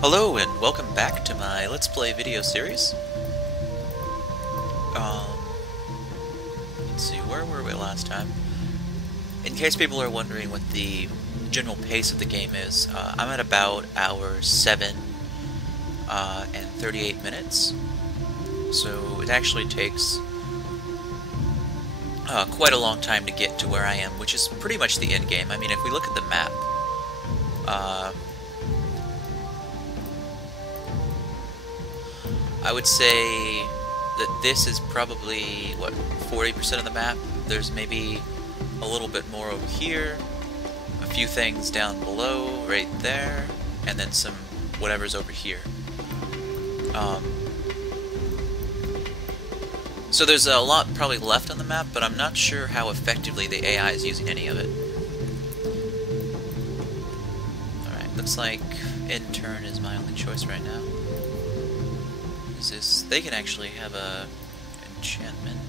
Hello and welcome back to my Let's Play video series. Let's see, where were we last time? In case people are wondering what the general pace of the game is, I'm at about hour 7 and 38 minutes. So it actually takes quite a long time to get to where I am, which is pretty much the end game. I mean, if we look at the map, I would say that this is probably, what, 40% of the map? There's maybe a little bit more over here, a few things down below, right there, and then some whatever's over here. So there's a lot probably left on the map, but I'm not sure how effectively the AI is using any of it. Alright, looks like intern is my only choice right now. Is this? They can actually have a enchantment.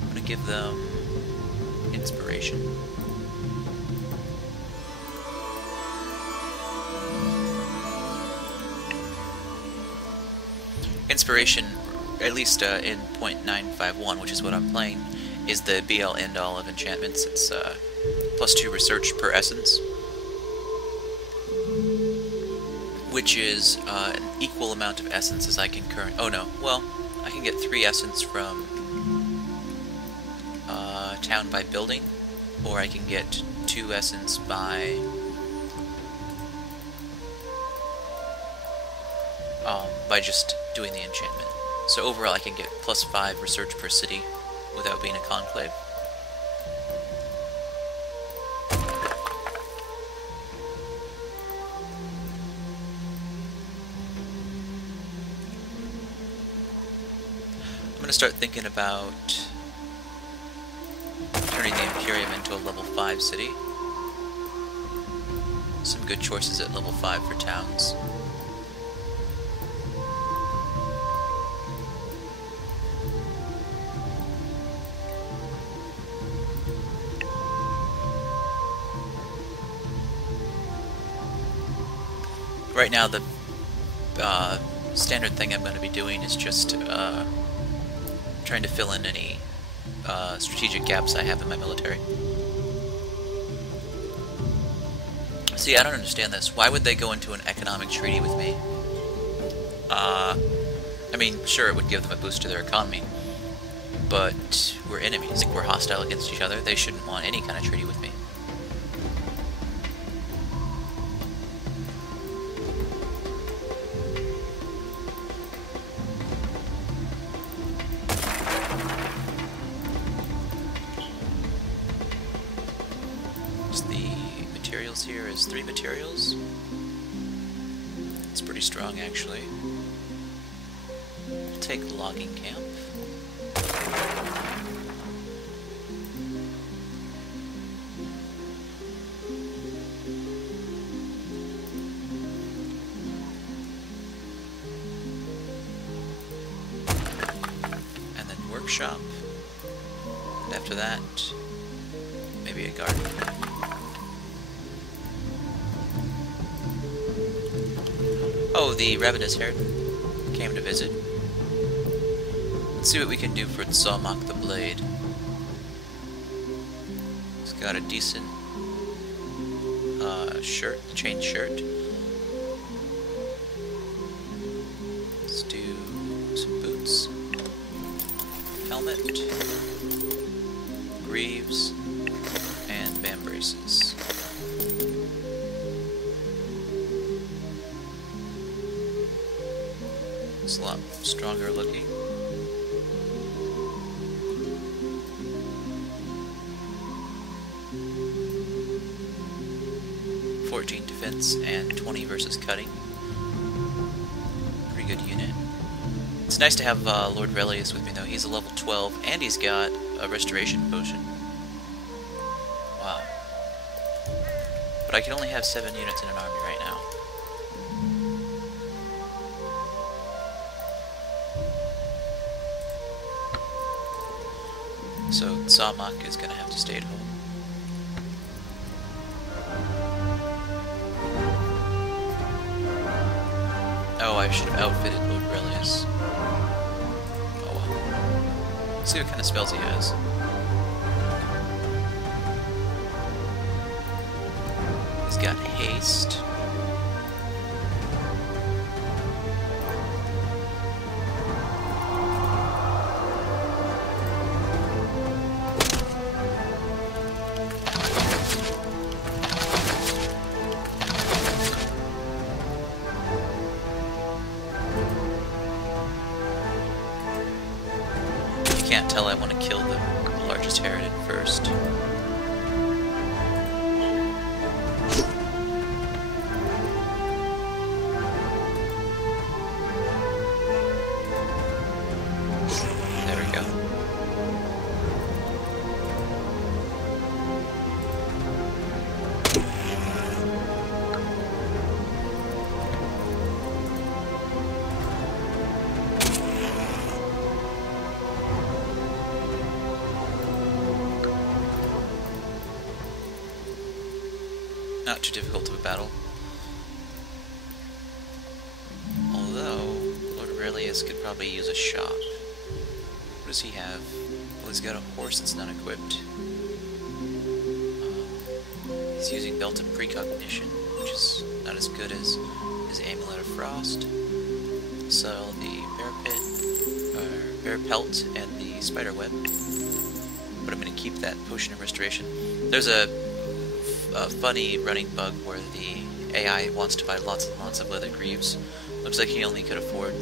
I'm gonna give them inspiration. Inspiration, at least in .951, which is what I'm playing, is the be-all end-all of enchantments. It's +2 research per essence, which is an equal amount of essence as I can oh no, well, I can get 3 essence from town by building, or I can get 2 essence by just doing the enchantment. So overall I can get +5 research per city without being a conclave. I'm going to start thinking about turning the Imperium into a level 5 city. Some good choices at level 5 for towns. Right now the standard thing I'm going to be doing is just trying to fill in any strategic gaps I have in my military. See, I don't understand this. Why would they go into an economic treaty with me? I mean, sure, it would give them a boost to their economy, but we're enemies. Like, we're hostile against each other. They shouldn't want any kind of treaty with me. Here is 3 materials. It's pretty strong, actually. We'll take logging camp. And then workshop. And after that, maybe a garden. Oh, the Ravenous Herd came to visit. Let's see what we can do for Salmak the Blade. He's got a decent shirt, chain shirt. Let's do some boots, helmet, greaves, and bam braces. It's a lot stronger looking. (14 defense and 20 versus cutting. Pretty good unit. It's nice to have Lord Relius with me though. He's a level 12 and he's got a restoration potion. Wow. But I can only have 7 units in an army right now. So Salmak is going to have to stay at home. Oh, I should have outfitted Lord Relius. Oh well. Let's see what kind of spells he has. He's got haste. Can't tell I want to kill the largest Herodin first. There we go. Not too difficult of a battle. Although, Lord Aurelius could probably use a shop. What does he have? Well, he's got a horse that's not equipped. He's using Belt of Precognition, which is not as good as his Amulet of Frost. So the Bear Pelt and the Spider Web. But I'm going to keep that Potion of Restoration. There's a funny running bug where the AI wants to buy lots and lots of leather greaves. Looks like he only could afford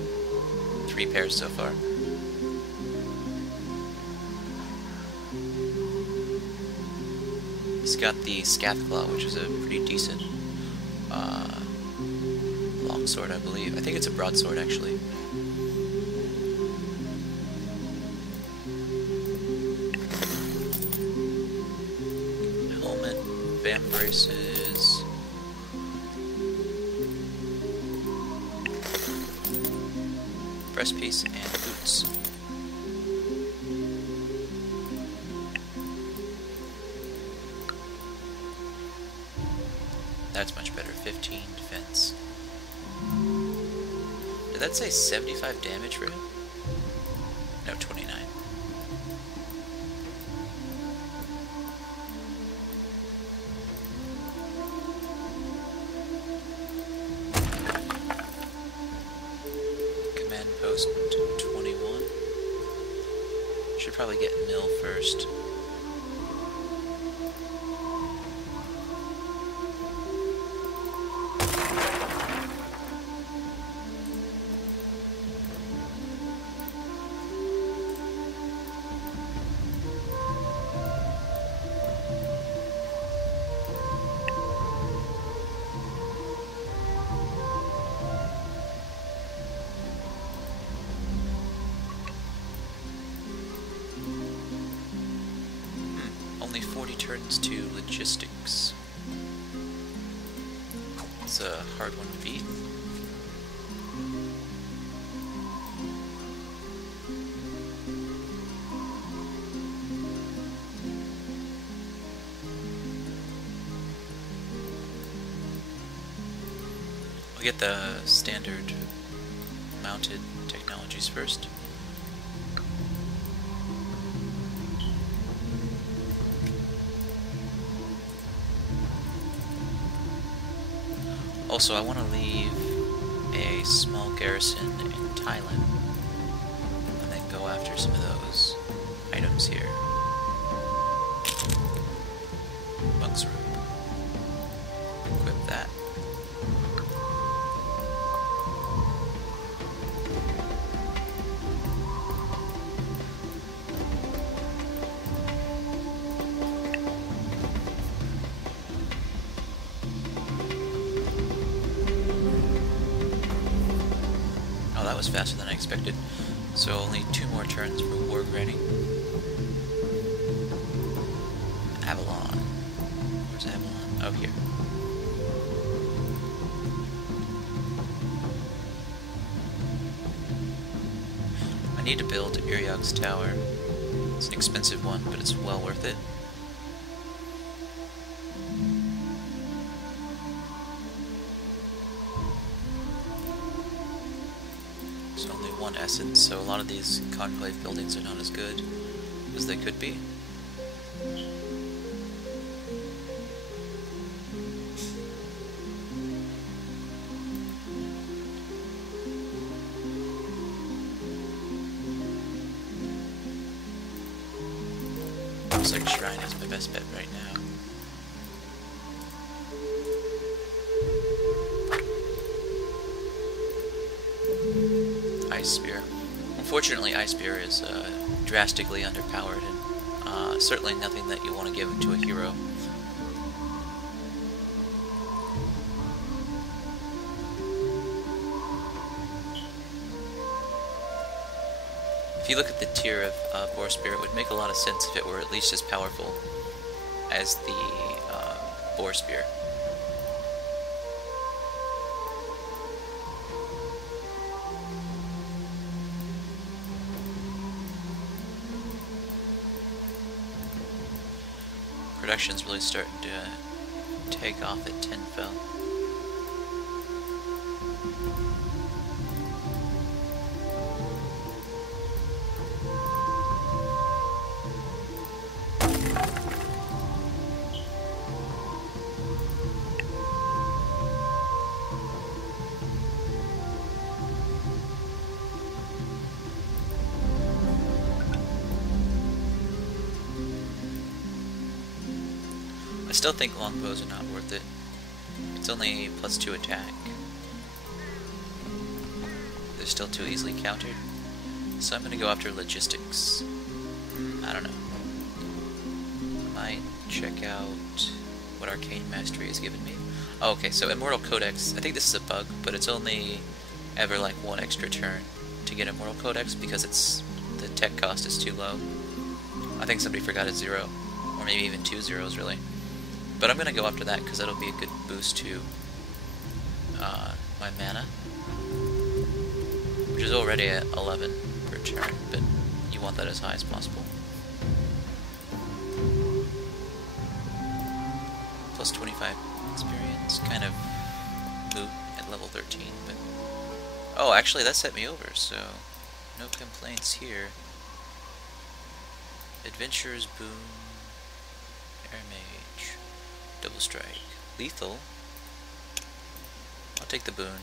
3 pairs so far. He's got the Scathclaw, which is a pretty decent longsword, I believe. I think it's a broadsword, actually. Helmet, bam braces. Breastpiece and boots. That's much better. 15 defense. Did that say 75 damage for him? No, 29. Command post 21. Should probably get mill first. Only 40 turns to logistics. It's a hard one to beat. We'll get the standard mounted technologies first. Also, I want to leave a small garrison in Thailand, and then go after some of those items here. Monk's Robe. Equip that. That was faster than I expected. So only 2 more turns for war granting. Avalon. Where's Avalon? Oh, here. I need to build Uriog's Tower. It's an expensive one, but it's well worth it. There's only one essence, so a lot of these conclave buildings are not as good as they could be. Looks like Shrine is my best bet right now. Ice Spear. Unfortunately, Ice Spear is drastically underpowered and certainly nothing that you want to give to a hero. If you look at the tier of Boar Spear, it would make a lot of sense if it were at least as powerful as the Boar Spear. Production's really starting to take off at 10 fell. I still think longbows are not worth it. It's only +2 attack. They're still too easily countered. So I'm gonna go after logistics. I don't know. Might check out what Arcane Mastery has given me. Oh, okay, so Immortal Codex, I think this is a bug, but it's only ever like 1 extra turn to get Immortal Codex because the tech cost is too low. I think somebody forgot a 0, or maybe even 2 zeros really. But I'm going to go after that because that'll be a good boost to my mana, which is already at 11 per turn, but you want that as high as possible. Plus 25 experience, kind of moot at level 13, but... Oh, actually that set me over, so no complaints here. Adventurer's Boon, Air Mage, Double Strike, Lethal. I'll take the boon.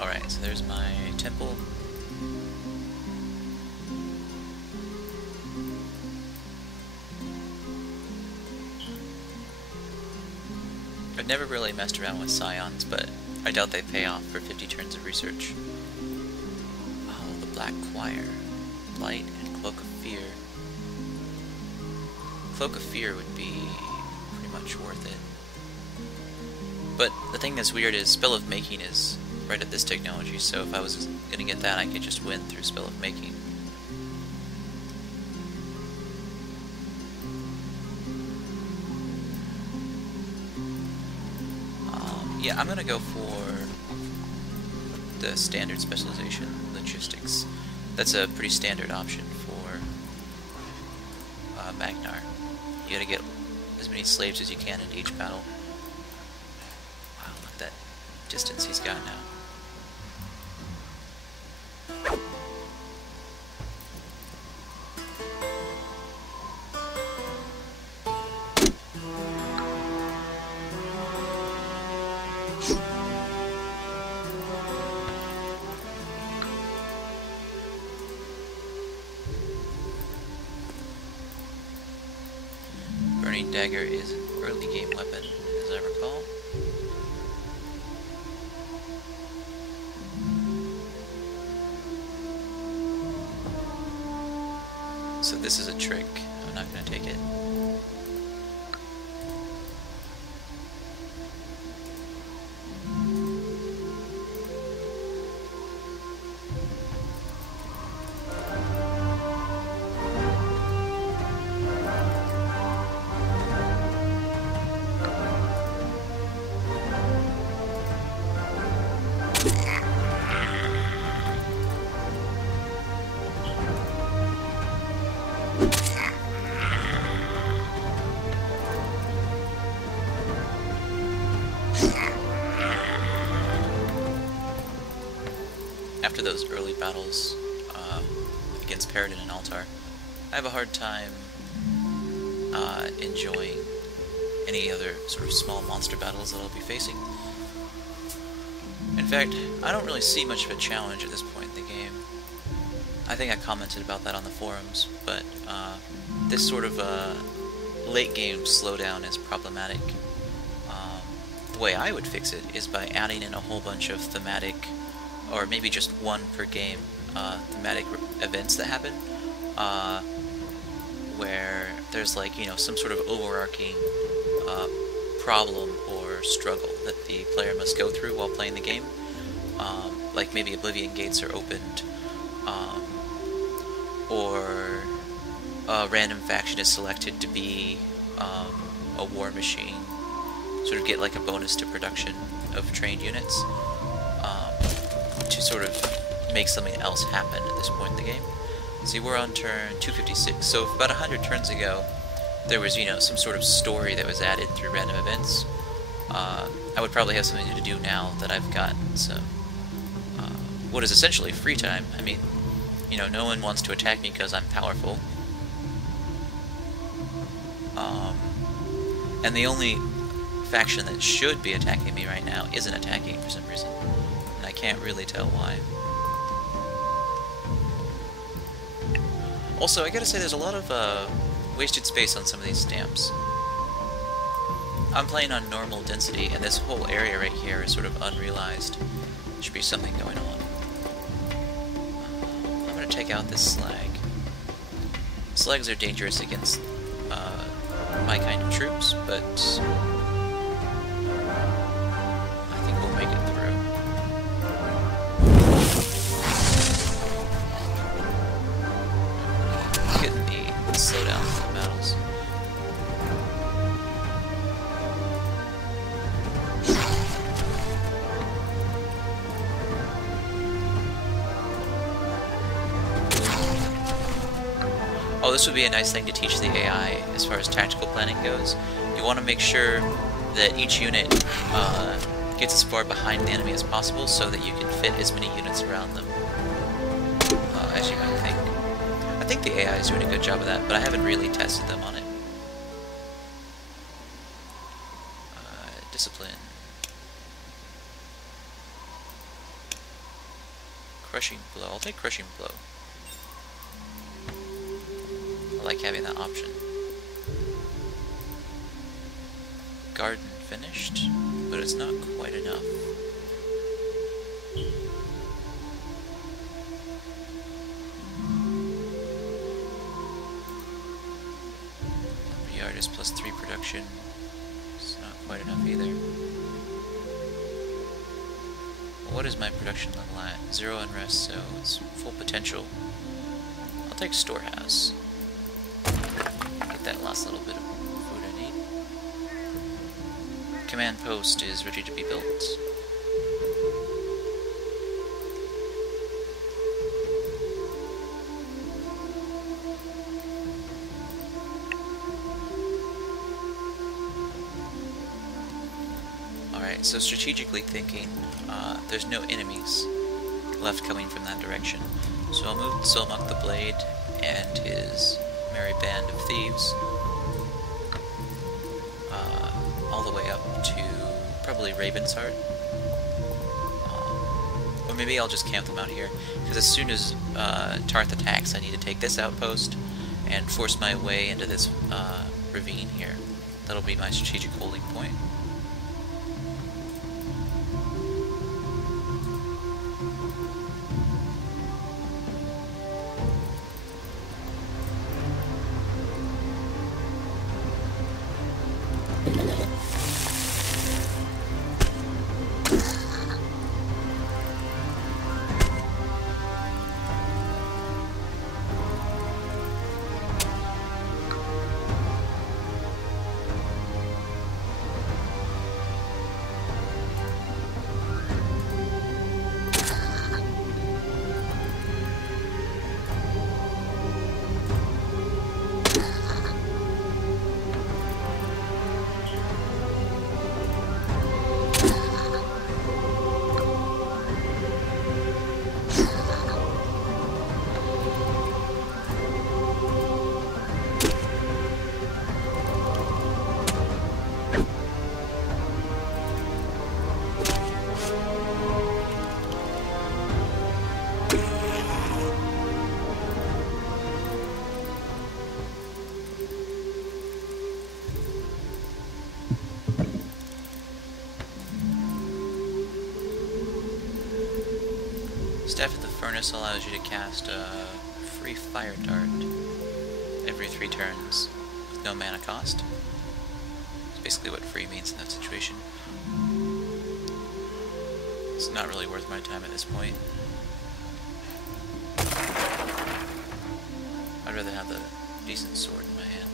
Alright, so there's my temple. I've never really messed around with scions, but I doubt they pay off for 50 turns of research. Oh, the Black Choir. Light and Cloak of Fear. Cloak of Fear would be pretty much worth it. But the thing that's weird is Spell of Making is right at this technology, so if I was gonna get that, I could just win through Spell of Making. Yeah, I'm gonna go for the standard specialization, logistics. That's a pretty standard option for Magnar. You gotta get as many slaves as you can into each battle. Wow, look at that distance he's got now. Burning Dagger is an early game weapon, as I recall. So this is a trick. I'm not going to take it. after those early battles against Paradin and Altar, I have a hard time enjoying any other sort of small monster battles that I'll be facing. In fact, I don't really see much of a challenge at this point in the game. I think I commented about that on the forums, but this sort of late game slowdown is problematic. The way I would fix it is by adding in a whole bunch of thematic, or maybe just one per game, thematic events that happen, where there's like, you know, some sort of overarching problem or struggle that the player must go through while playing the game. Like maybe Oblivion gates are opened, or a random faction is selected to be a war machine, sort of get like a bonus to production of trained units, to sort of make something else happen at this point in the game. See, we're on turn 256, so if about 100 turns ago there was, you know, some sort of story that was added through random events, I would probably have something to do now that I've got some, what is essentially free time. I mean, you know, no one wants to attack me because I'm powerful. And the only faction that should be attacking me right now isn't attacking for some reason, and I can't really tell why. Also, I gotta say, there's a lot of wasted space on some of these stamps. I'm playing on normal density, and this whole area right here is sort of unrealized. There should be something going on. I'm gonna take out this slag. Slags are dangerous against my kind of troops, but I think we'll make it through. Getting the slowdown for the battles. Oh, this would be a nice thing to teach the AI as far as tactical planning goes. You want to make sure that each unit gets as far behind the enemy as possible so that you can fit as many units around them as you might think. I think the AI is doing a good job of that, but I haven't really tested them on it. Discipline. Crushing blow. I'll take crushing blow. I like having that option. Garden finished, but it's not quite enough. Yard is +3 production. It's not quite enough either. What is my production level at? 0 unrest, so it's full potential. I'll take storehouse. Get that last little bit of food I need. Command post is ready to be built. Alright, so strategically thinking, there's no enemies left coming from that direction. So I'll move Solmuk the Blade and his merry band of thieves all the way up to probably Raven's Heart. Or maybe I'll just camp them out here, because as soon as Tarth attacks, I need to take this outpost and force my way into this ravine here. That'll be my strategic holding point. Furnace allows you to cast a free fire dart every 3 turns with no mana cost. It's basically what free means in that situation. It's not really worth my time at this point. I'd rather have the decent sword in my hand.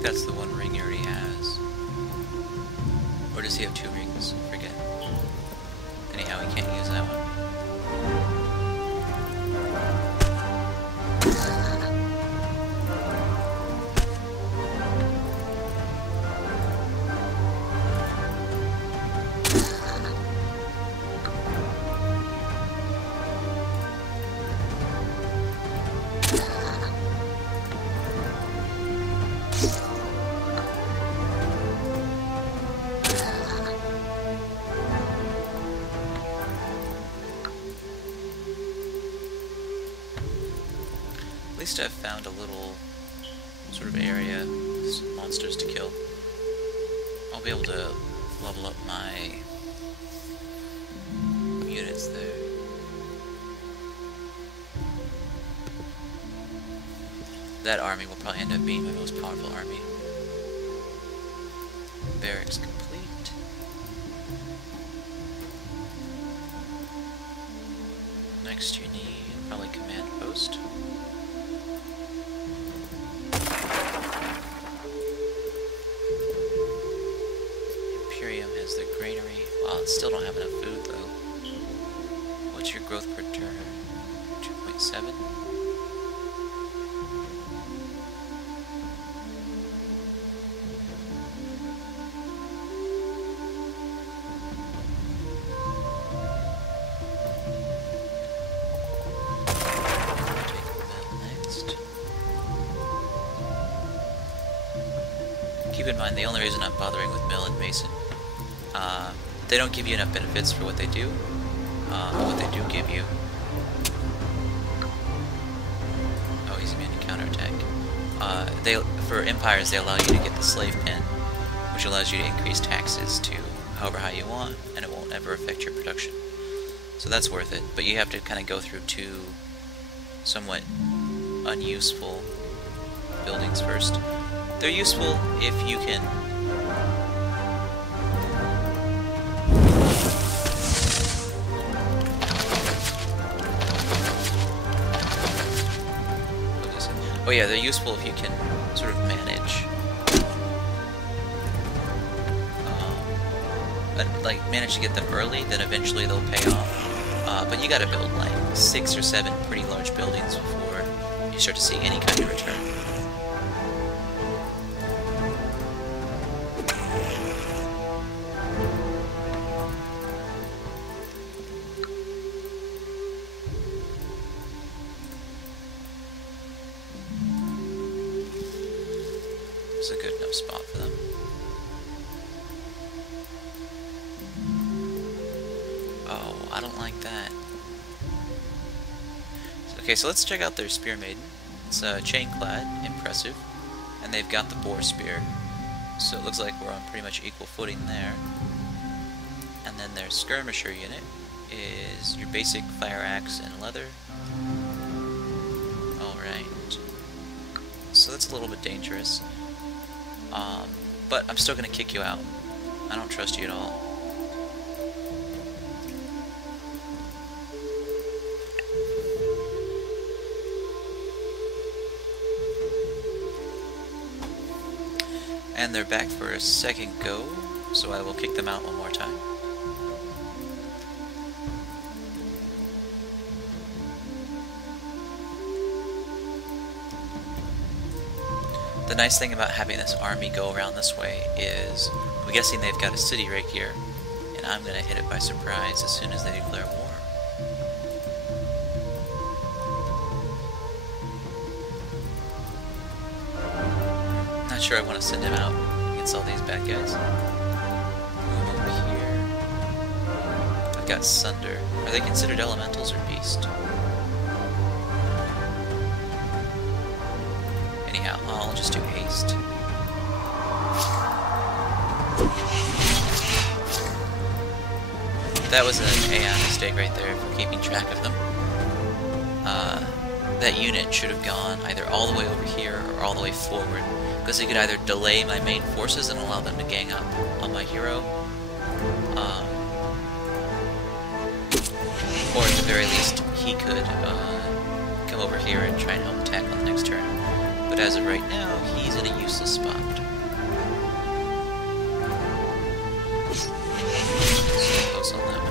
That's the one ring he already has. Or does he have 2 rings? I forget. Anyhow, he can't use that one. At least I've found a little sort of area with monsters to kill. I'll be able to level up my units there. That army will probably end up being my most powerful army. Barracks complete. Next you need probably command post. Has the granary. Wow, still don't have enough food though. What's your growth per turn? 2.7? Keep in mind, the only reason I'm bothering with Mill and Mason, they don't give you enough benefits for what they do, but what they do give you... Oh, he's immune to counterattack. For empires, they allow you to get the slave pen, which allows you to increase taxes to however high you want, and it won't ever affect your production. So that's worth it, but you have to kind of go through 2 somewhat unuseful buildings first. They're useful if you can... Oh yeah, they're useful if you can sort of manage... manage to get them early, then eventually they'll pay off. But you gotta build like 6 or 7 pretty large buildings before you start to see any kind of return. It's a good enough spot for them. Oh, I don't like that. Okay, so let's check out their Spear Maiden. It's chain-clad, impressive, and they've got the boar spear. So it looks like we're on pretty much equal footing there. And then their skirmisher unit is your basic fire axe and leather. Alright. So that's a little bit dangerous. But I'm still gonna kick you out. I don't trust you at all. And they're back for a second go, so I will kick them out one more time. The nice thing about having this army go around this way is, I'm guessing they've got a city right here, and I'm going to hit it by surprise as soon as they declare war. Not sure I want to send him out against all these bad guys. Move over here. I've got Sunder. Are they considered elementals or beast? Anyhow, I'll just do haste. That was an AI mistake right there for keeping track of them. That unit should have gone either all the way over here or all the way forward, because it could either delay my main forces and allow them to gang up on my hero, or at the very least he could come over here and try and help attack on the next turn. But as of right now, he's in a useless spot. So close on that one.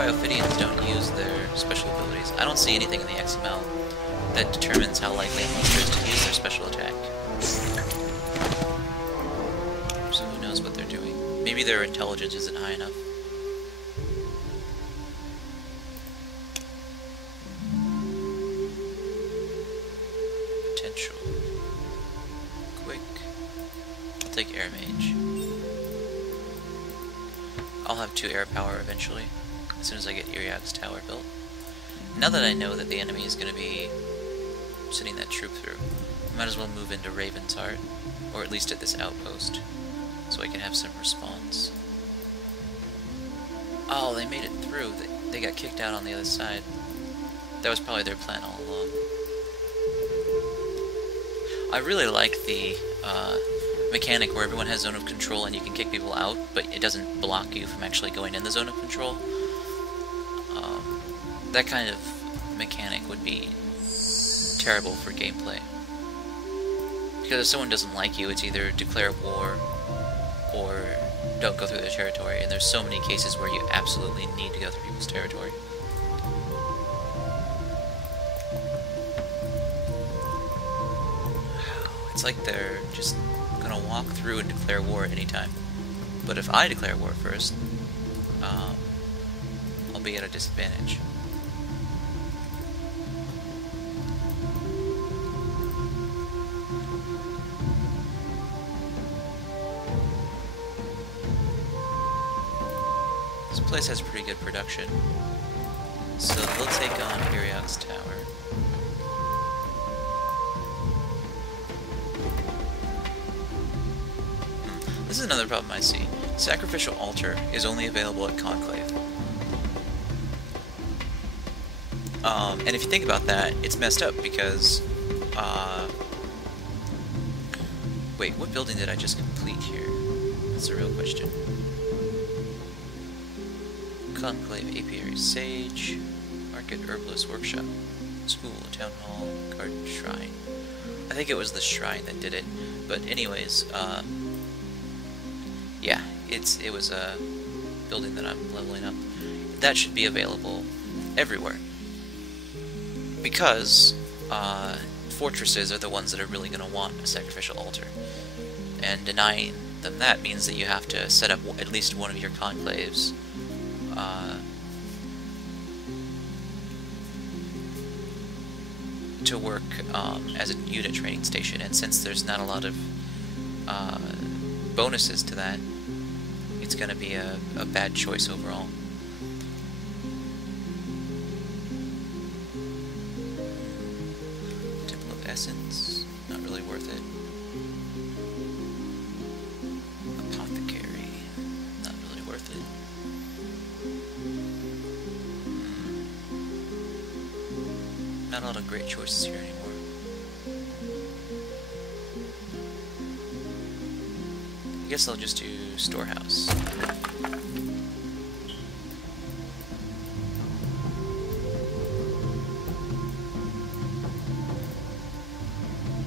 Ophidians don't use their special abilities. I don't see anything in the XML that determines how likely a monster is to use their special attack. So who knows what they're doing. Maybe their intelligence isn't high enough. Potential. Quick. I'll take Air Mage. I'll have 2 air power eventually, as soon as I get Iriak's tower built. Now that I know that the enemy is going to be sending that troop through, I might as well move into Raven's Heart, or at least at this outpost, so I can have some response. Oh, they made it through. They got kicked out on the other side. That was probably their plan all along. I really like the mechanic where everyone has zone of control and you can kick people out, but it doesn't block you from actually going in the zone of control. That kind of mechanic would be terrible for gameplay. Because if someone doesn't like you, it's either declare war or don't go through their territory, and there's so many cases where you absolutely need to go through people's territory. It's like they're just gonna walk through and declare war at any time. But if I declare war first, I'll be at a disadvantage. This place has pretty good production, so they'll take on Iriak's tower. This is another problem I see. Sacrificial Altar is only available at Conclave. And if you think about that, it's messed up because... wait, what building did I just complete here? That's a real question. Conclave, Apiary Sage, Market, Herbalist, Workshop, School, Town Hall, Garden, Shrine. I think it was the Shrine that did it, but anyways, yeah, it was a building that I'm leveling up. That should be available everywhere. Because fortresses are the ones that are really going to want a sacrificial altar. And denying them that means that you have to set up at least one of your conclaves to work as a unit training station. And since there's not a lot of bonuses to that, it's going to be a bad choice overall. Temple of Essence, not really worth it. Apothecary, not really worth it. Not a lot of great choices here anymore. I guess I'll just do storehouse.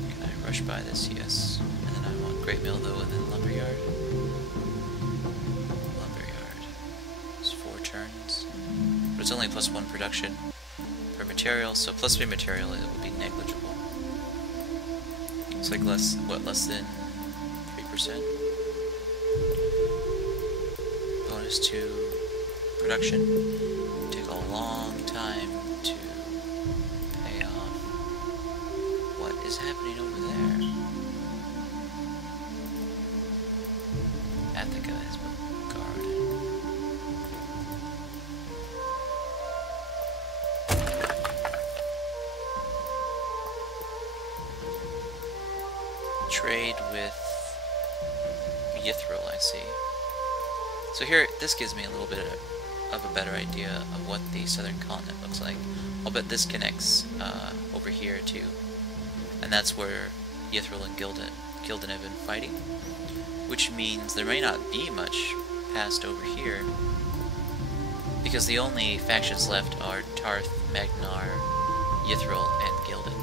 Can I rush by this? Yes. And then I want great mill though, and then lumberyard. Lumberyard. It's 4 turns. But it's only +1 production per material, so +3 material it would be negligible. It's like less than 3%? Bonus to production. Take a long time to pay off. What is happening over there? Attica has been guarded. Trade with Yithril, I see. So here, this gives me a little bit of a better idea of what the southern continent looks like. I'll bet this connects over here too. And that's where Yithril and Gildan have been fighting. Which means there may not be much past over here. Because the only factions left are Tarth, Magnar, Yithril, and Gildan.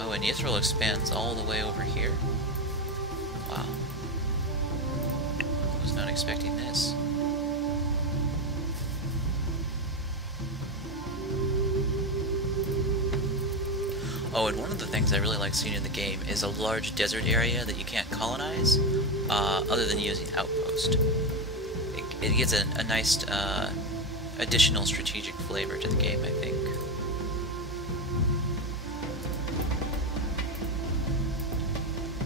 Oh, and Yithril expands all the way over here? Wow. I was not expecting this. Oh, and one of the things I really like seeing in the game is a large desert area that you can't colonize, other than using outpost. It gives a nice additional strategic flavor to the game, I think.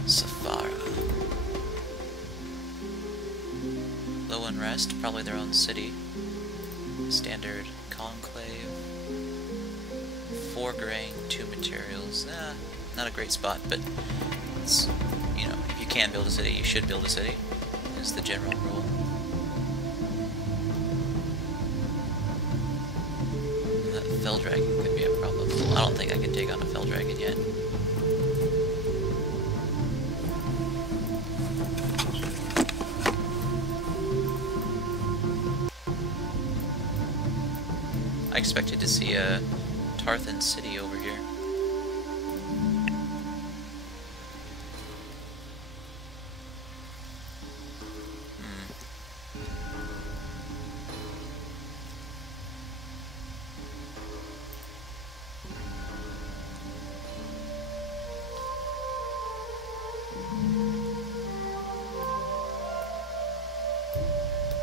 Safara. Low unrest, probably their own city. Standard conclave. 4 grain, 2 materials. Not a great spot, but it's, you know, if you can build a city, you should build a city, is the general rule. That fell dragon could be a problem. I don't think I can take on a fell dragon yet. I expected to see a Tarthan city over here.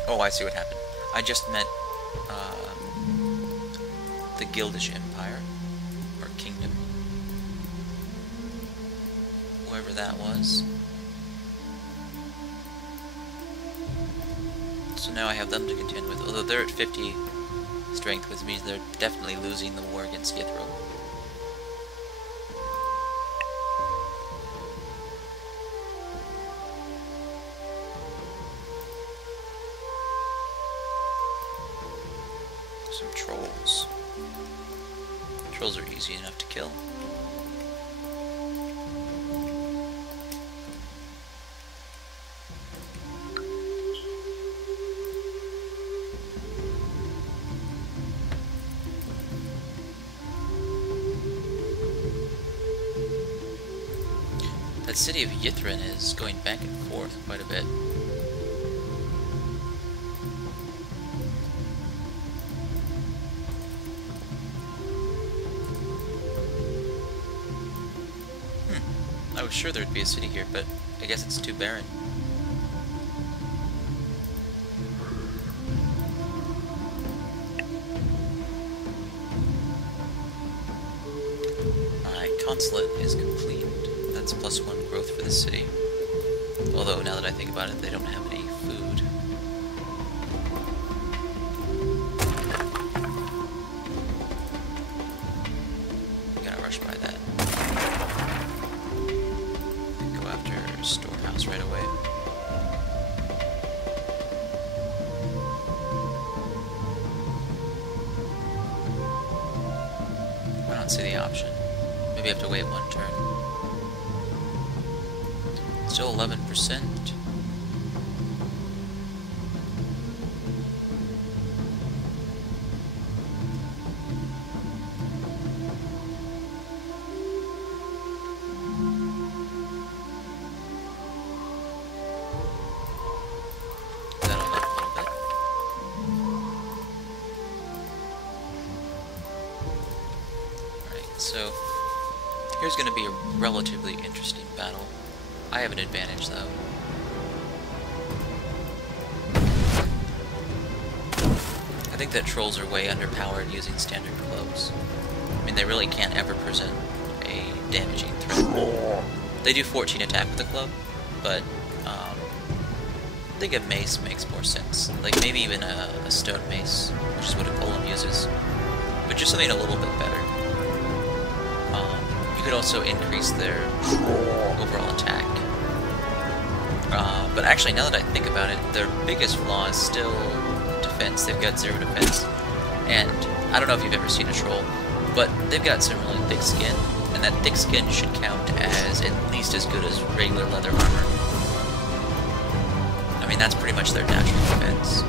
Oh, I see what happened. I just met the Gildish Empire, or Kingdom, whoever that was. So now I have them to contend with, although they're at 50 strength, which means they're definitely losing the war against Yithril. Some trolls. Trolls are easy enough to kill. That city of Yithrin is going back and forth quite a bit. I was sure there'd be a city here, but I guess it's too barren. My consulate is complete. That's +1 growth for the city. Although, now that I think about it, they don't have any food. Gotta rush by that. Go after storehouse right away. see the option. Maybe I have to wait one turn. Still 11%. So, here's going to be a relatively interesting battle. I have an advantage, though. I think that trolls are way underpowered using standard clubs. I mean, they really can't ever present a damaging threat. They do 14 attack with the club, but I think a mace makes more sense. Like, maybe even a stone mace, which is what a golem uses. But just something a little bit better. You could also increase their overall attack. But actually, now that I think about it, their biggest flaw is still defense. They've got 0 defense. And I don't know if you've ever seen a troll, but they've got some really thick skin. And that thick skin should count as at least as good as regular leather armor. I mean, that's pretty much their natural defense.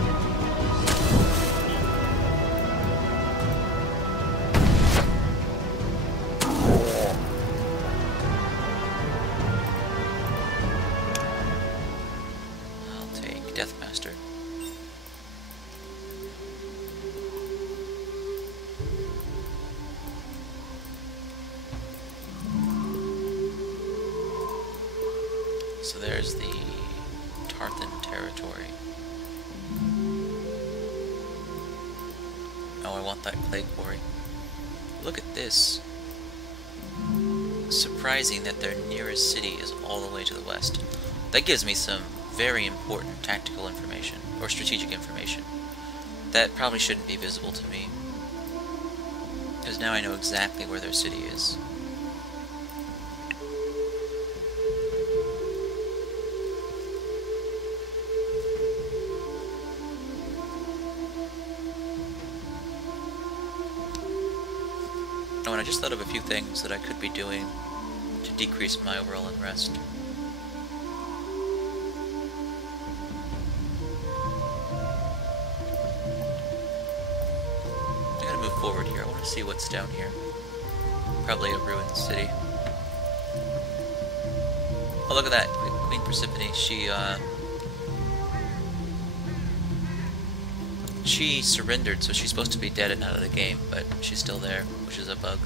So there's the Tarthan territory. Oh, I want that clay quarry. Look at this. Surprising that their nearest city is all the way to the west. That gives me some very important tactical information, or strategic information, that probably shouldn't be visible to me. Because now I know exactly where their city is. Oh, and I just thought of a few things that I could be doing to decrease my overall unrest. I'm gonna move forward here. I want to see what's down here. Probably a ruined city. Oh, look at that. Queen Persephone. She surrendered, so she's supposed to be dead and out of the game, but she's still there, which is a bug.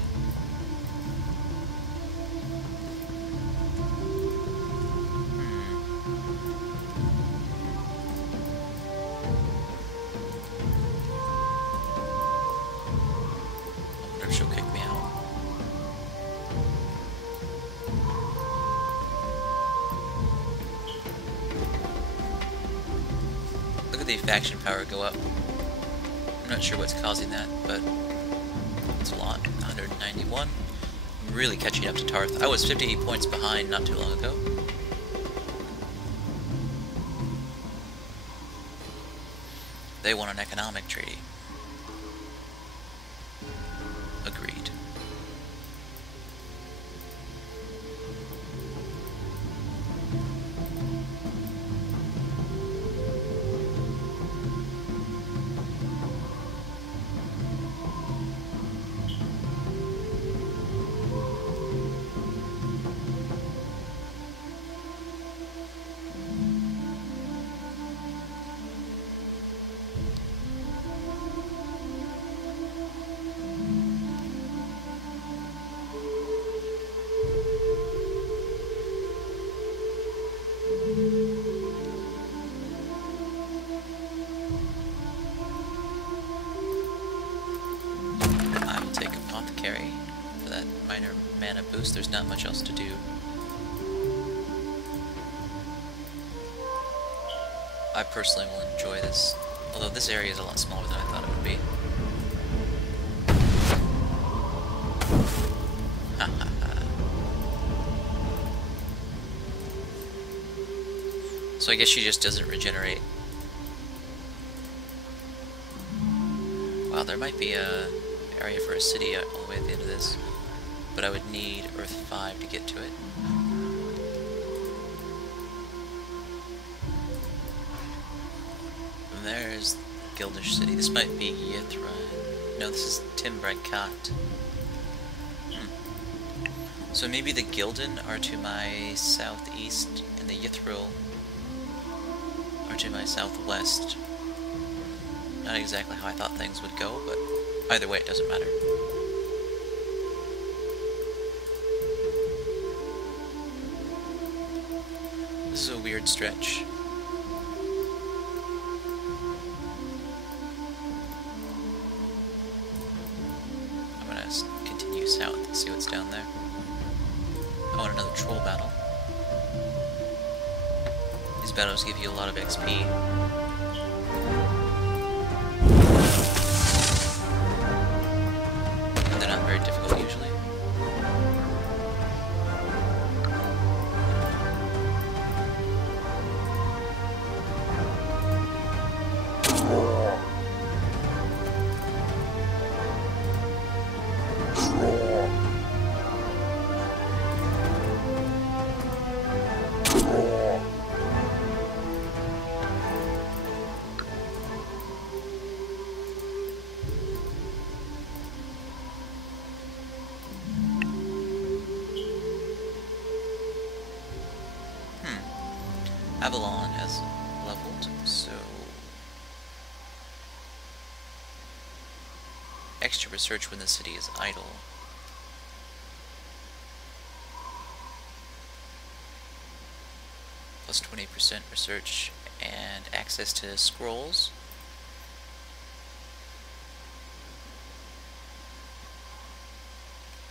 I wonder if she'll kick me out. Look at the faction power go up. I'm not sure what's causing that, but it's a lot. 191. I'm really catching up to Tarth. I was 58 points behind not too long ago. They want an economic treaty. Agreed. For that minor mana boost, there's not much else to do. I personally will enjoy this, although this area is a lot smaller than I thought it would be. So I guess she just doesn't regenerate. Wow, there might be a area for a city all the way at the end of this, but I would need Earth 5 to get to it. And there's Gildish City. This might be Yithra. No, this is Timbrakat. So maybe the Gildan are to my southeast, and the Yithril are to my southwest. Not exactly how I thought things would go, but either way it doesn't matter. This is a weird stretch. I'm gonna continue south and see what's down there. I want another troll battle. These battles give you a lot of XP. And they're not very difficult usually. Avalon has leveled, so extra research when the city is idle. Plus 20% research and access to scrolls.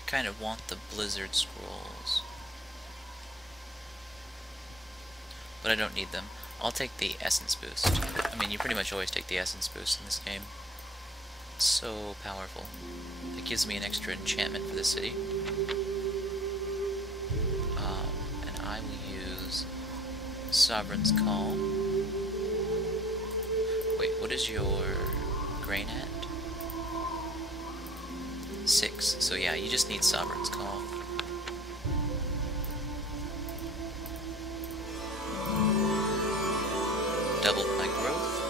I kind of want the Blizzard scrolls, but I don't need them. I'll take the essence boost. I mean, you pretty much always take the essence boost in this game. It's so powerful. It gives me an extra enchantment for the city. And I will use Sovereign's Call. Wait, what is your grain at? 6. So yeah, you just need Sovereign's Call. Doubled my growth.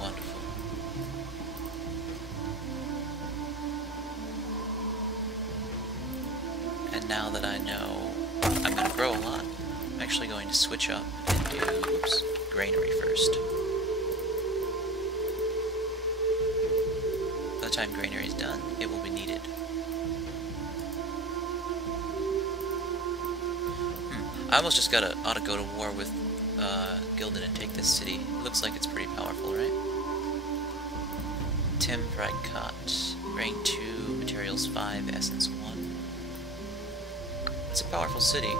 Wonderful. And now that I know I'm going to grow a lot, I'm actually going to switch up and do, oops, granary first. By the time granary is done, it will be needed. I almost just ought to go to war with Gildan and take this city. Looks like it's pretty powerful, right? Timbrakat, rank 2, materials 5, essence 1. It's a powerful city,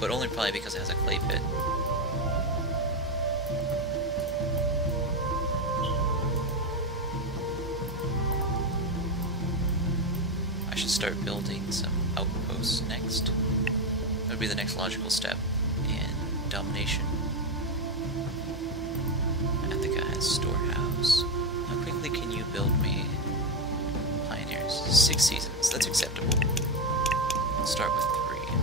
but only probably because it has a clay pit. I should start building some outposts next. That would be the next logical step in domination. At the guy's storehouse. How quickly can you build me pioneers? 6 seasons, that's acceptable. I'll start with 3.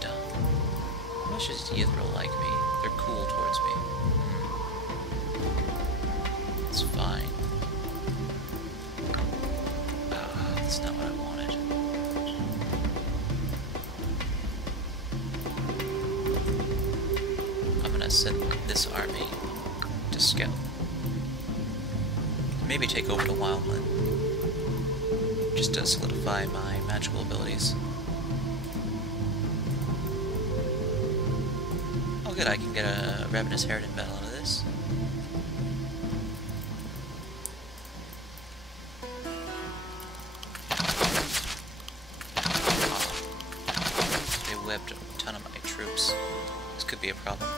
Done. How much does Yithril like me? They're cool towards me. It's fine. Ah, that's not what I wanted. Send this army to scout. Maybe take over the wildland. Just to solidify my magical abilities. Oh good, I can get a Ravenous Harridan battle out of this. Oh. They webbed a ton of my troops. This could be a problem.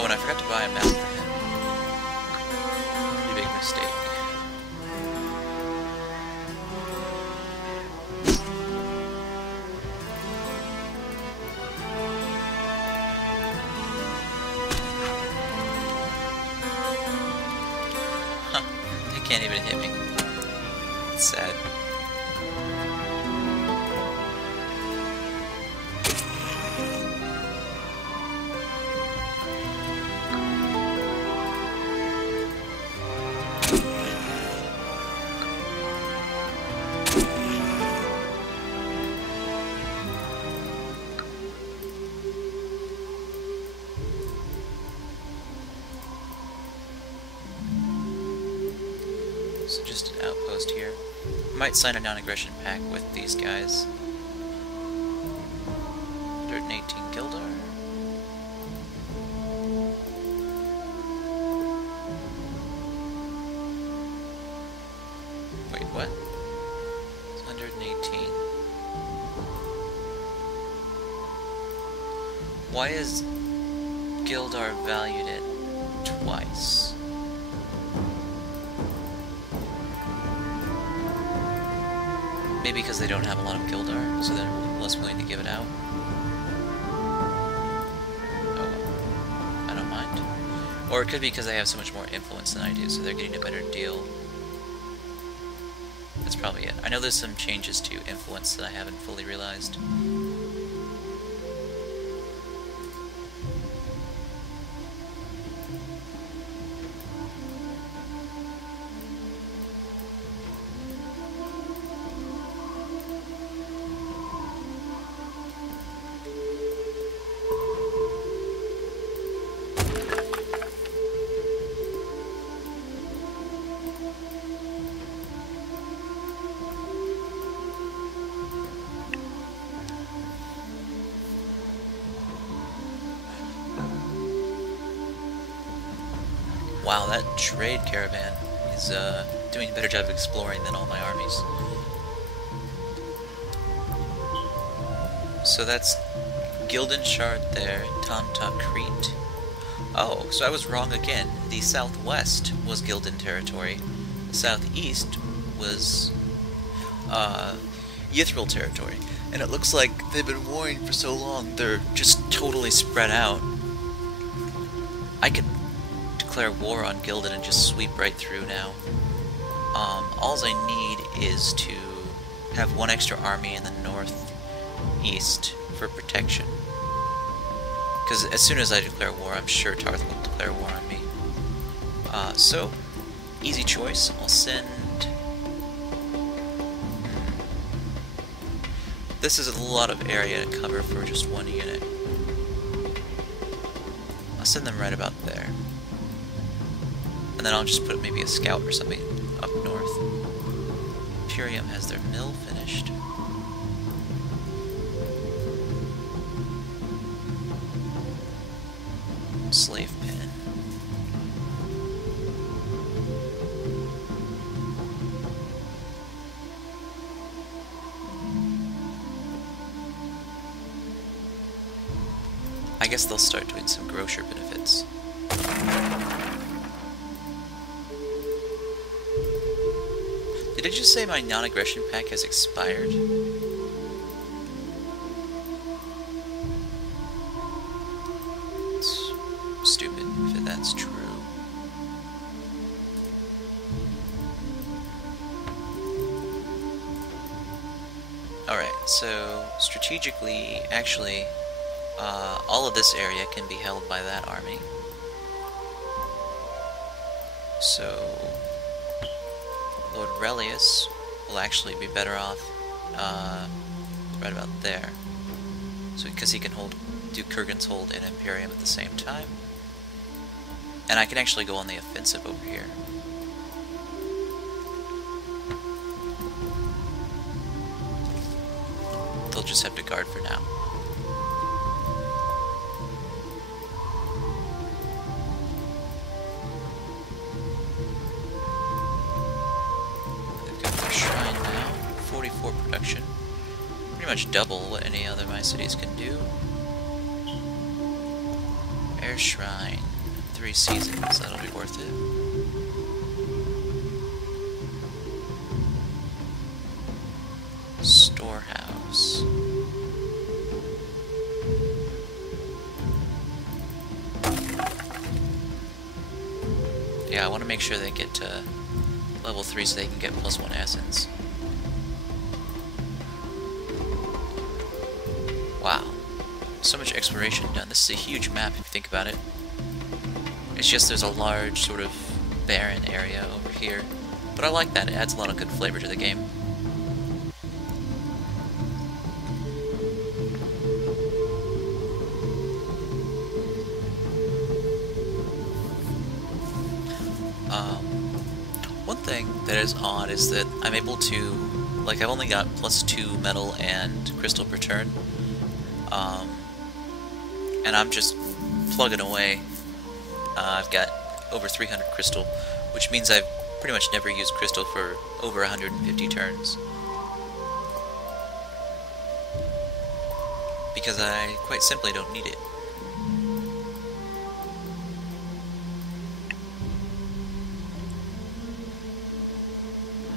Oh, and I forgot to buy a map for him. Pretty big mistake. can't even hit me. It's sad. So just an outpost here. Might sign a non-aggression pact with these guys. 118 Gildar. Wait, what? It's 118. Why is Gildar valued at twice? Maybe because they don't have a lot of Gildar, so they're less willing to give it out. Oh, I don't mind. Or it could be because they have so much more influence than I do, so they're getting a better deal. That's probably it. I know there's some changes to influence that I haven't fully realized. Wow, that trade caravan is doing a better job of exploring than all my armies. So that's Gildenshard there, Tanta Crete. Oh, so I was wrong again. The southwest was Gildan territory. The southeast was Yithril territory. And it looks like they've been warring for so long, they're just totally spread out. I could declare war on Gildan and just sweep right through now. All I need is to have one extra army in the northeast for protection. Because as soon as I declare war, I'm sure Tarth will declare war on me. So, easy choice. I'll send... This is a lot of area to cover for just one unit. I'll send them right about there. And then I'll just put maybe a scout or something up north. Imperium has their mill finished. Slave pen. I guess they'll start doing some grocer benefits. Did I just say my non-aggression pact has expired? It's stupid if that's true. Alright, so strategically, actually, all of this area can be held by that army. So Lord Relius will actually be better off right about there. So because he can do Kurgan's hold and Imperium at the same time. And I can actually go on the offensive over here. They'll just have to guard for now. Production. Pretty much double what any other of my cities can do. Air Shrine. 3 seasons, that'll be worth it. Storehouse. Yeah, I want to make sure they get to level 3 so they can get +1 Ascens. Wow. So much exploration done. This is a huge map if you think about it. It's just there's a large sort of barren area over here. But I like that. It adds a lot of good flavor to the game. One thing that is odd is that I'm able to, like, I've only got +2 metal and crystal per turn, and I'm just plugging away. I've got over 300 crystal, which means I've pretty much never used crystal for over 150 turns. Because I quite simply don't need it.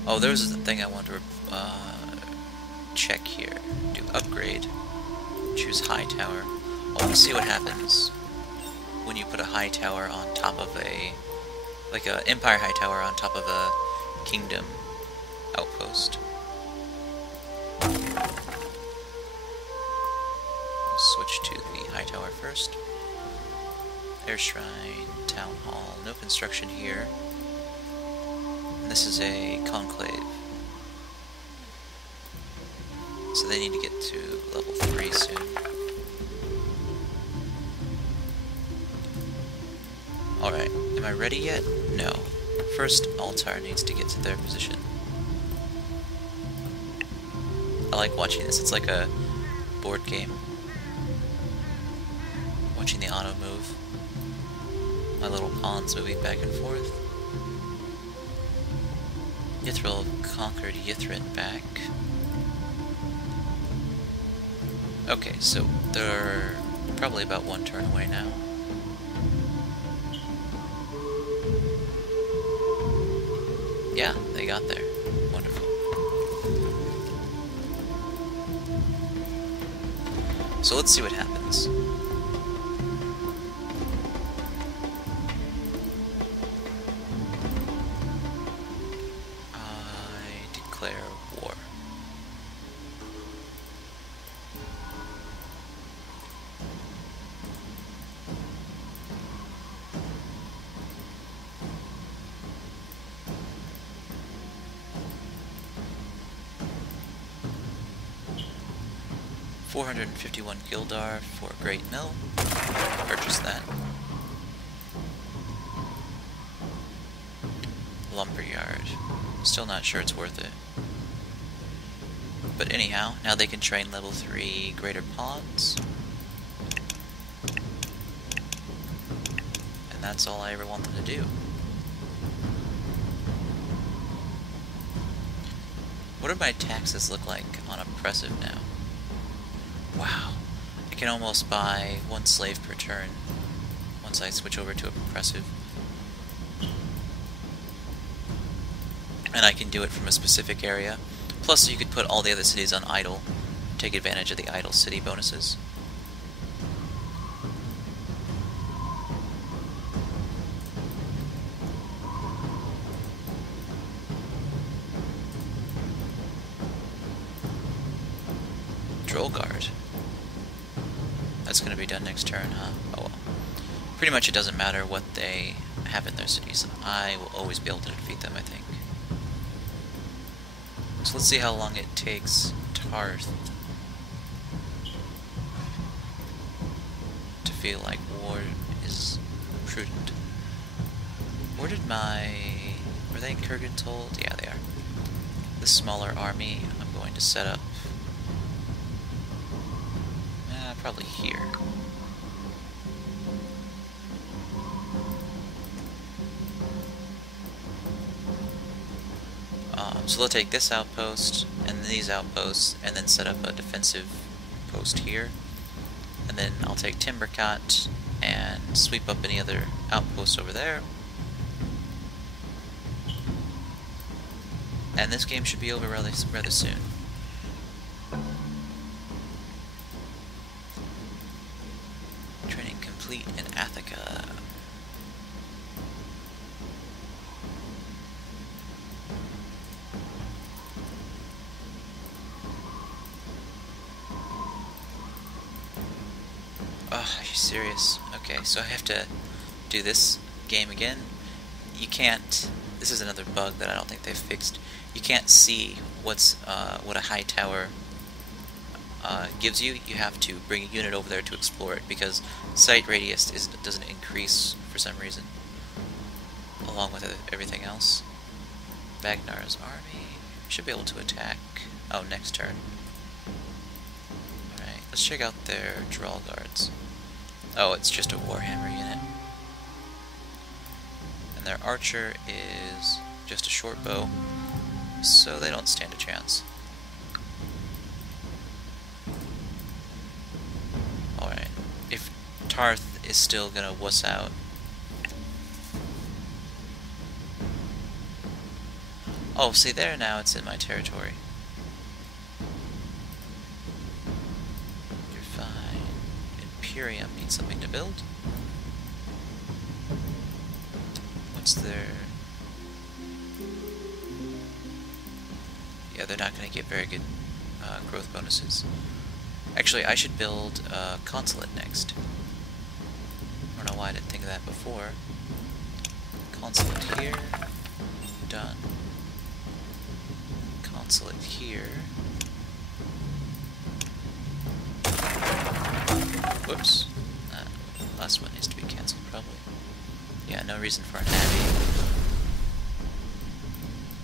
Oh, there was the thing I wanted to check here. Do upgrade. Choose high tower. I want to see what happens when you put a high tower on top of a, like a Empire high tower on top of a Kingdom outpost. Switch to the high tower first. Air Shrine, Town Hall, no construction here. And this is a conclave. So they need to get to level 3 soon. Alright, am I ready yet? No. First, Altar needs to get to their position. I like watching this, it's like a board game. Watching the auto move. My little pawns moving back and forth. Yithril conquered Yithrin back. Okay, so they're probably about 1 turn away now. Yeah, they got there. Wonderful. So let's see what happens. I declare war. $451 Gildar for Great Mill. Purchase that. Lumberyard. Still not sure it's worth it. But anyhow, now they can train level 3 greater pawns. And that's all I ever want them to do. What do my taxes look like on Oppressive now? Wow, I can almost buy 1 slave per turn once I switch over to Oppressive. And I can do it from a specific area. Plus you could put all the other cities on idle, take advantage of the idle city bonuses. Guard. That's going to be done next turn, huh? Oh well. Pretty much it doesn't matter what they have in their cities. I will always be able to defeat them, I think. So let's see how long it takes Tarth to feel like war is prudent. Where did my... Were they in Kurgantold? Yeah, they are. This smaller army I'm going to set up probably here. So they'll take this outpost and these outposts and then set up a defensive post here. And then I'll take Timbercot and sweep up any other outposts over there. And this game should be over rather soon. In Attica. Are you serious? Okay, so I have to do this game again. You can't. This is another bug that I don't think they've fixed. You can't see what a high tower gives you. You have to bring a unit over there to explore it because sight radius doesn't increase for some reason, along with everything else. Magnar's army should be able to attack. Oh, next turn. Alright, let's check out their draw guards. Oh, it's just a Warhammer unit. And their archer is just a short bow, so they don't stand a chance. Alright, if Tarth is still gonna wuss out. Oh, see there now, it's in my territory. You're fine. Imperium needs something to build. What's their... Yeah, they're not going to get very good growth bonuses. Actually, I should build a consulate next. I don't know why I didn't think of that before. Consulate here. Done. Consulate here. Whoops. Last one needs to be cancelled, probably. Yeah, no reason for an abbey.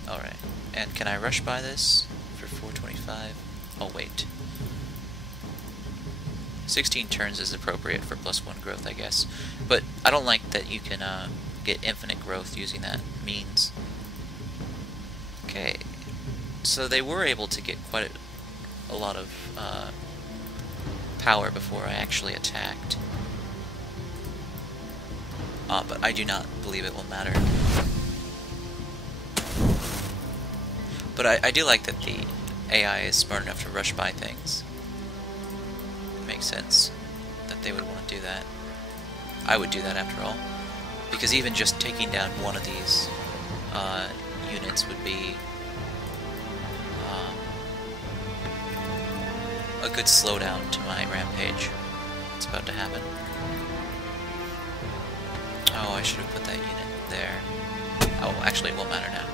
Alright. And can I rush by this for 425? Oh, wait. 16 turns is appropriate for +1 growth, I guess. But I don't like that you can get infinite growth using that means. Okay. So they were able to get quite a lot of power before I actually attacked. But I do not believe it will matter. But I do like that the AI is smart enough to rush by things. It makes sense that they would want to do that. I would do that after all. Because even just taking down one of these units would be a good slowdown to my rampage. It's about to happen. Oh, I should have put that unit there. Oh, actually it won't matter now.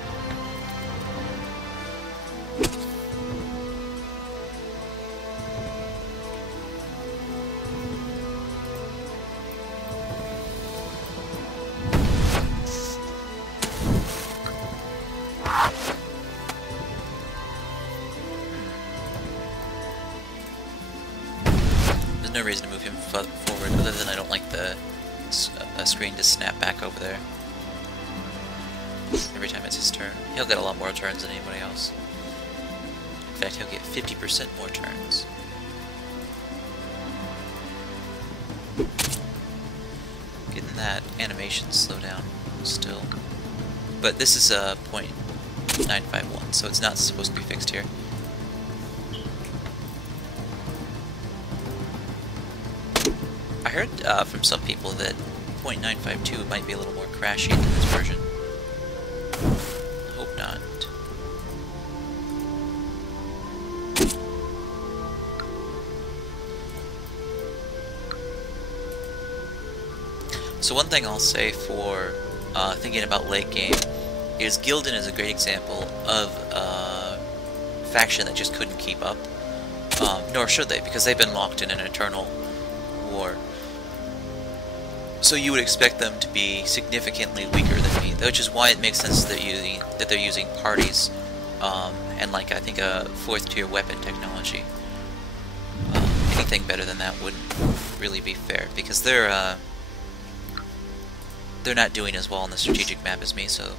No reason to move him forward, other than I don't like the screen to snap back over there every time it's his turn. He'll get a lot more turns than anybody else. In fact, he'll get 50% more turns. Getting that animation slow down still. But this is a .951, so it's not supposed to be fixed here. I heard from some people that .952 might be a little more crashy than this version. Hope not. So one thing I'll say for thinking about late game is Gildan is a great example of a faction that just couldn't keep up. Nor should they, because they've been locked in an eternal war. So you would expect them to be significantly weaker than me, which is why it makes sense that they're using parties and like I think a 4th tier weapon technology. Anything better than that wouldn't really be fair, because they're not doing as well on the strategic map as me, so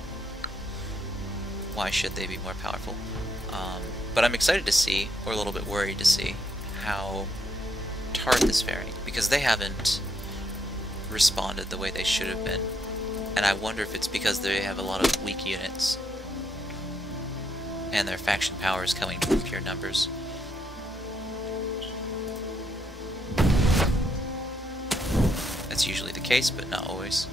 why should they be more powerful? But I'm excited to see, or a little bit worried to see, how Tarth is faring, because they haven't responded the way they should have been, and I wonder if it's because they have a lot of weak units and their faction power is coming from pure numbers. That's usually the case, but not always.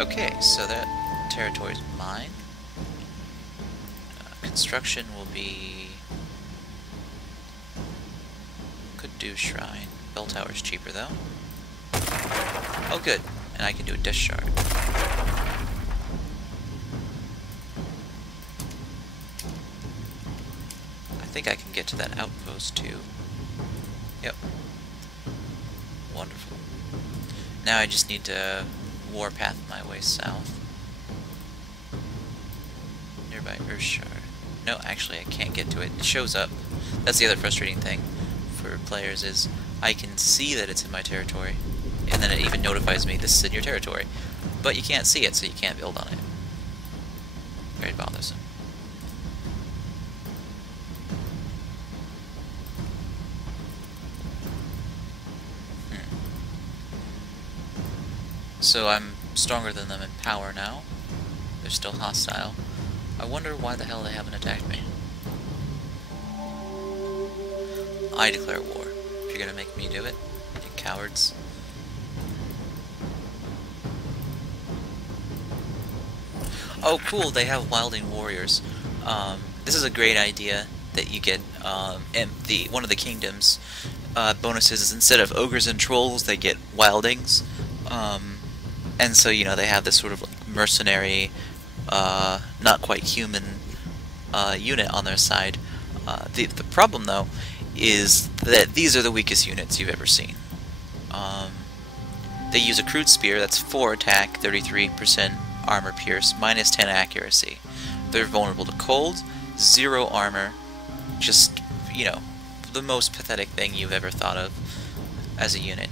Okay, so that territory is mine. Construction will be do Shrine. Bell Tower's cheaper though. Oh good, and I can do a Death Shard. I think I can get to that outpost too. Yep. Wonderful. Now I just need to warpath my way south. Nearby Earth Shard. No, actually I can't get to it. It shows up. That's the other frustrating thing for players is I can see that it's in my territory, and then it even notifies me this is in your territory. But you can't see it, so you can't build on it. Very bothersome. So I'm stronger than them in power now. They're still hostile. I wonder why the hell they haven't attacked me. I declare war. If you're gonna make me do it, you cowards. Oh cool, they have wilding warriors. This is a great idea that you get one of the kingdoms bonuses is instead of ogres and trolls they get wildings. And so, you know, they have this sort of like mercenary, not quite human unit on their side. The problem, though, is that these are the weakest units you've ever seen. They use a crude spear, that's 4 attack, 33% armor pierce, minus 10 accuracy. They're vulnerable to cold, 0 armor, just, you know, the most pathetic thing you've ever thought of as a unit.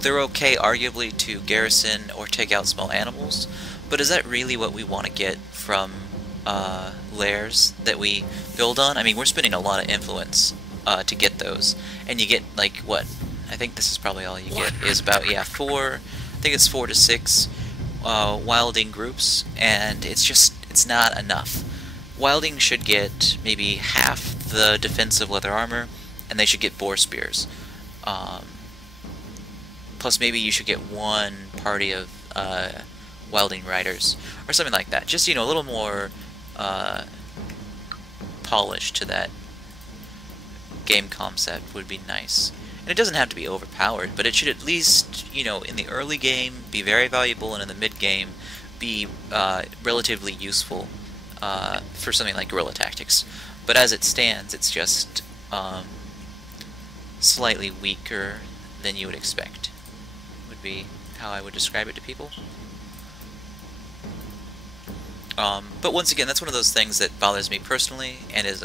They're okay, arguably, to garrison or take out small animals, but is that really what we want to get from lairs that we build on? I mean, we're spending a lot of influence to get those, and you get, like, what? I think this is probably all you get, is about, yeah, 4, I think it's 4 to 6 wilding groups, and it's not enough. Wilding should get maybe half the defensive leather armor, and they should get boar spears. Plus maybe you should get 1 party of wilding riders, or something like that. Just, you know, a little more polish to that game concept would be nice. And it doesn't have to be overpowered, but it should at least, you know, in the early game be very valuable, and in the mid-game be relatively useful for something like guerrilla tactics. But as it stands, it's just slightly weaker than you would expect. Would be how I would describe it to people. But once again, that's one of those things that bothers me personally, and is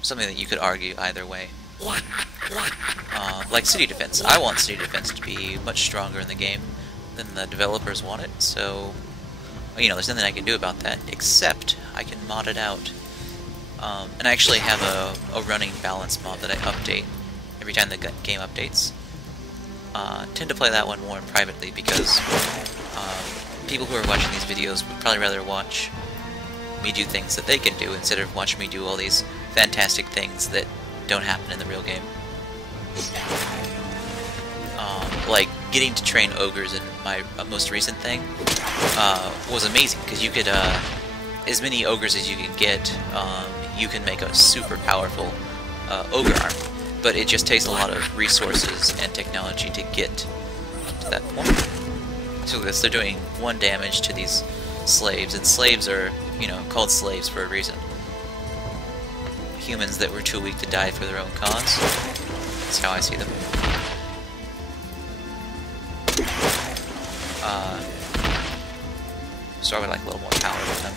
something that you could argue either way. Like city defense. I want city defense to be much stronger in the game than the developers want it, so, you know, there's nothing I can do about that, except I can mod it out. And I actually have a running balance mod that I update every time the game updates. Tend to play that one more privately because people who are watching these videos would probably rather watch me do things that they can do instead of watching me do all these fantastic things that don't happen in the real game. Like getting to train ogres in my most recent thing was amazing, because you could, as many ogres as you can get, you can make a super powerful ogre army. But it just takes a lot of resources and technology to get to that point. So this, they're doing 1 damage to these slaves, and slaves are, you know, called slaves for a reason. Humans that were too weak to die for their own cause. That's how I see them. So I would like a little more power with them.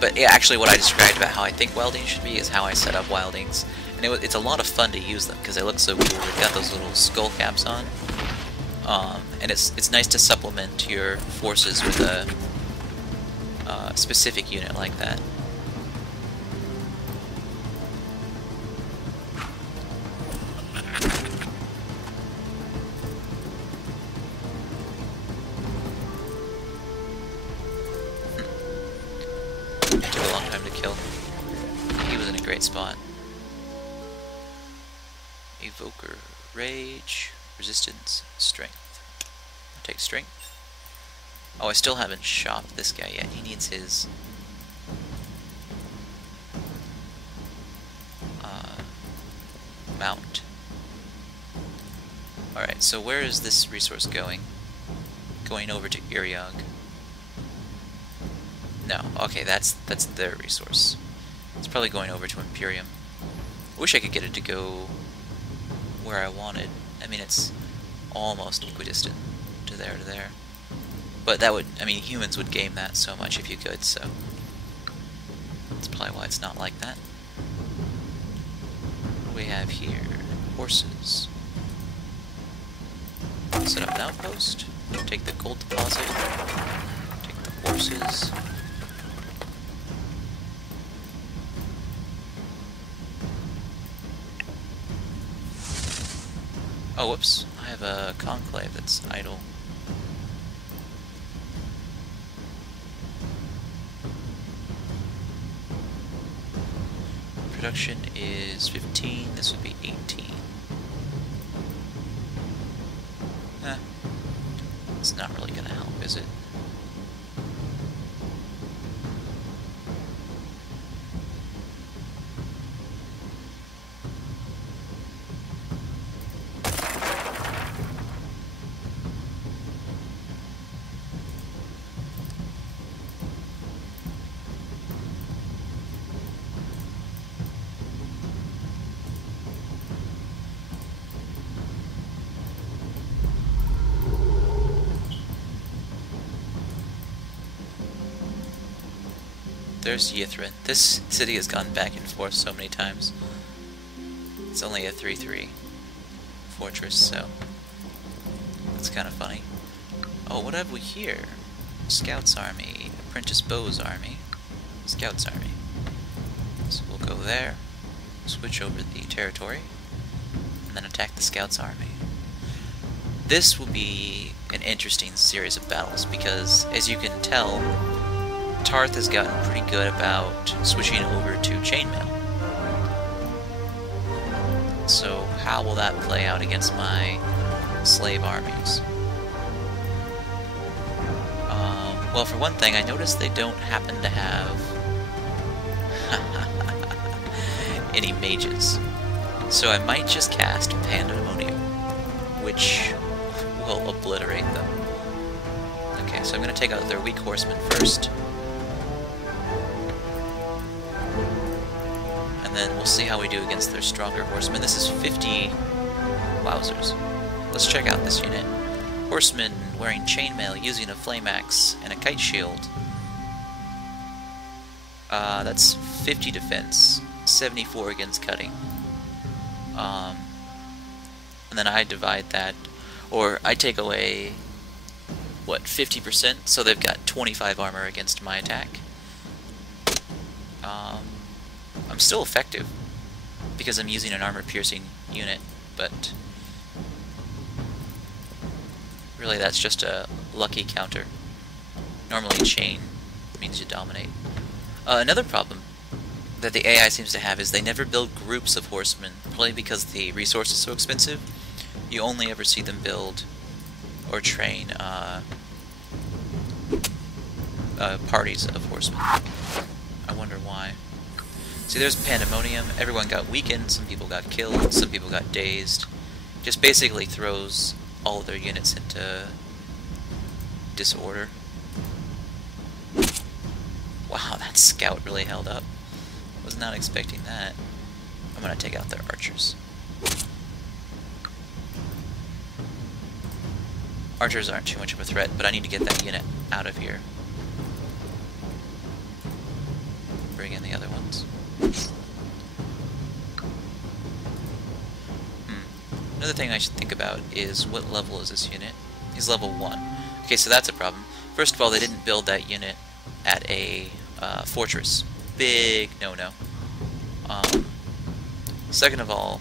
But yeah, actually what I described about how I think wilding should be is how I set up wildings. And it's a lot of fun to use them, because they look so cool. They've got those little skull caps on. And it's nice to supplement your forces with a specific unit like that. It took a long time to kill. He was in a great spot. Evoker, Rage, Resistance, Strength. I'll take Strength. Oh, I still haven't shopped this guy yet. He needs his mount. Alright, so where is this resource going? Going over to Iriog. No, okay, that's their resource. It's probably going over to Imperium. I wish I could get it to go where I wanted. I mean, it's almost equidistant to there. But that would, I mean, humans would game that so much if you could, so that's probably why it's not like that. What do we have here? Horses. Set up an outpost. Take the gold deposit. Take the horses. Oh, whoops. I have a conclave that's idle. Production is 15, this would be 18. It's not really gonna help, is it? There's Yithrin. This city has gone back and forth so many times. It's only a 3-3 fortress, so that's kind of funny. Oh, what have we here? Scouts army, Apprentice Bow's army, Scouts army. So we'll go there, switch over the territory, and then attack the Scouts army. This will be an interesting series of battles because, as you can tell, Tarth has gotten pretty good about switching over to chainmail. So how will that play out against my slave armies? Well, for one thing, I noticed they don't happen to have any mages. So I might just cast Pandemonium, which will obliterate them. Okay, so I'm going to take out their weak horsemen first. And then we'll see how we do against their stronger horsemen. This is 50 wowzers. Let's check out this unit. Horsemen wearing chainmail, using a flame axe and a kite shield. That's 50 defense, 74 against cutting. And then I divide that, or I take away, what, 50%? So they've got 25 armor against my attack. I'm still effective, because I'm using an armor-piercing unit, but really that's just a lucky counter. Normally chain means you dominate. Another problem that the AI seems to have is they never build groups of horsemen, probably because the resource is so expensive. You only ever see them build or train parties of horsemen. I wonder why. See, there's Pandemonium. Everyone got weakened, some people got killed, some people got dazed. Just basically throws all of their units into disorder. Wow, that scout really held up. Was not expecting that. I'm gonna take out their archers. Archers aren't too much of a threat, but I need to get that unit out of here. Bring in the other ones. Another thing I should think about is what level is this unit? He's level 1. Okay, so that's a problem. First of all, they didn't build that unit at a fortress. Big no-no. Second of all,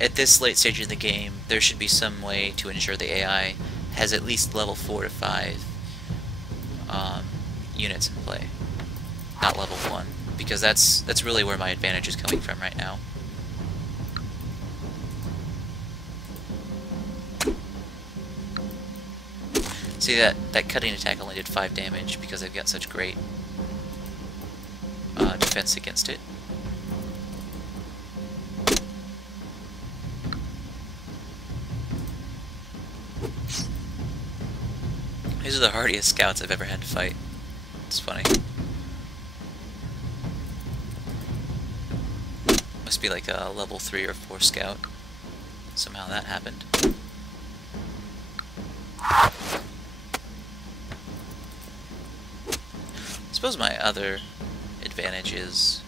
at this late stage in the game, there should be some way to ensure the AI has at least level 4 to 5 units in play. Not level 1. Because that's really where my advantage is coming from right now. See, that cutting attack only did 5 damage because they've got such great defense against it. These are the hardiest scouts I've ever had to fight. It's funny. Must be like a level 3 or 4 scout. Somehow that happened. I suppose my other advantage is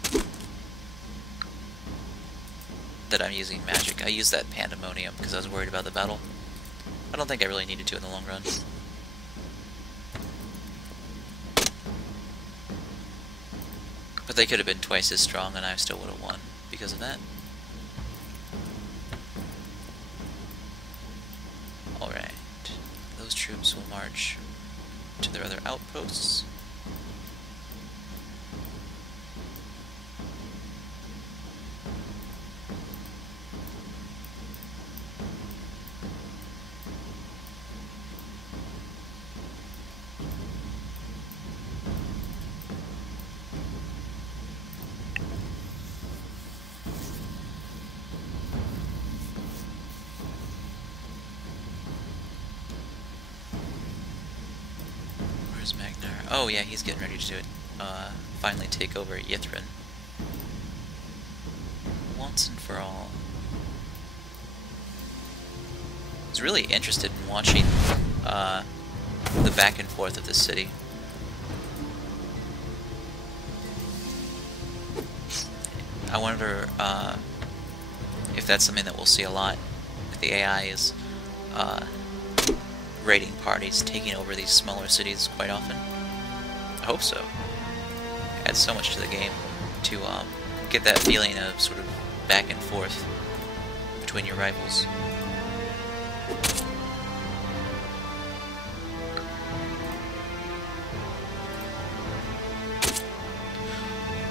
that I'm using magic. I used that pandemonium because I was worried about the battle. I don't think I really needed to in the long run. But they could have been twice as strong and I still would have won because of that. Alright. Those troops will march to their other outposts. Magnar. Oh yeah, he's getting ready to do it. Finally take over Yithrin. Once and for all. I was really interested in watching the back and forth of this city. I wonder if that's something that we'll see a lot. If the AI is raiding parties taking over these smaller cities quite often. I hope so. It adds so much to the game to get that feeling of sort of back and forth between your rivals.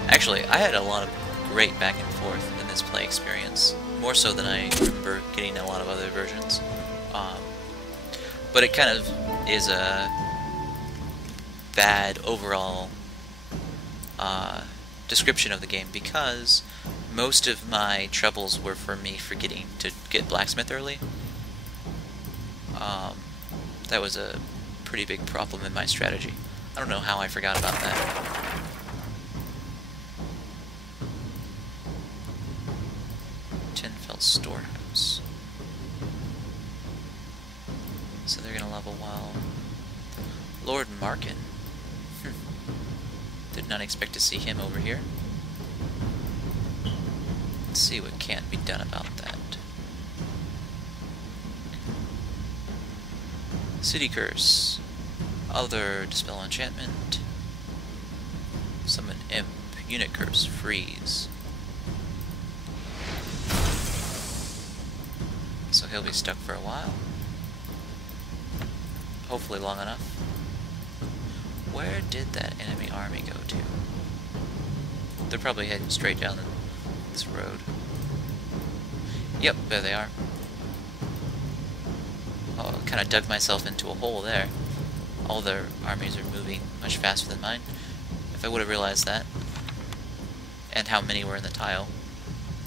Actually, I had a lot of great back and forth in this play experience, more so than I remember getting in a lot of other versions. But it kind of is a bad overall description of the game because most of my troubles were for me forgetting to get blacksmith early. That was a pretty big problem in my strategy. I don't know how I forgot about that. Tinfell Storehouse. So they're gonna level while Lord Markin. Did not expect to see him over here. Let's see what can be done about that. City Curse. Other Dispel Enchantment. Summon Imp. Unit Curse. Freeze. So he'll be stuck for a while. Hopefully long enough. Where did that enemy army go to? They're probably heading straight down this road. Yep, there they are. Oh, I kind of dug myself into a hole there. All their armies are moving much faster than mine. If I would have realized that, and how many were in the tile,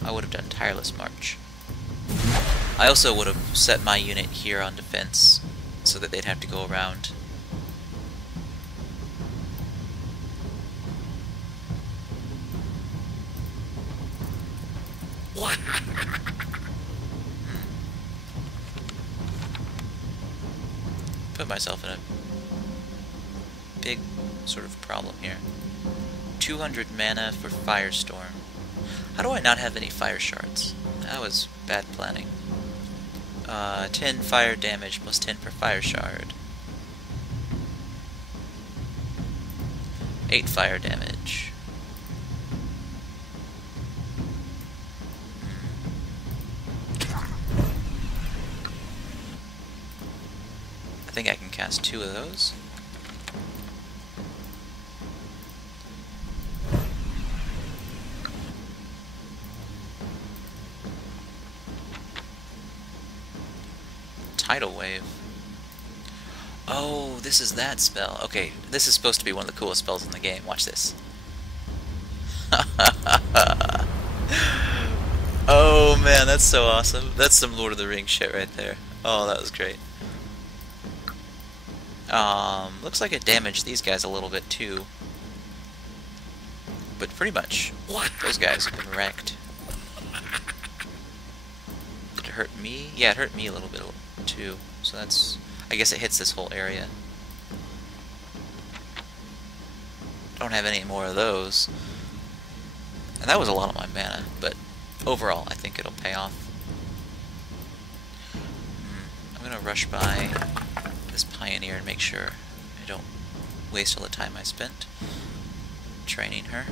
I would have done Tireless March. I also would have set my unit here on defense, so that they'd have to go around. Put myself in a big sort of problem here. 200 mana for Firestorm. How do I not have any fire shards? That was bad planning. 10 fire damage plus 10 per fire shard. 8 fire damage. I think I can cast 2 of those. Tidal Wave. Oh, this is that spell. Okay, this is supposed to be one of the coolest spells in the game. Watch this. Oh man, that's so awesome. That's some Lord of the Rings shit right there. Oh, that was great. Looks like it damaged these guys a little bit too. But pretty much, those guys have been wrecked. Did it hurt me? Yeah, it hurt me a little bit too. So that's... I guess it hits this whole area. Don't have any more of those. And that was a lot of my mana, but overall, I think it'll pay off. I'm gonna rush by this Pioneer and make sure I don't waste all the time I spent training her.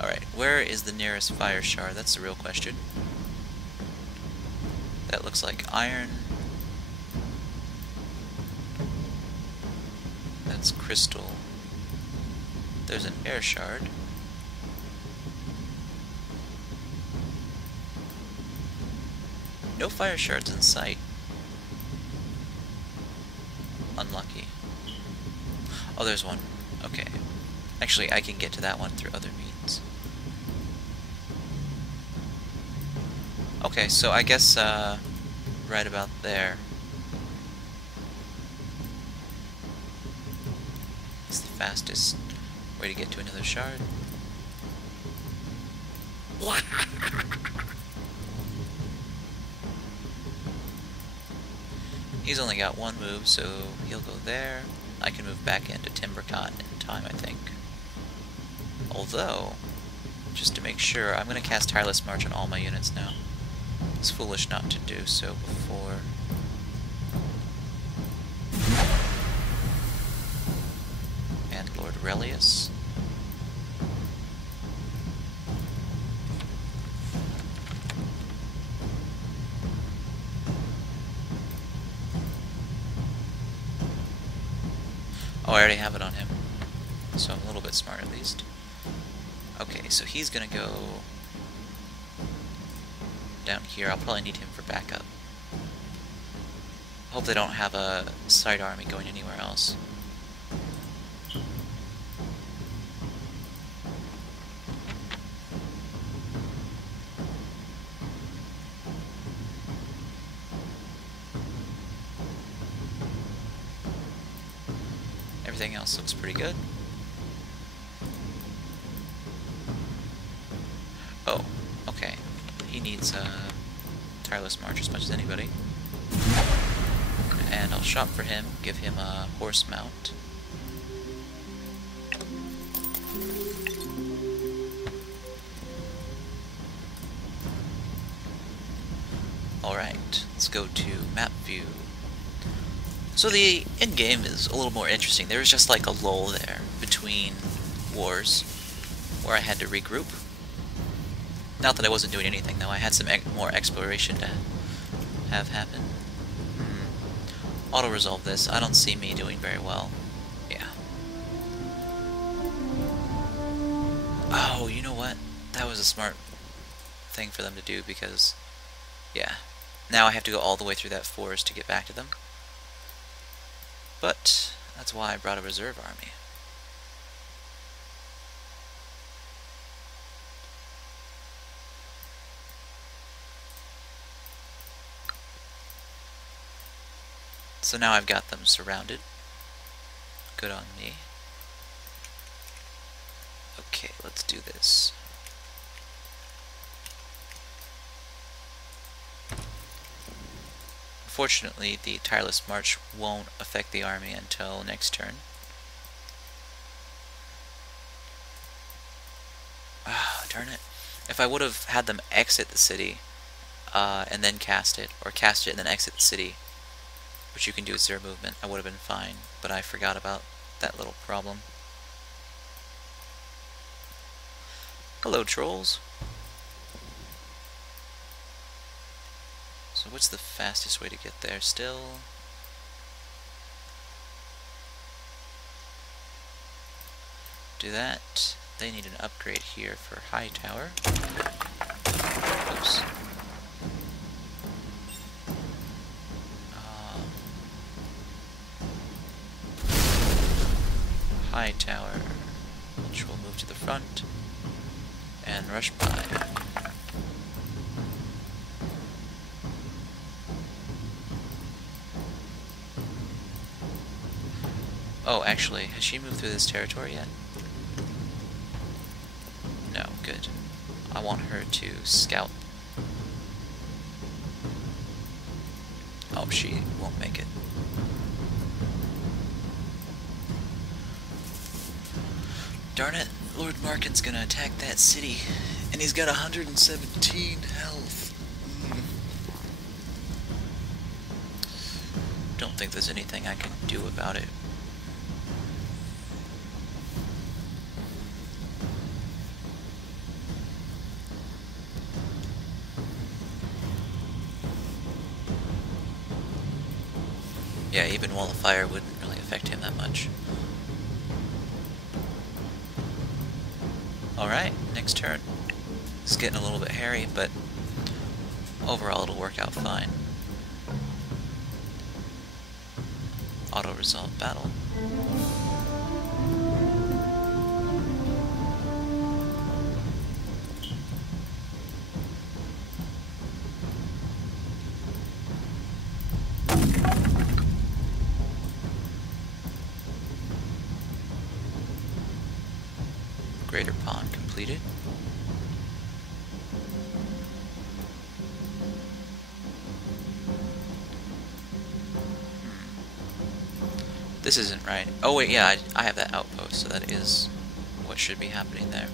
Alright, where is the nearest fire shard? That's the real question. That looks like iron. That's crystal. There's an air shard. No fire shards in sight. Unlucky. Oh, there's one. Okay. Actually, I can get to that one through other means. Okay, so I guess, right about there is the fastest way to get to another shard. He's only got one move, so he'll go there. I can move back into Timbercon in time, I think. Although, just to make sure, I'm going to cast Tireless March on all my units now. It's foolish not to do so before. And Lord Relius. Oh, I already have it on him. So I'm a little bit smart at least. Okay, so he's gonna go down here. I'll probably need him for backup. Hope they don't have a side army going anywhere else. Everything else looks pretty good. Oh, okay. He needs Tireless March as much as anybody. And I'll shop for him, give him a horse mount. Alright, let's go to map view. So the endgame is a little more interesting. There was just like a lull there between wars where I had to regroup. Not that I wasn't doing anything though, I had some more exploration to have happen. Auto-resolve this. I don't see me doing very well. Yeah. Oh, you know what? That was a smart thing for them to do because, yeah. Now I have to go all the way through that forest to get back to them. But that's why I brought a reserve army. So now I've got them surrounded. Good on me. Okay, let's do this. Fortunately, the Tireless March won't affect the army until next turn. Ah, darn it. If I would have had them exit the city, and then cast it, or cast it and then exit the city, which you can do with zero movement, I would have been fine, but I forgot about that little problem. Hello, trolls. So what's the fastest way to get there still? Do that. They need an upgrade here for high tower. Oops. High tower, which will move to the front and rush by. Oh, actually, has she moved through this territory yet? No, good. I want her to scout. Oh, she won't make it. Darn it, Lord Markin's gonna attack that city, and he's got 117 health. Don't think there's anything I can do about it. Yeah, even wall of fire wouldn't really affect him that much. Alright, next turn. It's getting a little bit hairy, but overall it'll work out fine. Auto-resolve battle. Greater Pond completed. This isn't right. Oh wait, yeah, I have that outpost, so that is what should be happening there.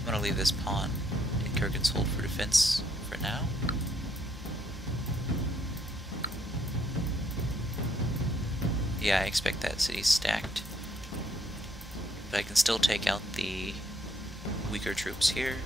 I'm gonna leave this pawn in Kurgan's hold for defense for now. Yeah, I expect that city stacked. But I can still take out the weaker troops here.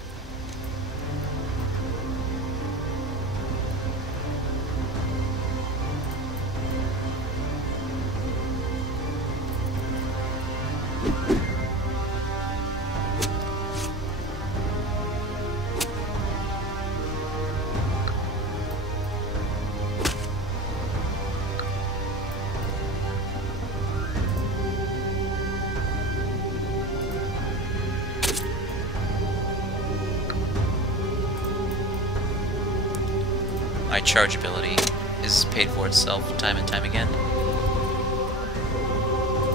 My charge ability is paid for itself time and time again.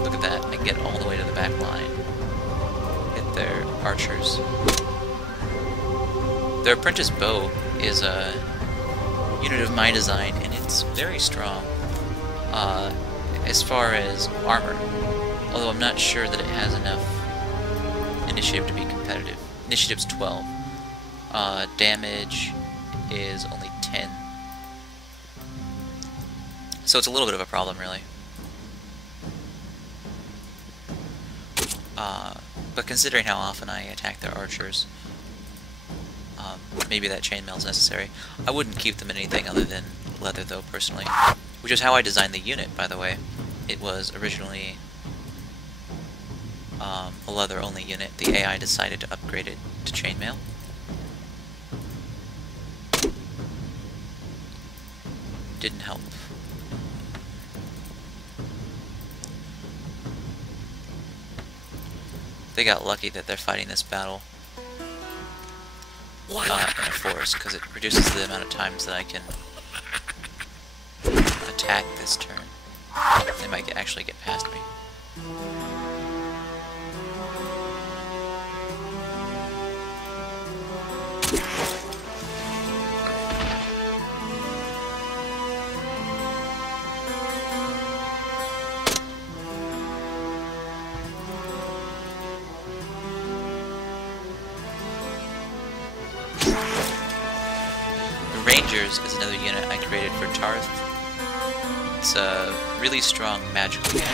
Look at that, I get all the way to the back line. Hit their archers. Their apprentice bow is a unit of my design, and it's very strong as far as armor. Although I'm not sure that it has enough initiative to be competitive. Initiative's 12. Damage is only 10. So it's a little bit of a problem, really. But considering how often I attack their archers, maybe that chainmail is necessary. I wouldn't keep them in anything other than leather, though, personally. Which is how I designed the unit, by the way. It was originally a leather-only unit. The AI decided to upgrade it to chainmail. Didn't help. They got lucky that they're fighting this battle in a forest, because it reduces the amount of times that I can attack this turn. They might actually get past me. Rangers is another unit I created for Tarth. It's a really strong magical unit.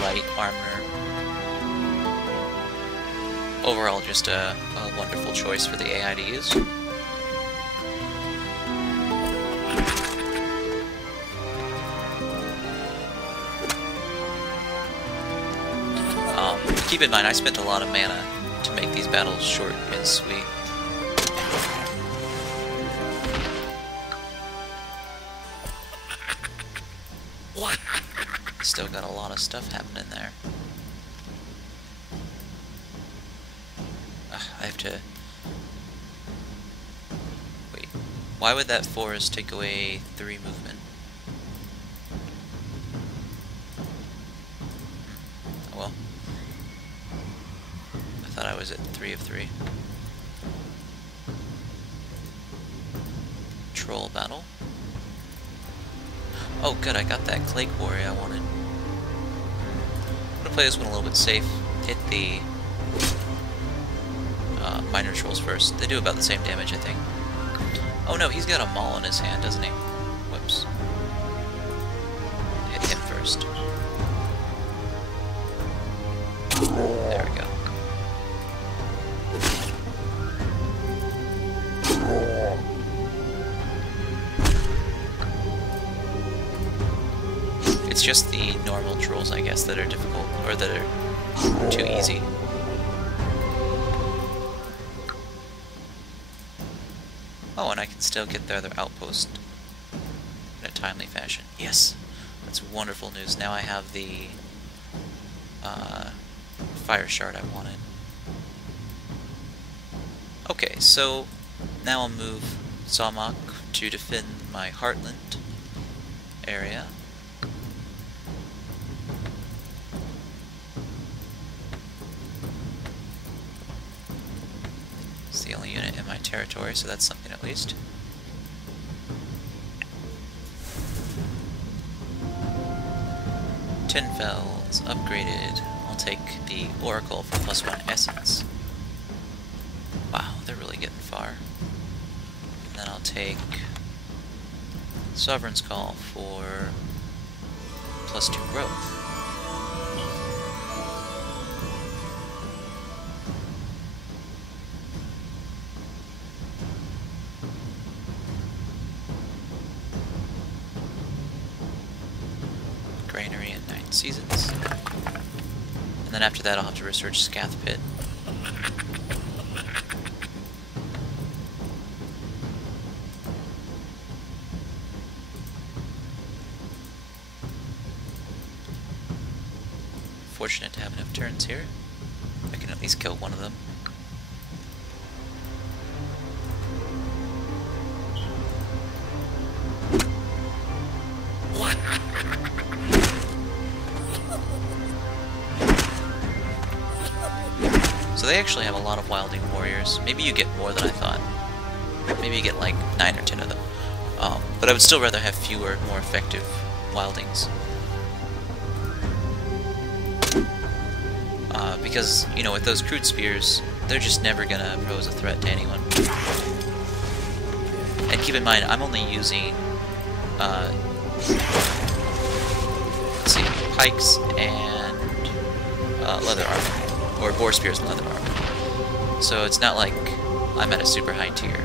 Light armor. Overall, just a wonderful choice for the AI to use. Keep in mind, I spent a lot of mana to make these battles short and sweet. Still got a lot of stuff happening there. I have to... Wait. Why would that forest take away 3 movement? Oh well. I thought I was at 3 of 3. Troll battle. Oh good, I got that clay quarry I wanted. I'm gonna play this one a little bit safe. Hit the minor trolls first. They do about the same damage, I think. Oh no, he's got a maul in his hand, doesn't he? Whoops. Hit him first. There we go. It's just the normal trolls, I guess, that are difficult, or that are too easy. Oh, and I can still get the other outpost in a timely fashion. Yes! That's wonderful news. Now I have the fire shard I wanted. Okay, so now I'll move Sawmok to defend my Heartland area. It's the only unit in my territory, so that's something at least. Tinfells upgraded. I'll take the Oracle for +1 essence. Wow, they're really getting far. And then I'll take Sovereign's Call for +2 growth. Granary and 9 Seasons. And then after that I'll have to research Scath Pit. Fortunate to have enough turns here. I can at least kill one of them. So they actually have a lot of wilding warriors. Maybe you get more than I thought. Maybe you get like 9 or 10 of them. But I would still rather have fewer, more effective wildings. Because, you know, with those crude spears, they're just never gonna pose a threat to anyone. And keep in mind, I'm only using, let's see, pikes and leather armor, or boar spears and leather armor. So it's not like I'm at a super high tier.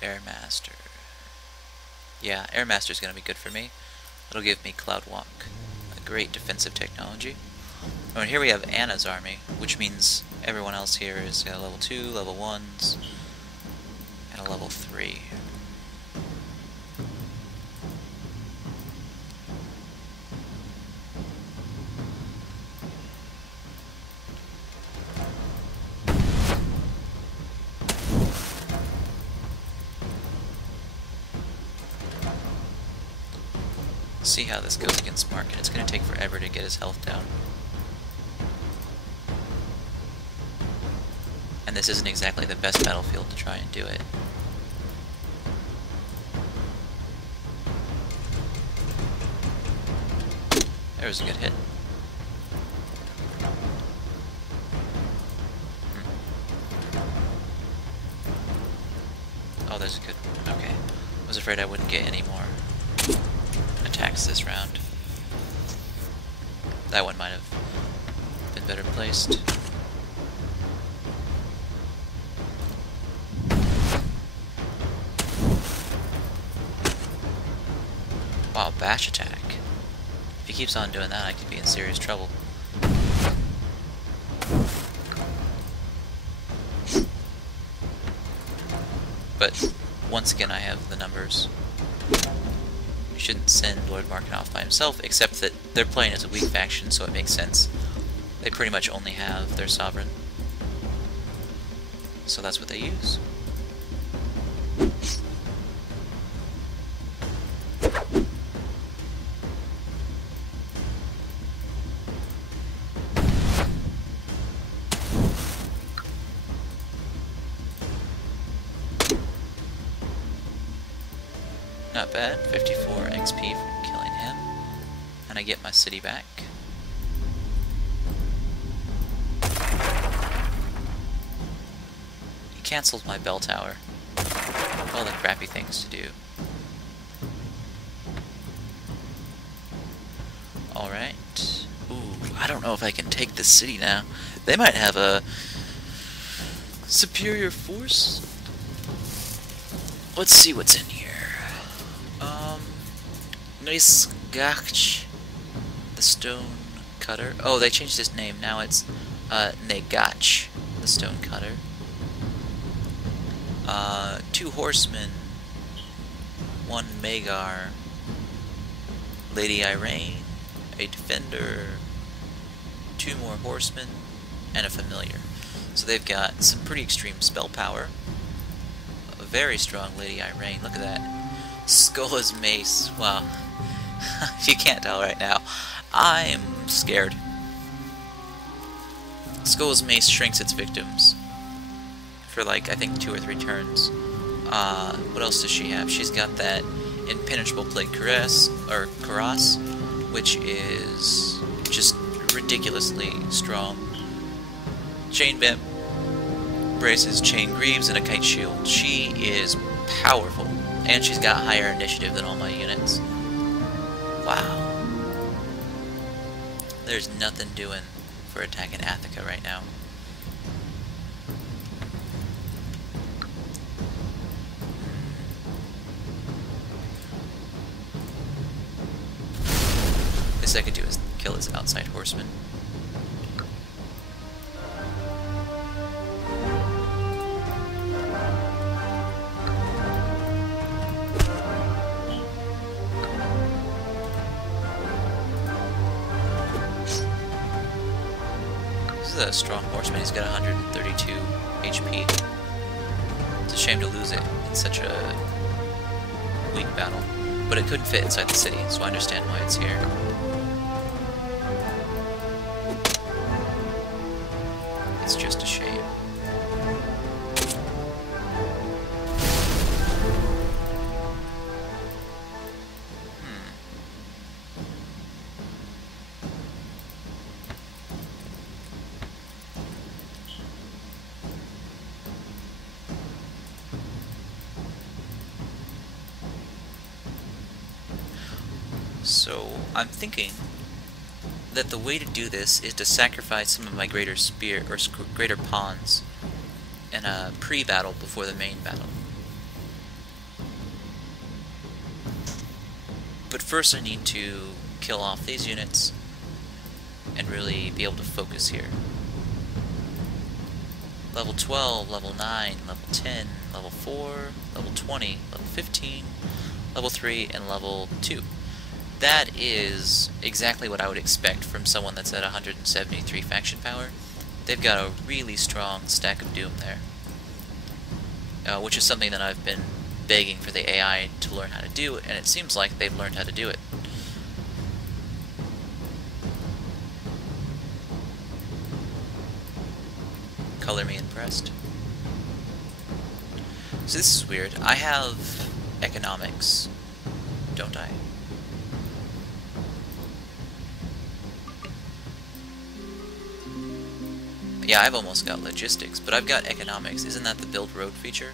Airmaster. Yeah, Airmaster's gonna be good for me. It'll give me Cloudwalk, a great defensive technology. Oh, and here we have Anna's army, which means everyone else here is a level 2, level 1s, and a level 3. See how this goes against Mark, and it's going to take forever to get his health down. And this isn't exactly the best battlefield to try and do it. There was a good hit. Oh, there's a good... okay. I was afraid I wouldn't get any more attacks this round. That one might have been better placed. Wow, bash attack. If he keeps on doing that, I could be in serious trouble. But once again, I have the numbers. You shouldn't send Lord Markinoff by himself, except that they're playing as a weak faction, so it makes sense. They pretty much only have their sovereign. So that's what they use. Not bad, 54 XP from killing him. And I get my city back. He cancelled my bell tower. All the crappy things to do. Alright. Ooh, I don't know if I can take this city now. They might have a superior force. Let's see what's in here. Nisgach, the stone cutter. Oh, they changed his name. Now it's Negach, the stone cutter. 2 horsemen, 1 Magnar, Lady Irene, a defender, 2 more horsemen, and a familiar. So they've got some pretty extreme spell power. A very strong Lady Irene. Look at that. Skola's mace. Wow. If you can't tell right now, I'm scared. Skola's mace shrinks its victims for like, I think 2 or 3 turns. What else does she have? She's got that impenetrable plate cuirass, which is just ridiculously strong. Chain vamp, braces, chain greaves, and a kite shield. She is powerful, and she's got higher initiative than all my units. Wow. There's nothing doing for attacking Attica right now. This I could do is kill his outside horseman. A strong horseman. He's got 132 HP. It's a shame to lose it in such a weak battle, but it couldn't fit inside the city, so I understand why it's here. It's just a shame. So, I'm thinking that the way to do this is to sacrifice some of my greater spear or greater pawns in a pre-battle before the main battle. But first I need to kill off these units and really be able to focus here. Level 12, level 9, level 10, level 4, level 20, level 15, level 3, and level 2. That is exactly what I would expect from someone that's at 173 faction power. They've got a really strong stack of doom there, which is something that I've been begging for the AI to learn how to do, and it seems like they've learned how to do it. Color me impressed. So this is weird. I have economics, don't I? Yeah, I've almost got logistics, but I've got economics. Isn't that the build road feature?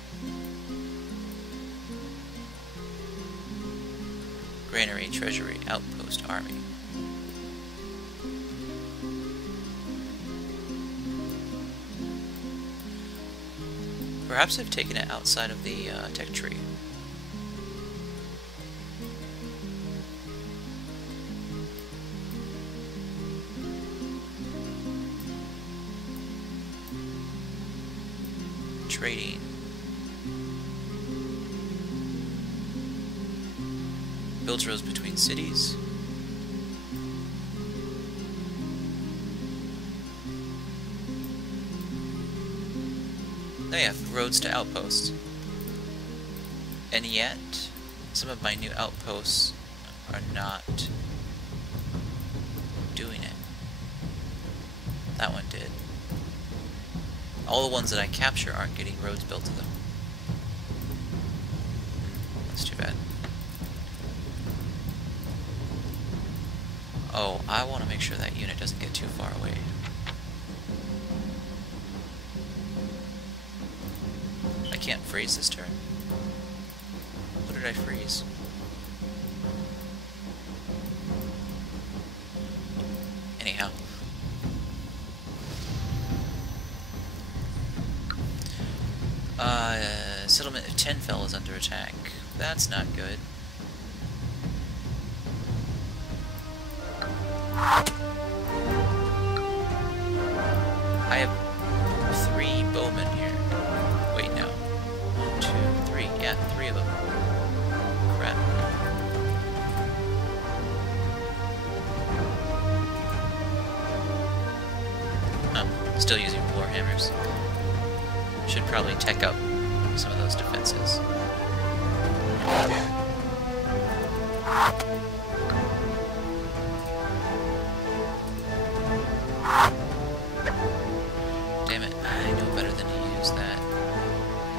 Granary, treasury, outpost, army. Perhaps I've taken it outside of the tech tree. Trading. Builds roads between cities. Oh yeah, roads to outposts. And yet, some of my new outposts are not doing it. That one did. All the ones that I capture aren't getting roads built to them. That's too bad. Oh, I want to make sure that unit doesn't get too far away. I can't freeze this turn. What did I freeze? Anyhow. Settlement of Tenfell is under attack. That's not good. I have 3 bowmen here. Wait, no. 1, 2, 3. Yeah, 3 of them. Crap. Huh. Still using warhammers. Should probably tech up some of those defenses. Damn it, I know better than to use that.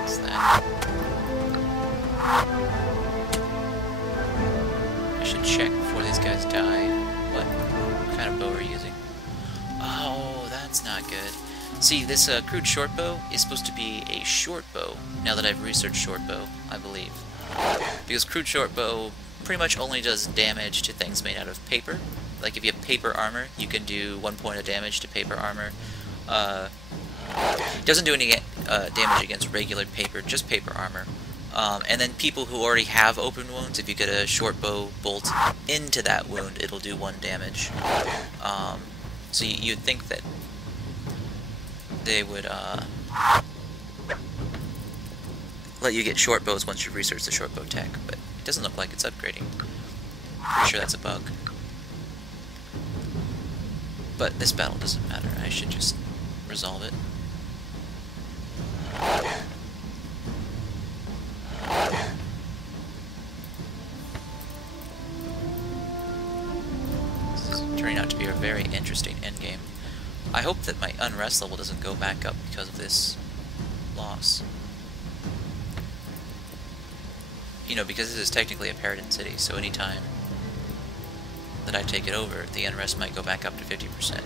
It's that. I should check before these guys die what kind of bow we're using. Oh, that's not good. See, this crude short bow is supposed to be a short bow, now that I've researched short bow, I believe. Because crude short bow pretty much only does damage to things made out of paper. Like if you have paper armor, you can do 1 point of damage to paper armor. It doesn't do any damage against regular paper, just paper armor. And then people who already have open wounds, if you get a short bow bolt into that wound, it'll do 1 damage. So you'd think that they would let you get short bows once you research the short bow tech, but it doesn't look like it's upgrading. Pretty sure that's a bug. But this battle doesn't matter, I should just resolve it. This is turning out to be a very interesting endgame. I hope that my unrest level doesn't go back up because of this loss. You know, because this is technically a Paradigm city, so anytime that I take it over, the unrest might go back up to 50%.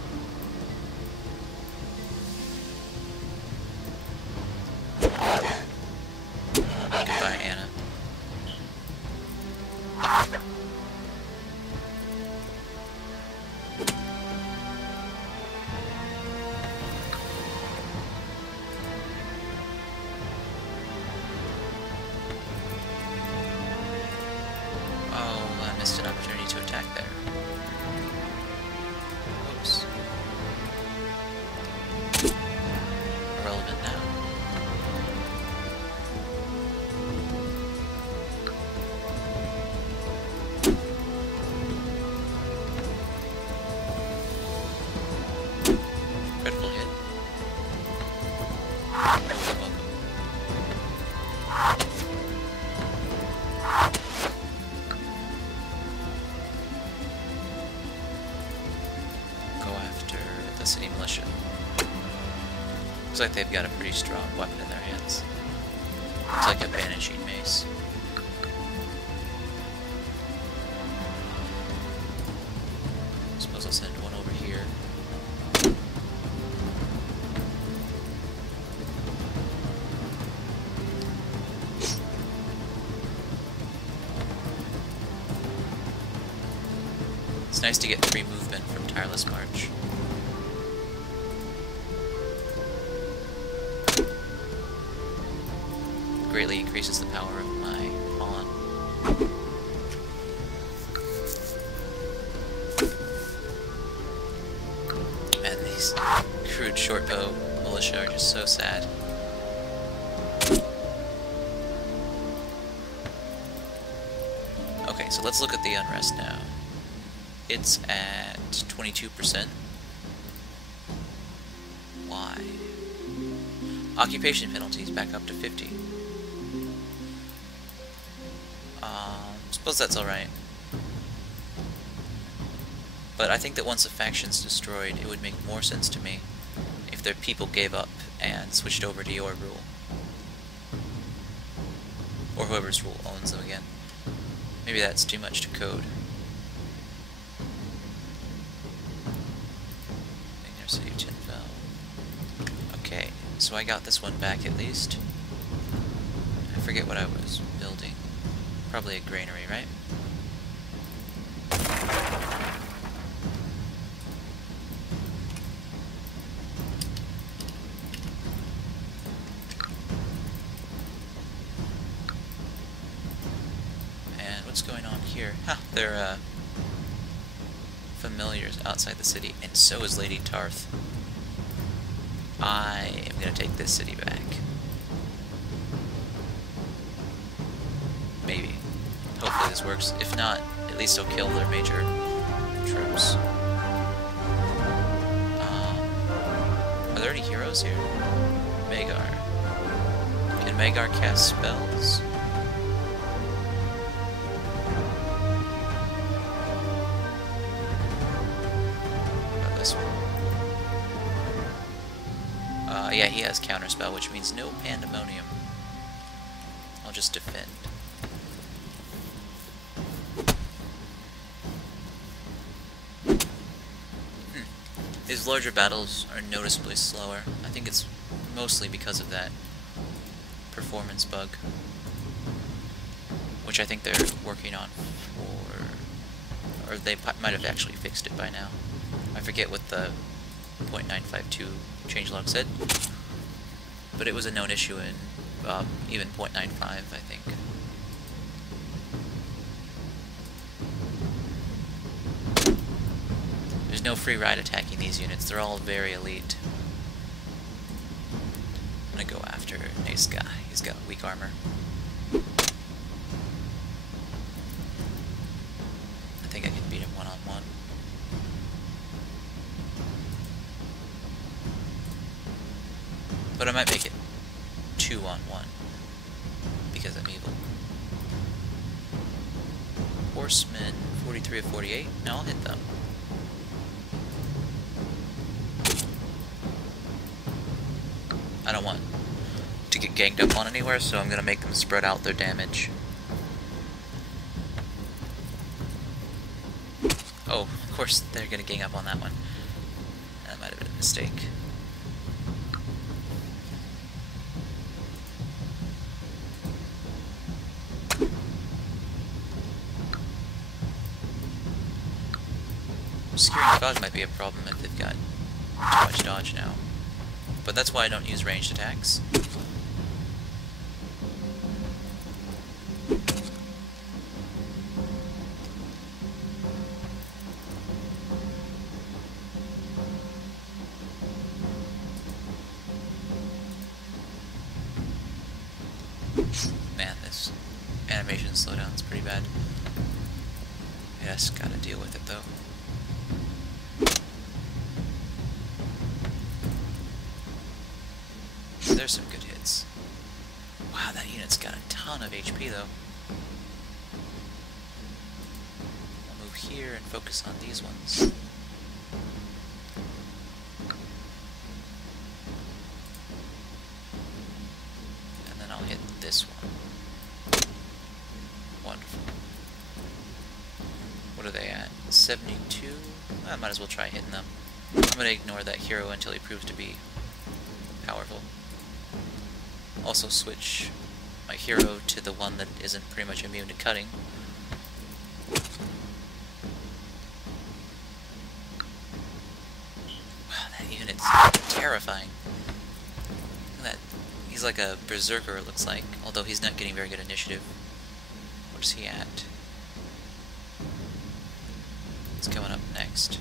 Goodbye, Anna. Missed an opportunity to attack there. Oops. Irrelevant now. Critical hit. You're welcome. The city militia. Looks like they've got a pretty strong weapon in their hands. It's like a banishing mace. Suppose I'll send one over here. It's nice to get free movement from Tireless March. Greatly increases the power of my pawn. And these crude shortbow militia are just so sad. Okay, Okay, so let's look at the unrest now. It's at 22%. Why? Occupation penalties back up to 50. Suppose that's alright. But I think that once a faction's destroyed, it would make more sense to me if their people gave up and switched over to your rule. Or whoever's rule owns them again. Maybe that's too much to code. Magnar City 10 fell. Okay, so I got this one back at least. I forget what I was building. Probably a granary, right? And what's going on here? Huh, they're familiars outside the city, and so is Lady Tarth. I am going to take this city back. Maybe. Hopefully this works. If not, at least I'll kill their major troops. Are there any heroes here? Magnar. Can Magnar cast spells? About this one. Yeah, he has counterspell, which means no pandemonium. I'll just defend. His larger battles are noticeably slower. I think it's mostly because of that performance bug, which I think they're working on for, or they might have actually fixed it by now. I forget what the 0.952 changelog said, but it was a known issue in even 0.95, I think. There's no free ride attacking these units. They're all very elite. I'm gonna go after this guy. He's got weak armor. I think I can beat him one-on-one. But I might make it 2-on-1 because I'm evil. Horsemen, 43 of 48. No, I'll hit them. I don't want to get ganged up on anywhere, so I'm going to make them spread out their damage. Oh, of course they're going to gang up on that one. That might have been a mistake. Securing dodge might be a problem if they've got too much dodge now. But that's why I don't use ranged attacks. Man, this animation slowdown is pretty bad. Yes, gotta deal with it though. There's some good hits. Wow, that unit's got a ton of HP though. I'll move here and focus on these ones. And then I'll hit this one. Wonderful. What are they at? 72? I might as well try hitting them. I'm gonna ignore that hero until he proves to be powerful. Also switch my hero to the one that isn't pretty much immune to cutting. Wow, that unit's terrifying. Look at that. He's like a berserker, it looks like, although he's not getting very good initiative. Where's he at? He's coming up next.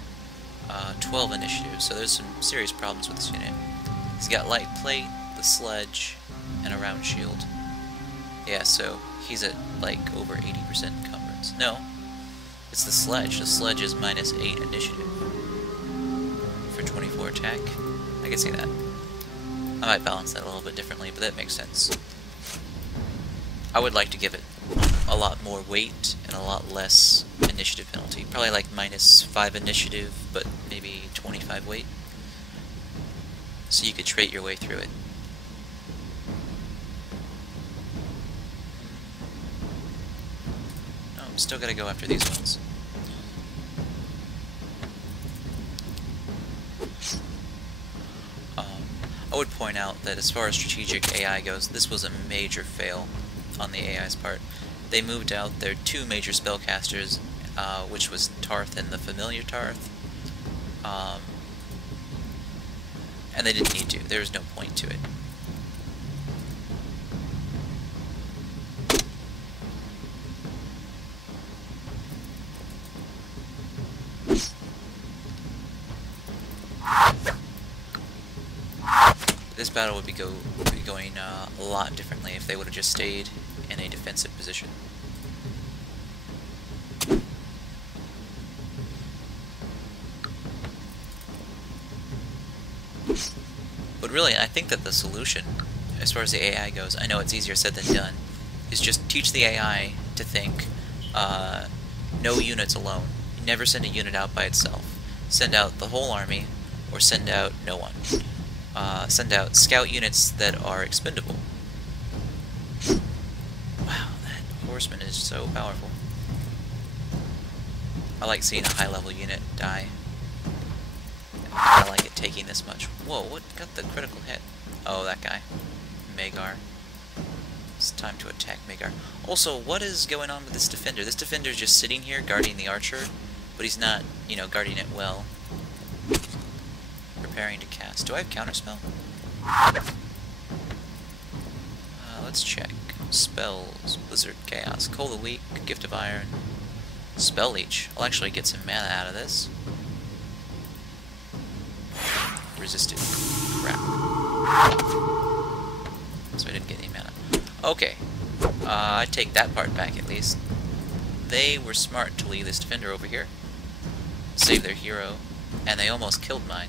12 initiative, so there's some serious problems with this unit. He's got light plate, the sledge, and a round shield. Yeah, so he's at like over 80% encumbrance. No, it's the sledge. The sledge is -8 initiative for 24 attack. I can see that. I might balance that a little bit differently, but that makes sense. I would like to give it a lot more weight and a lot less initiative penalty. Probably like -5 initiative, but maybe 25 weight. So you could trait your way through it. No, I'm still gotta go after these ones. I would point out that as far as strategic AI goes, this was a major fail on the AI's part. They moved out their 2 major spellcasters, which was Tarth and the familiar Tarth. And they didn't need to. There was no point to it. This battle would be going a lot differently if they would have just stayed in a defensive position. But really, I think that the solution, as far as the AI goes, I know it's easier said than done, is just teach the AI to think no units alone. You never send a unit out by itself. Send out the whole army, or send out no one. Send out scout units that are expendable. Wow, that horseman is so powerful. I like seeing a high-level unit die. I like it taking this much. Whoa, what got the critical hit? Oh, that guy. Magnar. It's time to attack Magnar. Also, what is going on with this defender? This defender is just sitting here guarding the archer, but he's not, you know, guarding it well. Preparing to cast. Do I have counterspell? Let's check. Spells. Blizzard, Chaos, Cold of the Weak, Gift of Iron, Spell Leech. I'll actually get some mana out of this. Resisted. Crap. So I didn't get any mana. Okay. I take that part back at least. They were smart to leave this defender over here. Save their hero. And they almost killed mine.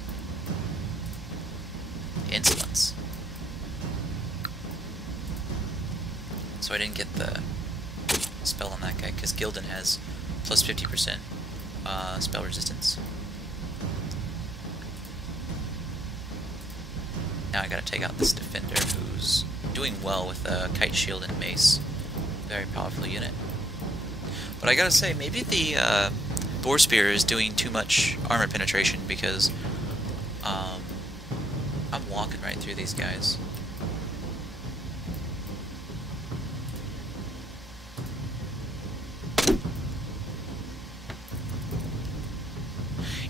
Insolence. So I didn't get the spell on that guy, because Gildan has plus 50% spell resistance. Now I gotta take out this defender who's doing well with a kite shield and mace. Very powerful unit. But I gotta say, maybe the boar spear is doing too much armor penetration, because I'm walking right through these guys.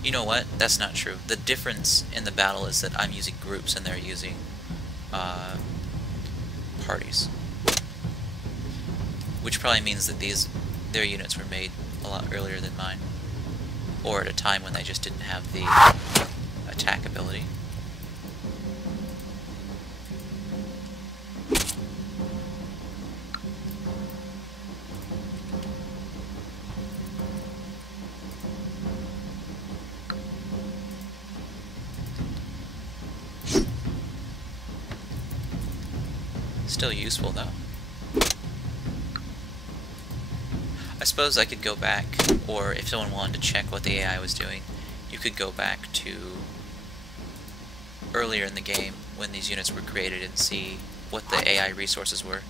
You know what? That's not true. The difference in the battle is that I'm using groups and they're using parties. Which probably means that their units were made a lot earlier than mine. Or at a time when they just didn't have the attack ability. Still useful though. I suppose I could go back, or if someone wanted to check what the AI was doing, you could go back to earlier in the game when these units were created and see what the AI resources were.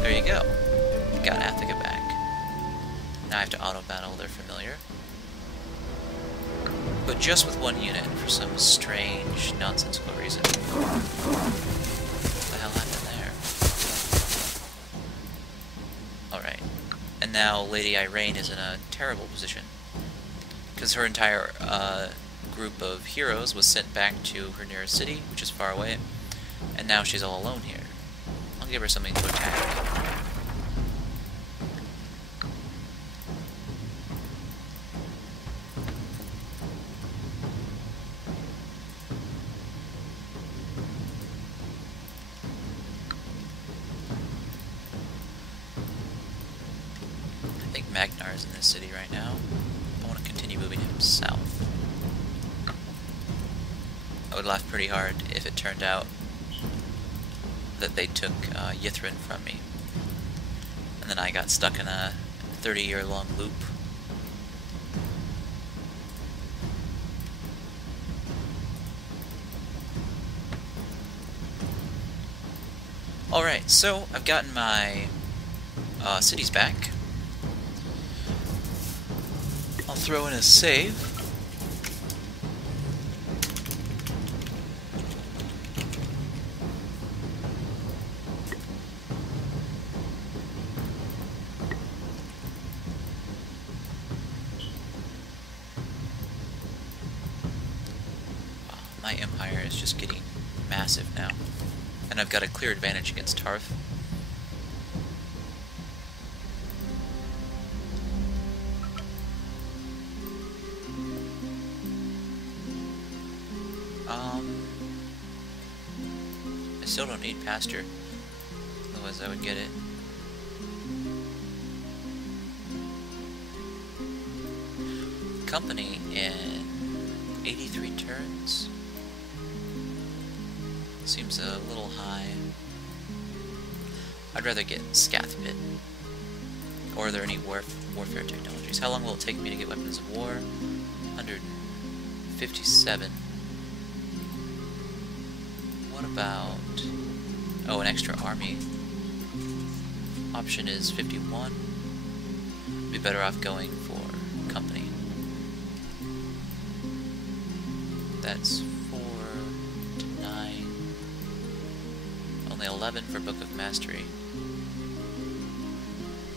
There you go. Got Attica back. Now I have to auto-battle their familiar. But just with one unit for some strange, nonsensical reason. What the hell happened there? Alright. And now Lady Irene is in a terrible position. Because her entire group of heroes was sent back to her nearest city, which is far away. And now she's all alone here. I'll give her something to attack. Magnar is in this city right now. I want to continue moving him south. I would laugh pretty hard if it turned out that they took Yithrin from me. And then I got stuck in a 30-year-long loop. Alright, so I've gotten my cities back. I'll throw in a save. My empire is just getting massive now. And I've got a clear advantage against Tarth. I still don't need pasture. Otherwise I would get it. Company in 83 turns. Seems a little high. I'd rather get Scathpit. Or are there any warfare technologies? How long will it take me to get weapons of war? 157. What about... oh, an extra army. Option is 51. Be better off going for company. That's 4 to 9. Only 11 for Book of Mastery.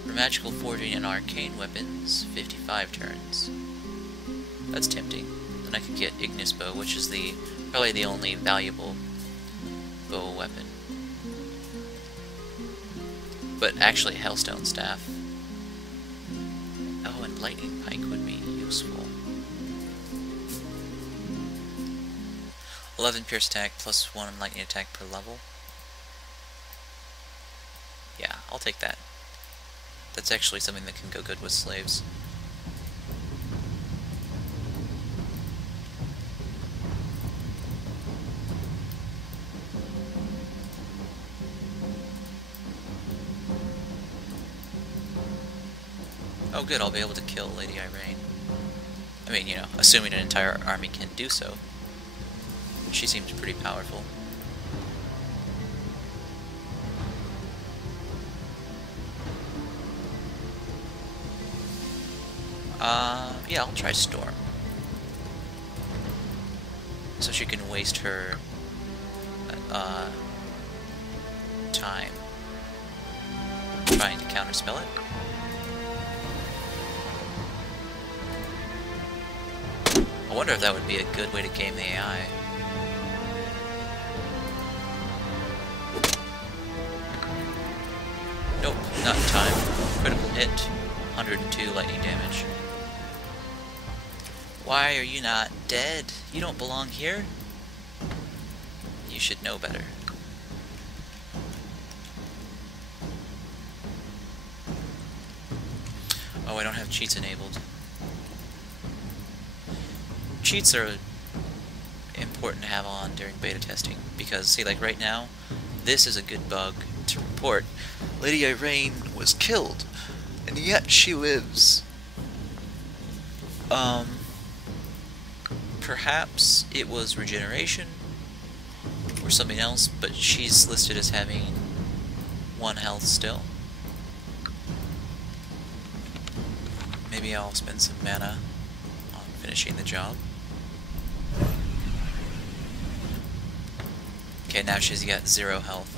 For magical forging and arcane weapons, 55 turns. That's tempting. Then I could get Ignis Bow, which is probably the only valuable bow weapon. But actually, Hellstone Staff. Oh, and Lightning Pike would be useful. 11 pierce attack plus 1 lightning attack per level. Yeah, I'll take that. That's actually something that can go good with slaves. Oh good, I'll be able to kill Lady Irene. I mean, you know, assuming an entire army can do so. She seems pretty powerful. Yeah, I'll try Storm. So she can waste her time trying to counterspell it. I wonder if that would be a good way to game the AI. Nope, not in time. Critical hit. 102 lightning damage. Why are you not dead? You don't belong here. You should know better. Oh, I don't have cheats enabled. Cheats are important to have on during beta testing, because, see, like right now, this is a good bug to report. Lady Irene was killed, and yet she lives. Perhaps it was regeneration, or something else, but she's listed as having 1 health still. Maybe I'll spend some mana on finishing the job. Okay, now she's got 0 health.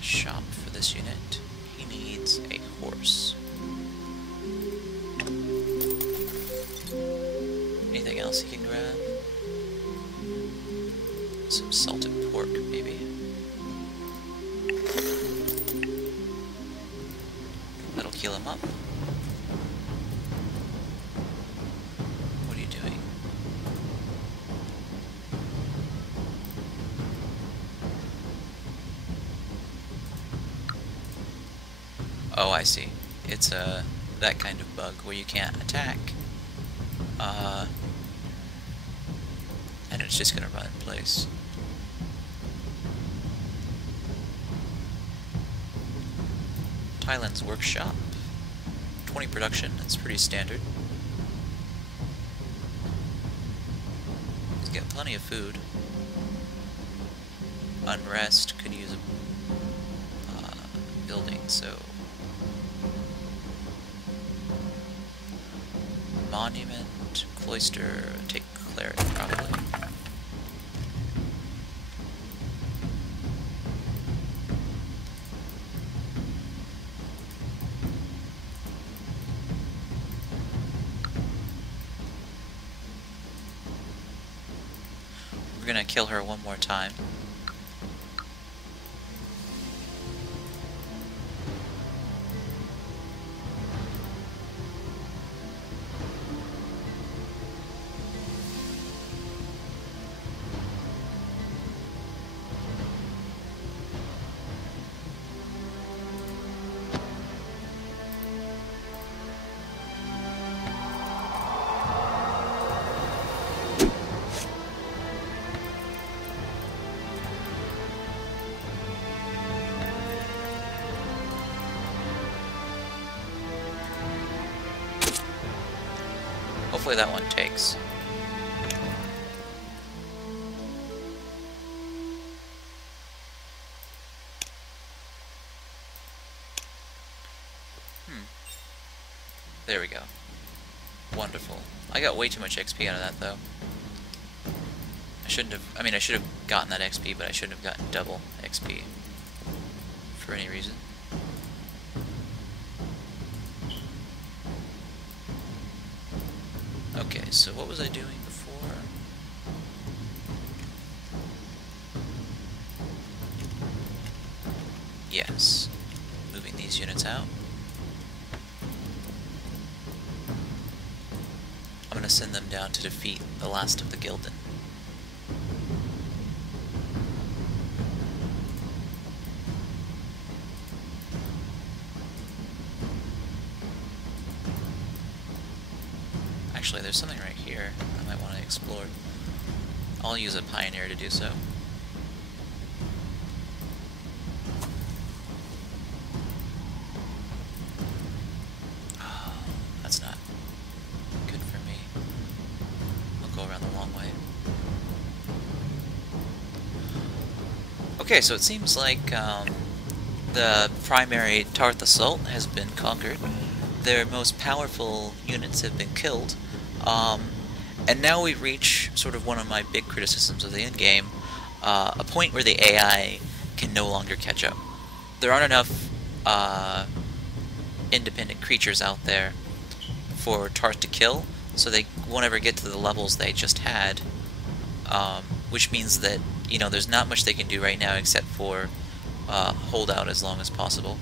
Shop for this unit. He needs a horse. Anything else he can grab? Some salted pork, maybe. That'll heal him up. What are you doing? Oh, I see. It's that kind of bug where you can't attack, uh, and it's just gonna run in place. Thailand's workshop. 20 production, that's pretty standard. He's got plenty of food. Unrest could use a building, so... Monument, cloister, take cleric, probably. We're gonna kill her one more time. Hopefully that one takes. There we go. Wonderful. I got way too much XP out of that, though. I shouldn't have... I mean, I should have gotten that XP, but I shouldn't have gotten double XP. For any reason. Okay, so what was I doing before? Yes. Moving these units out. I'm gonna send them down to defeat the last of the Gildan. Actually, there's something right here I might want to explore. I'll use a pioneer to do so. Oh, that's not good for me. I'll go around the long way. Okay, so it seems like the primary Tarth assault has been conquered. Their most powerful units have been killed. And now we reach sort of one of my big criticisms of the endgame, a point where the AI can no longer catch up. There aren't enough independent creatures out there for Tarth to kill, so they won't ever get to the levels they just had, which means that, you know, there's not much they can do right now except for hold out as long as possible,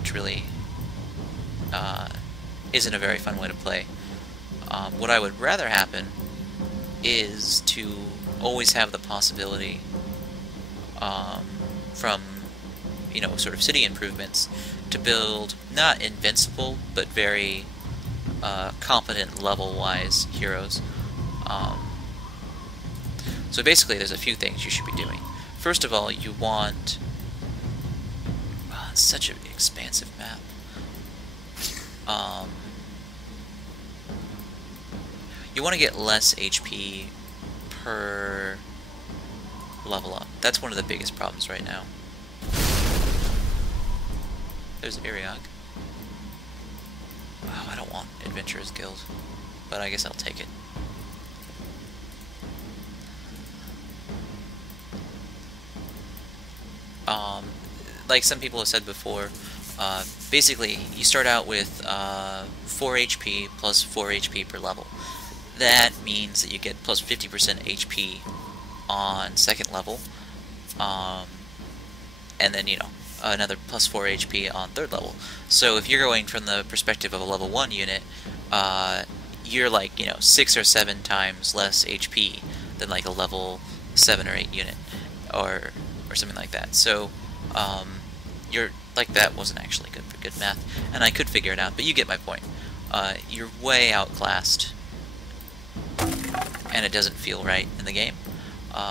which really isn't a very fun way to play. What I would rather happen is to always have the possibility from, you know, sort of city improvements to build not invincible but very competent level-wise heroes. So basically there's a few things you should be doing. First of all, you want... it's such an expansive map. You want to get less HP per level up. That's one of the biggest problems right now. There's Iriog. Wow, I don't want Adventurers Guild, but I guess I'll take it. Like some people have said before, basically you start out with 4 HP plus 4 HP per level. That means that you get plus 50% HP on second level, and then, you know, another plus 4 HP on third level. So if you're going from the perspective of a level 1 unit, you're like, you know, 6 or 7 times less HP than like a level 7 or 8 unit, or something like that. So you're like that wasn't actually good for good math, and I could figure it out, but you get my point. You're way outclassed, and it doesn't feel right in the game.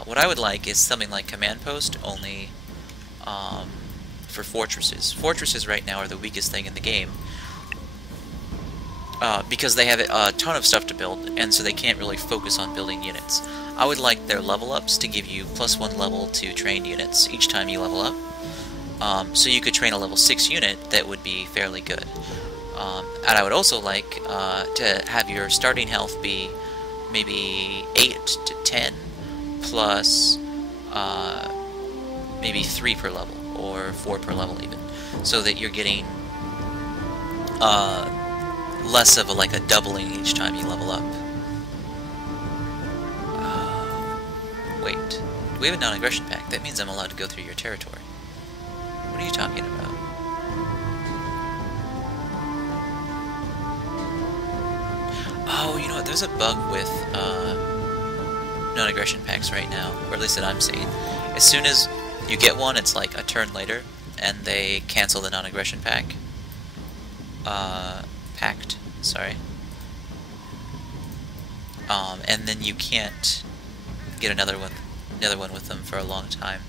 What I would like is something like Command Post, only for fortresses. Fortresses right now are the weakest thing in the game, because they have a ton of stuff to build, and so they can't really focus on building units. I would like their level ups to give you +1 level to trained units each time you level up. So you could train a level 6 unit that would be fairly good. And I would also like to have your starting health be maybe 8 to 10 plus maybe 3 per level, or 4 per level even, so that you're getting less of a doubling each time you level up. Wait, do we have a non-aggression pact? That means I'm allowed to go through your territory. What are you talking about? Oh, you know what, there's a bug with non-aggression pacts right now, or at least that I'm seeing. As soon as you get one, it's like a turn later, and they cancel the non-aggression pact. Sorry. And then you can't get another one with them for a long time.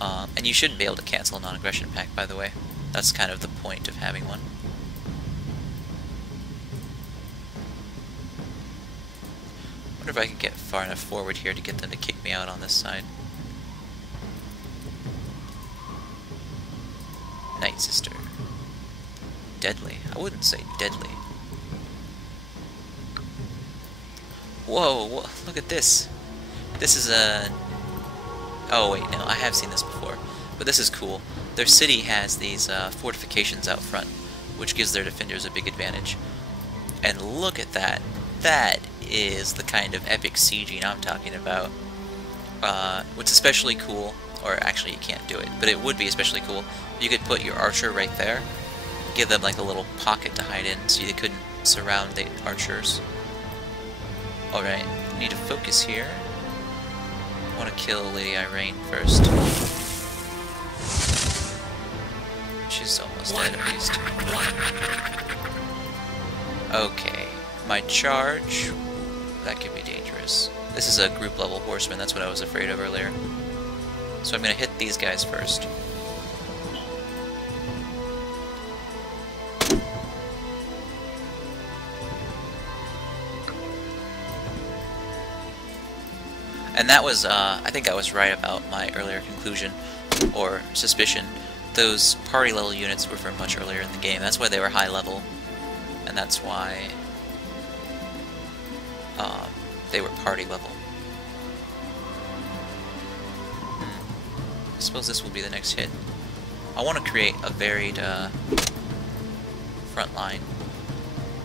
And you shouldn't be able to cancel a non-aggression pact, by the way. That's kind of the point of having one. I wonder if I could get far enough forward here to get them to kick me out on this side. Night Sister. Deadly. I wouldn't say deadly. Whoa, look at this. This is a... Oh wait, no, I have seen this before. But this is cool. Their city has these fortifications out front, which gives their defenders a big advantage. And look at that. That is the kind of epic sieging I'm talking about. What's especially cool, or actually you can't do it, but it would be especially cool, you could put your archer right there, give them like a little pocket to hide in so they couldn't surround the archers. Alright, need to focus here. I want to kill Lady Irene first. She's almost dead at least. Okay, my charge, that could be dangerous. This is a group level horseman, that's what I was afraid of earlier. So I'm going to hit these guys first. And that was, I think I was right about my earlier conclusion, or suspicion. Those party level units were from much earlier in the game. That's why they were high level. And that's why they were party level. I suppose this will be the next hit. I want to create a varied front line.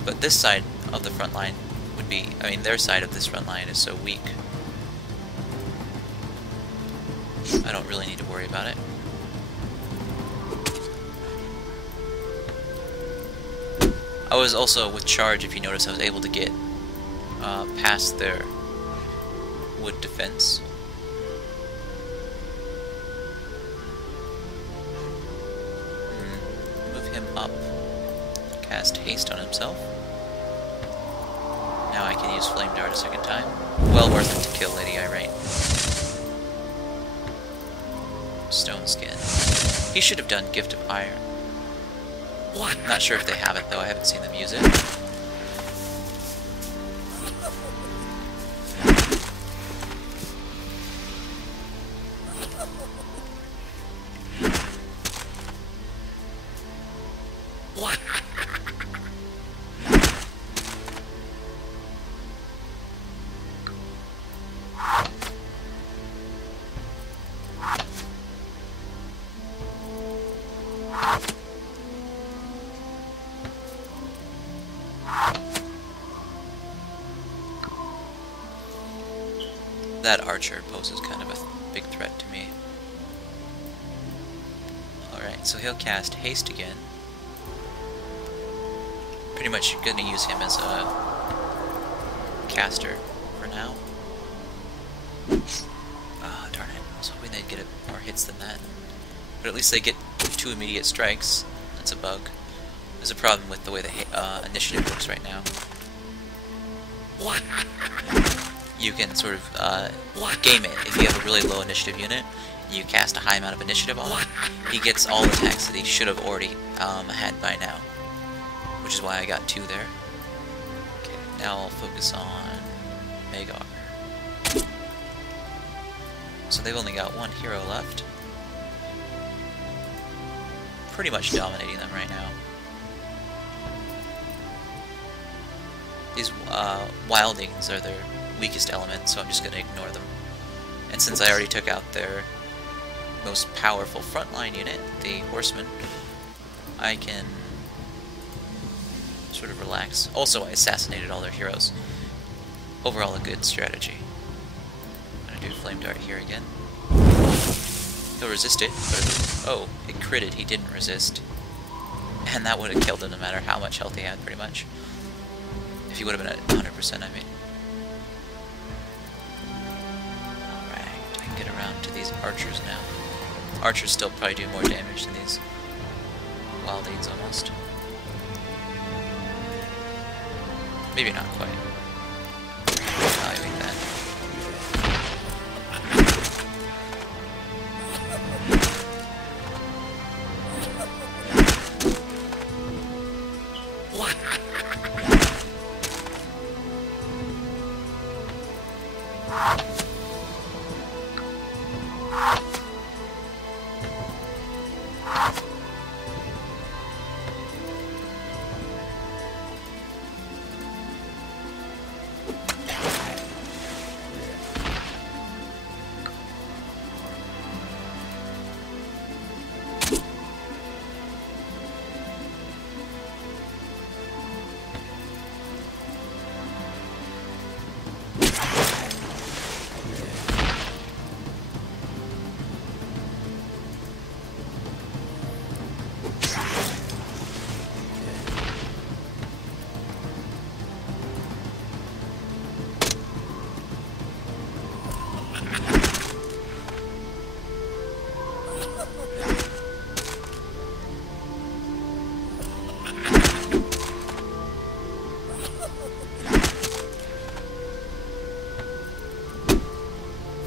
But this side of the front line would be, I mean, their side of this front line is so weak. I don't really need to worry about it. I was also, with charge, if you notice, I was able to get past their wood defense. Move him up. Cast haste on himself. Now I can use Flame Dart a second time. Well worth it to kill Lady Irene. Stone Skin. He should have done Gift of Iron. Not sure if they have it though, I haven't seen them use it. That archer poses kind of a big threat to me. Alright, so he'll cast haste again. Pretty much gonna use him as a caster for now. Ah, darn it. I was hoping they'd get more hits than that. But at least they get 2 immediate strikes. That's a bug. There's a problem with the way the initiative works right now. You can sort of game it. If you have a really low initiative unit, you cast a high amount of initiative on him, he gets all attacks that he should have already had by now. Which is why I got 2 there. Okay, now I'll focus on Magnar. So they've only got 1 hero left. Pretty much dominating them right now. These wildings are their weakest element, so I'm just going to ignore them. And since I already took out their most powerful frontline unit, the horsemen, I can sort of relax. Also, I assassinated all their heroes. Overall, a good strategy. I'm going to do Flame Dart here again. He'll resist it, but oh, it critted. He didn't resist. And that would have killed him no matter how much health he had, pretty much. If he would have been at 100%, I mean. Alright, I can get around to these archers now. Archers still probably do more damage than these wildings, almost. Maybe not quite. Evaluate that.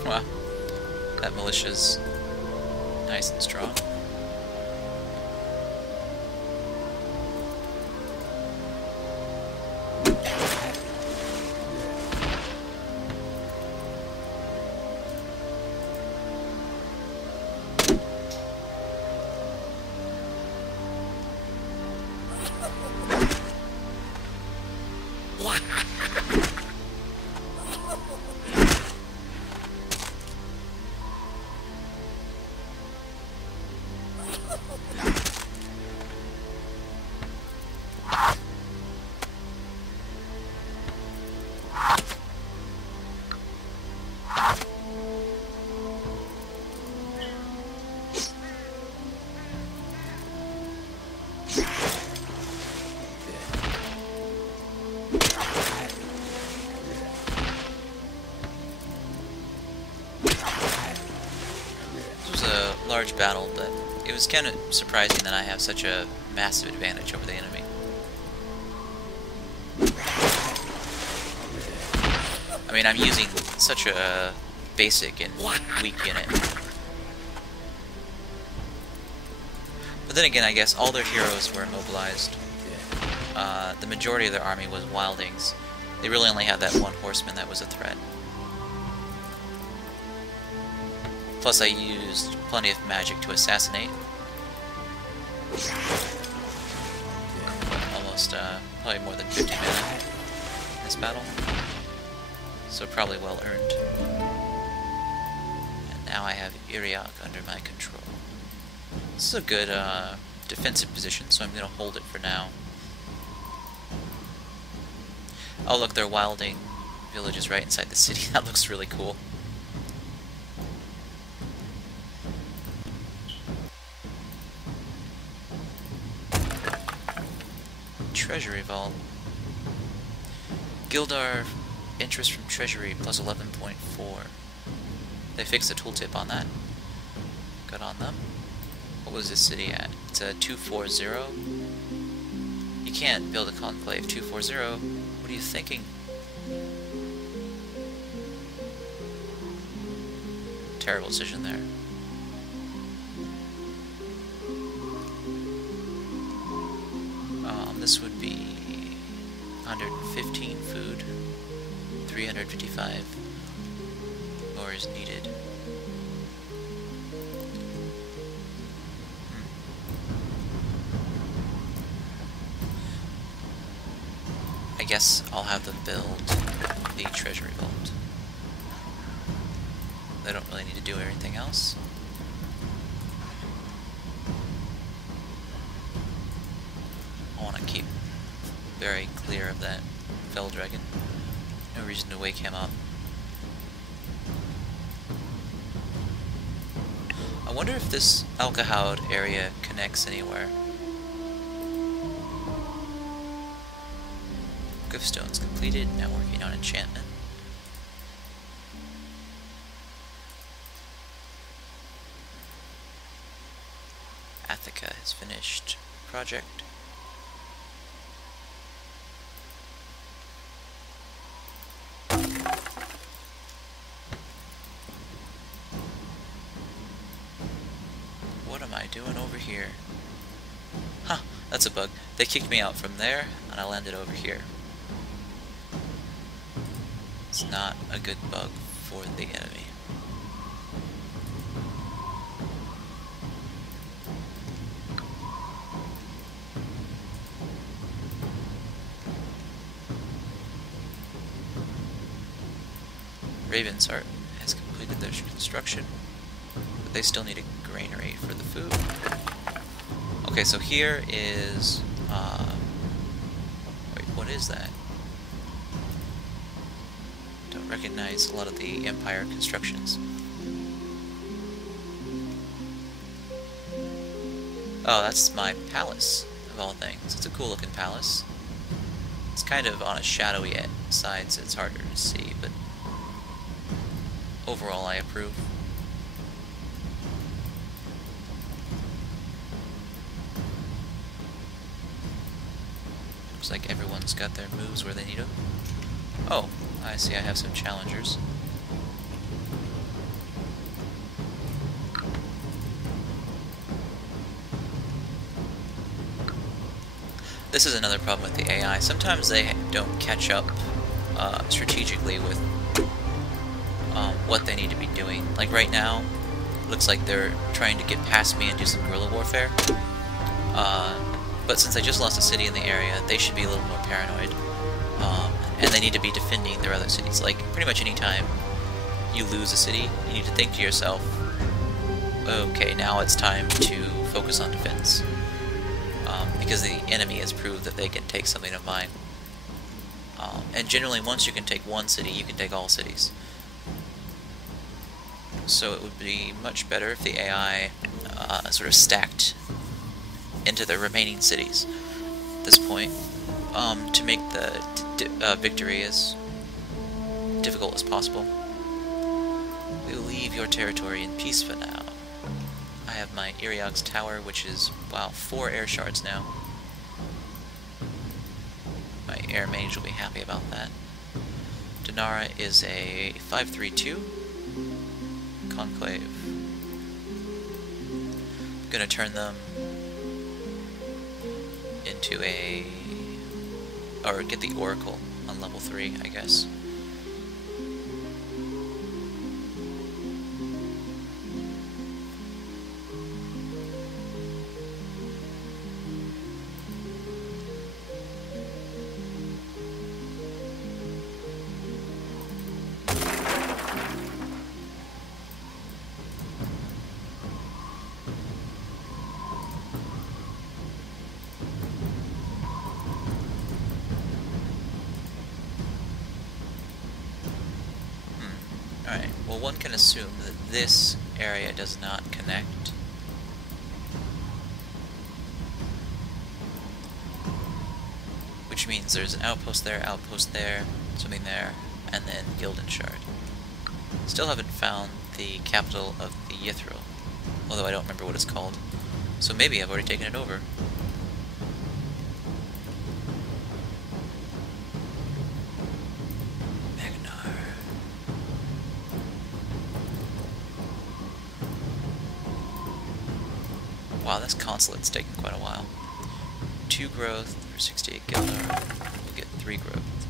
Wow, that militia's nice and strong. Large battle, but it was kind of surprising that I have such a massive advantage over the enemy. I mean, I'm using such a basic and weak unit. But then again, I guess all their heroes were immobilized. The majority of their army was wildings. They really only had that 1 horseman that was a threat. Plus I used plenty of magic to assassinate. Almost, probably more than 50 mana in this battle. So probably well earned. And now I have Iriak under my control. This is a good defensive position, so I'm going to hold it for now. Oh look, they're wilding villages right inside the city. That looks really cool. Treasury Vault. Gildar interest from Treasury plus 11.4. They fixed the tooltip on that. Good on them. What was this city at? It's a 240. You can't build a conclave 240. What are you thinking? Terrible decision there. This would be 115 food, 355 more is needed. I guess I'll have them build the treasury vault. They don't really need to do anything else. I want to keep very clear of that fell dragon. No reason to wake him up. I wonder if this Alcohol area connects anywhere. Stone's completed, now working on enchantment. Attica has finished project. What am I doing over here? Huh, that's a bug. They kicked me out from there, and I landed over here. It's not a good bug for the enemy. Raven's Heart has completed their construction, but they still need a granary for the food. Okay, so here is... wait, what is that? Don't recognize a lot of the Empire constructions. Oh, that's my palace, of all things. It's a cool looking palace. It's kind of on a shadowy side, so it's harder to see, but overall I approve. Looks like everyone's got their moves where they need them. Oh, I see, I have some challengers. This is another problem with the AI. Sometimes they don't catch up strategically with what they need to be doing. Like right now, looks like they're trying to get past me and do some guerrilla warfare. But since I just lost a city in the area, they should be a little more paranoid. And they need to be defending their other cities. Like, pretty much any time you lose a city, you need to think to yourself, okay, now it's time to focus on defense. Because the enemy has proved that they can take something of mine. And generally, once you can take one city, you can take all cities. So it would be much better if the AI sort of stacked into the remaining cities at this point, to make the victory as difficult as possible. We'll leave your territory in peace for now. I have my Iriog's Tower, which is, wow, 4 air shards now. My air mage will be happy about that. Dinara is a 532 conclave. I'm gonna turn them into a... or get the Oracle on level 3, I guess. Alright, well, one can assume that this area does not connect. Which means there's an outpost there, something there, and then Gildan Shard. Still haven't found the capital of the Yithril, although I don't remember what it's called. So maybe I've already taken it over. Magnar. Wow, this consulate's taking quite a while. 2 growth for 68 Gildar. We'll get 3 growth.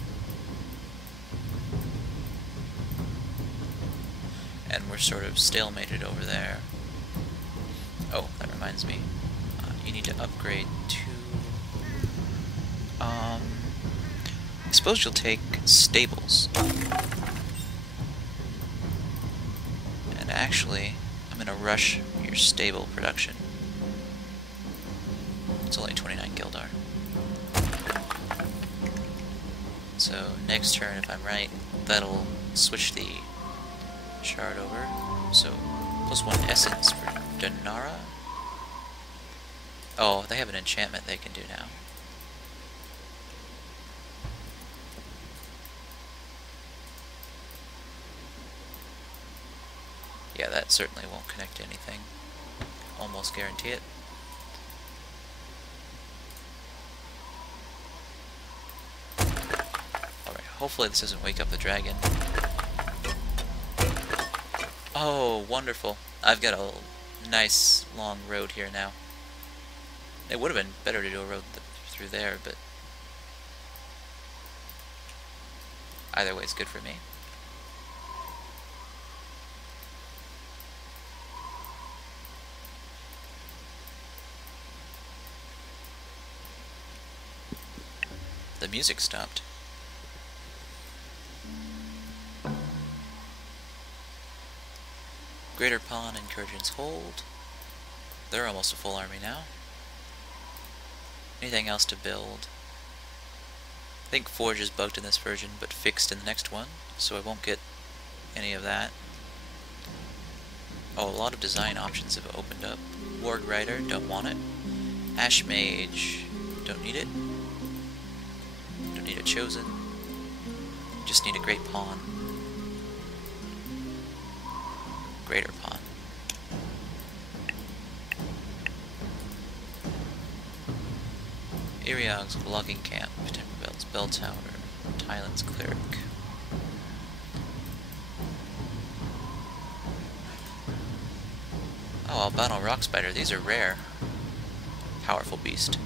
And we're sort of stalemated over there. Oh, that reminds me. You need to upgrade to... I suppose you'll take stables. And actually, I'm gonna rush your stable production. It's only 29 Gildar. So next turn, if I'm right, that'll switch the shard over. So +1 essence for Dinara. Oh, they have an enchantment they can do now. Yeah, that certainly won't connect to anything. Almost guarantee it. Alright, hopefully this doesn't wake up the dragon. Oh, wonderful. I've got a nice long road here now. It would have been better to do a road through there, but either way is good for me. The music stopped. Greater Pawn encourages hold. They're almost a full army now. Anything else to build? I think Forge is bugged in this version, but fixed in the next one, so I won't get any of that. Oh, a lot of design options have opened up. Warg Rider, don't want it. Ash Mage, don't need it. Don't need a Chosen. Just need a Great Pawn. Greater Pawn. Iriog's Logging Camp, Timberbell's Bell Tower, Tylen's Cleric. Oh, Albano Rock Spider, these are rare. Powerful beast.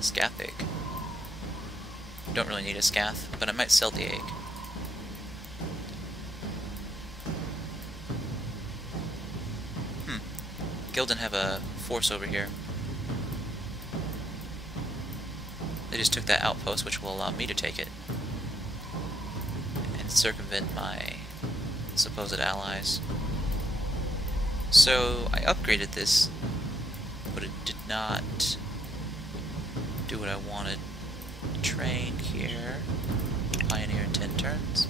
Scath egg. Don't really need a scath, but I might sell the egg. Gildan have a force over here. They just took that outpost, which will allow me to take it and circumvent my supposed allies. So I upgraded this, but it did not do what I wanted. Train here. Pioneer in 10 turns.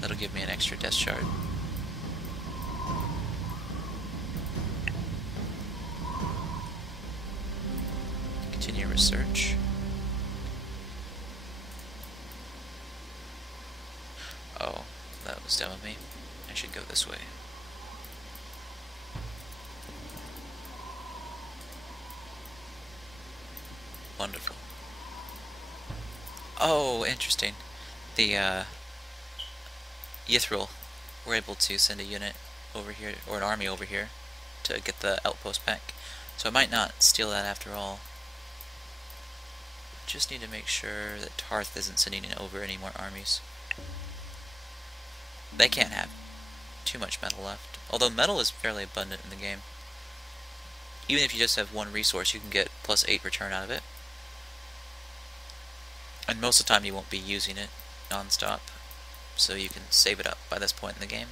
That'll give me an extra death shard. Continue research. Oh, that was dumb of me. I should go this way. Wonderful. Oh, interesting. The, Ythril were able to send a unit over here, or an army over here, to get the outpost back. So I might not steal that after all. Just need to make sure that Tarth isn't sending over any more armies. They can't have too much metal left. Although metal is fairly abundant in the game. Even if you just have one resource, you can get +8 return out of it. And most of the time you won't be using it non-stop, so you can save it up by this point in the game.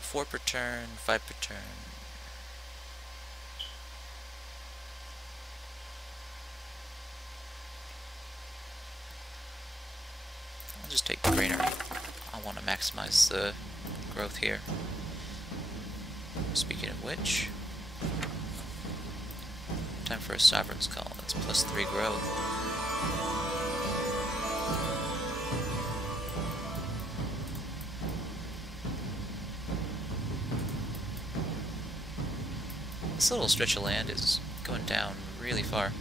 4 per turn, 5 per turn. I'll just take the maximize the growth here. Speaking of which, time for a Sovereign's Call. That's +3 growth. This little stretch of land is going down really far.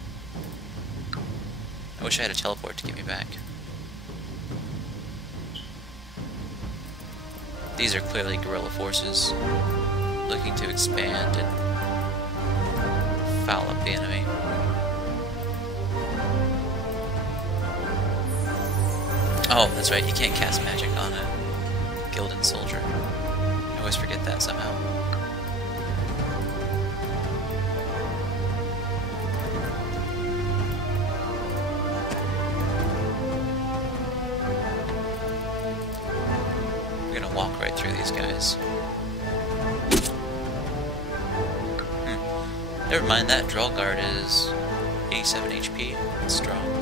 I wish I had a teleport to get me back. These are clearly guerrilla forces looking to expand and foul up the enemy. Oh, that's right, you can't cast magic on a Gildan soldier. I always forget that somehow. We're gonna walk right through these guys. Never mind, that draw guard is 87 HP. That's strong.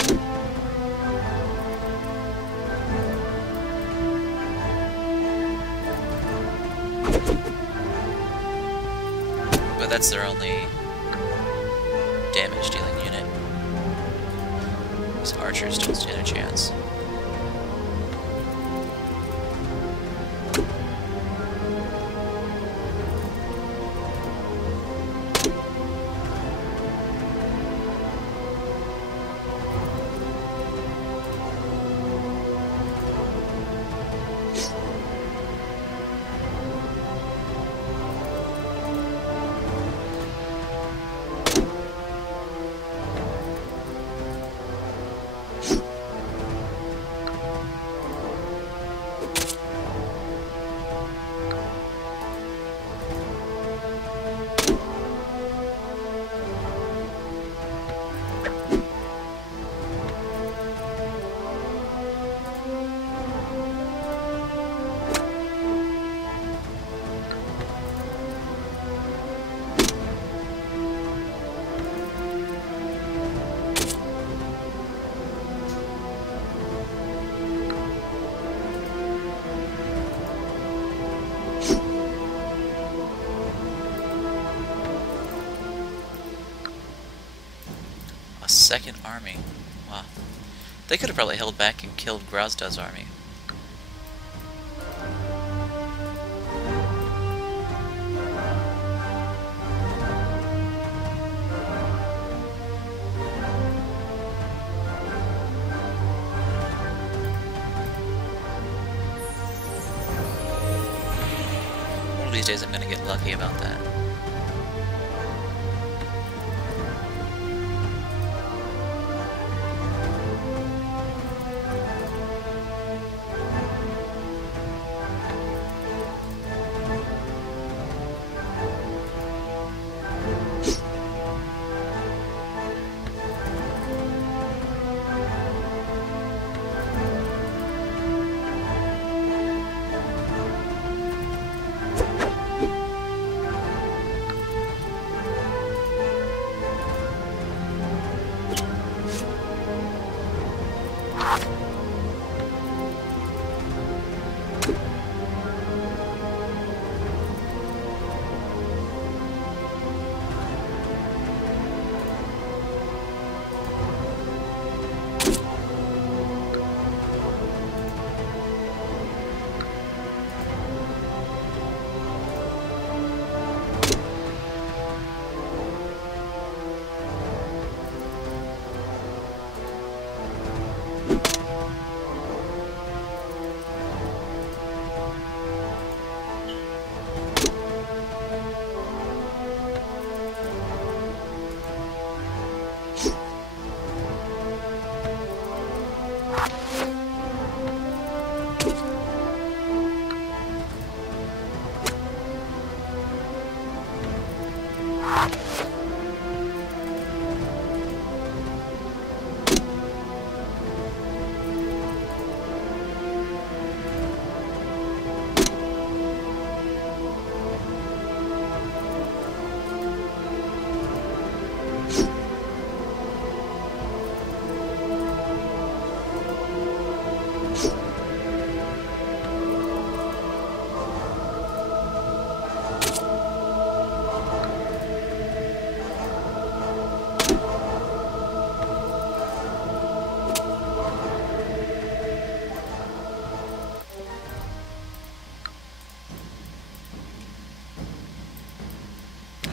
But that's their only damage dealing unit. These archers don't stand a chance. Second army. Wow. They could have probably held back and killed Grazda's army. One of these days I'm gonna get lucky about that.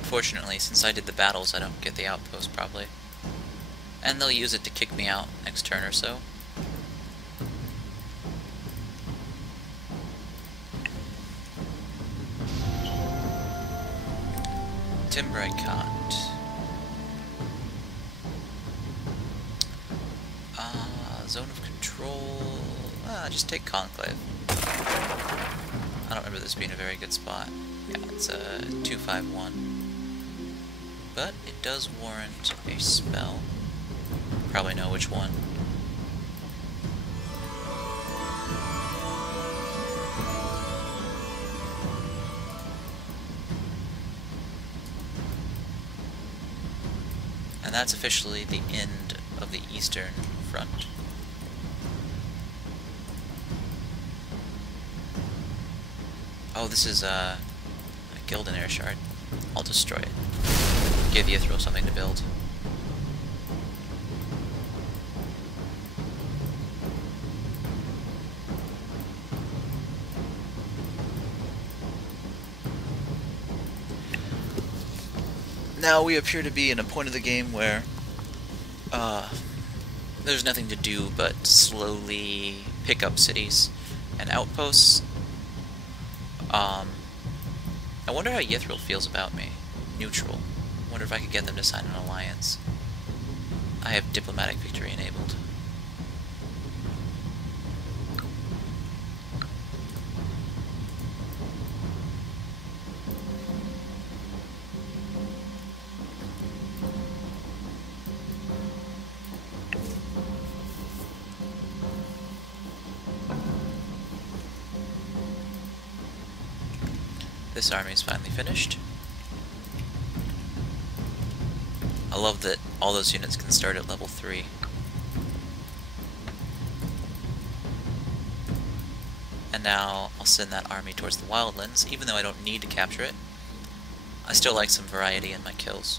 Unfortunately, since I did the battles, I don't get the outpost, probably. And they'll use it to kick me out next turn or so. Timber I can't. Zone of control... just take Conclave. I don't remember this being a very good spot. Yeah, it's a 2-5-1. But it does warrant a spell. Probably know which one. And that's officially the end of the Eastern Front. Oh, this is a Gildan shard. I'll destroy it. Give Yithril something to build. Now we appear to be in a point of the game where there's nothing to do but slowly pick up cities and outposts. I wonder how Yithril feels about me. Neutral. Wonder if I could get them to sign an alliance. I have diplomatic victory enabled. This army is finally finished. I love that all those units can start at level 3. And now I'll send that army towards the Wildlands, even though I don't need to capture it. I still like some variety in my kills.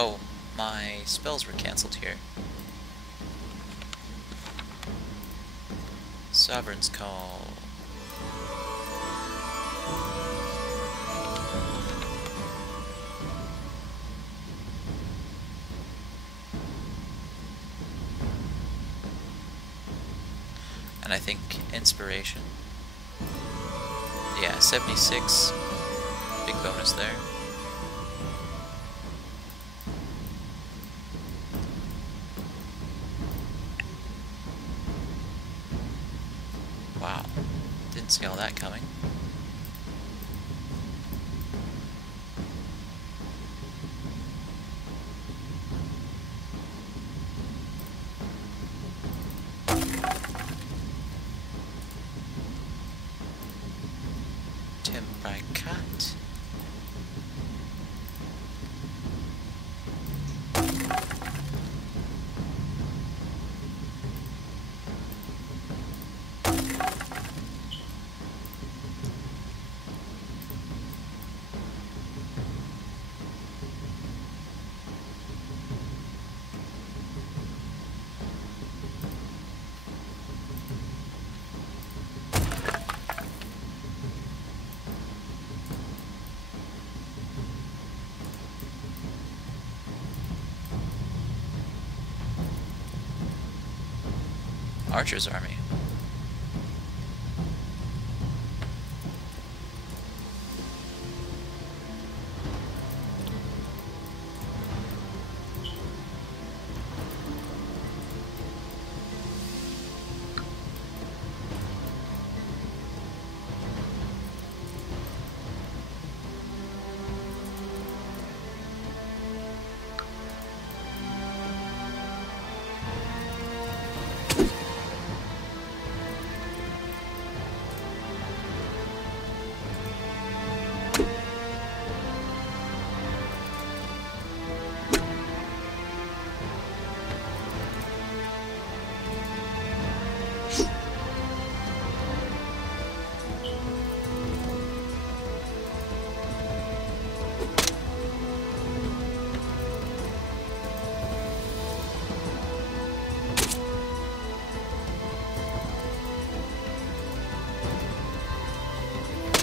Oh, my spells were cancelled here. Sovereign's Call. And I think Inspiration. Yeah, 76. Big bonus there. Wow, didn't see all that coming. Timber cut. Archer's army.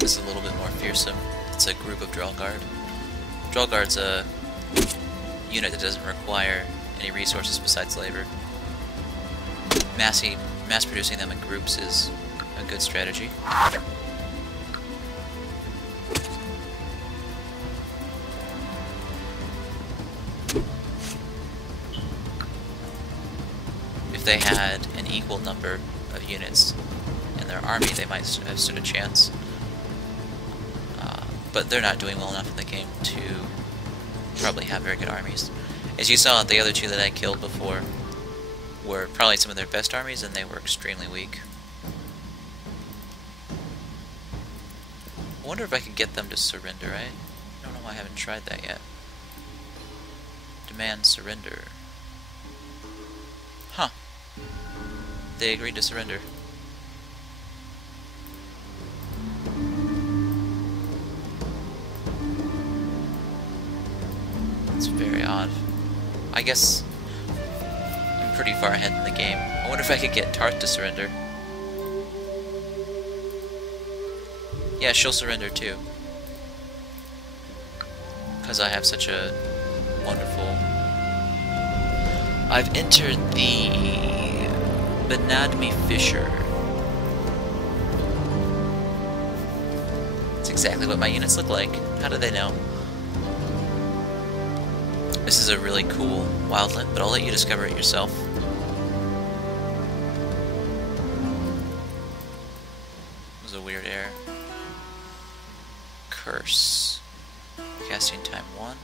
is a little bit more fearsome. It's a group of Draw Guard. Draw Guard's a unit that doesn't require any resources besides labor. Mass producing them in groups is a good strategy. If they had an equal number of units in their army, they might have stood a chance. But they're not doing well enough in the game to probably have very good armies. As you saw, the other two that I killed before were probably some of their best armies, and they were extremely weak. I wonder if I could get them to surrender. I don't know why I haven't tried that yet. Demand surrender. Huh. They agreed to surrender. It's very odd. I guess I'm pretty far ahead in the game. I wonder if I could get Tarth to surrender. Yeah, she'll surrender too. Because I have such a wonderful... I've entered the Benadmi Fissure. It's exactly what my units look like. How do they know? This is a really cool wildland, but I'll let you discover it yourself. It was a weird error. Curse. Casting time 1.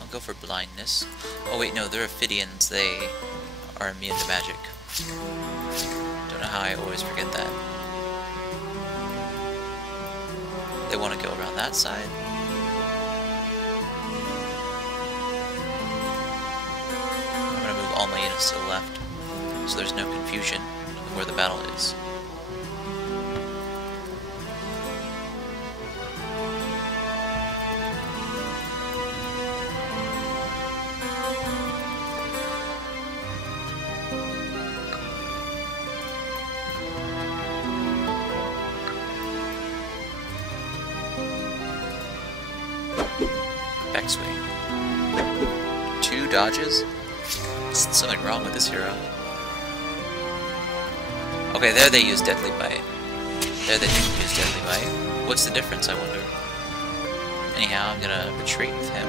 I'll go for blindness. Oh wait, no, they're Ophidians. They are immune to magic. Don't know how I always forget that. They want to go around that side. All my units to the left, so there's no confusion of where the battle is. Backswing. 2 dodges? There's something wrong with this hero. Okay, there they use Deadly Bite. There they didn't use Deadly Bite. What's the difference, I wonder? Anyhow, I'm gonna retreat with him.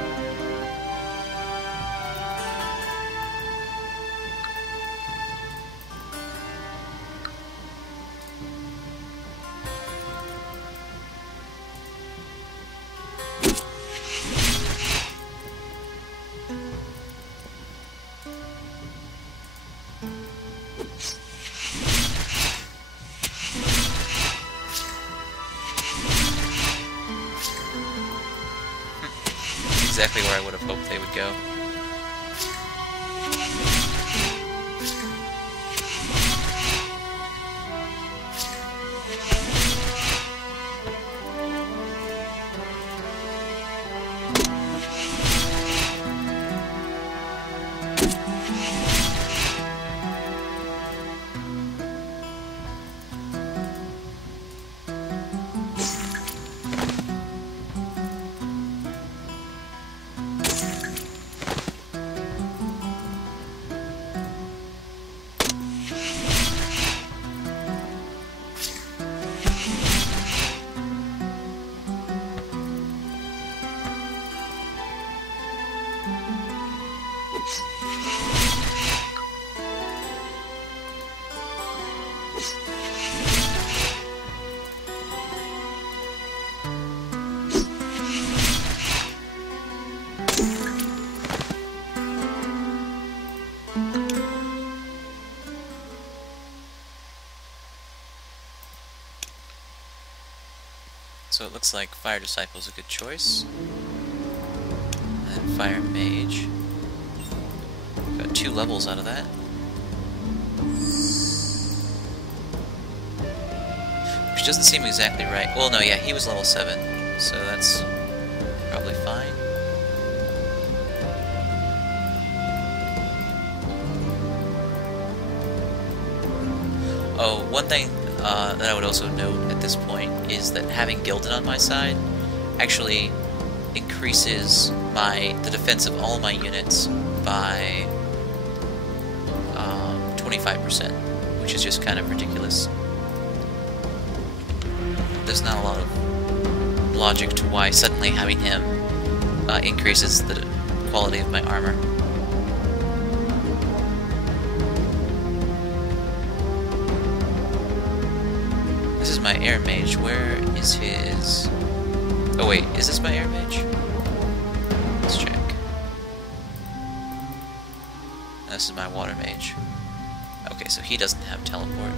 Exactly where I would have hoped they would go. So it looks like Fire Disciple is a good choice. And Fire Mage. Got 2 levels out of that. Which doesn't seem exactly right. Well, no, yeah, he was level 7, so that's probably fine. Oh, one thing that I would also note at this point is that having Gildan on my side actually increases the defense of all my units by 25%, which is just kind of ridiculous. There's not a lot of logic to why suddenly having him increases the quality of my armor. This is my air mage. Where is his... Oh wait, is this my air mage? Let's check. This is my water mage. Okay, so he doesn't have teleport.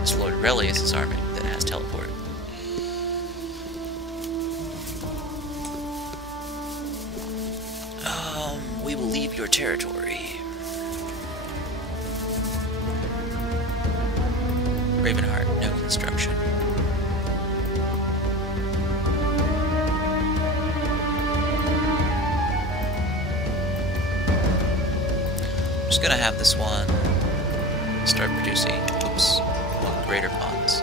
It's Lord Relius' army that has teleport. We will leave your territory. Ravenheart, no construction. I'm just gonna have this one start producing, oops, well, greater ponds.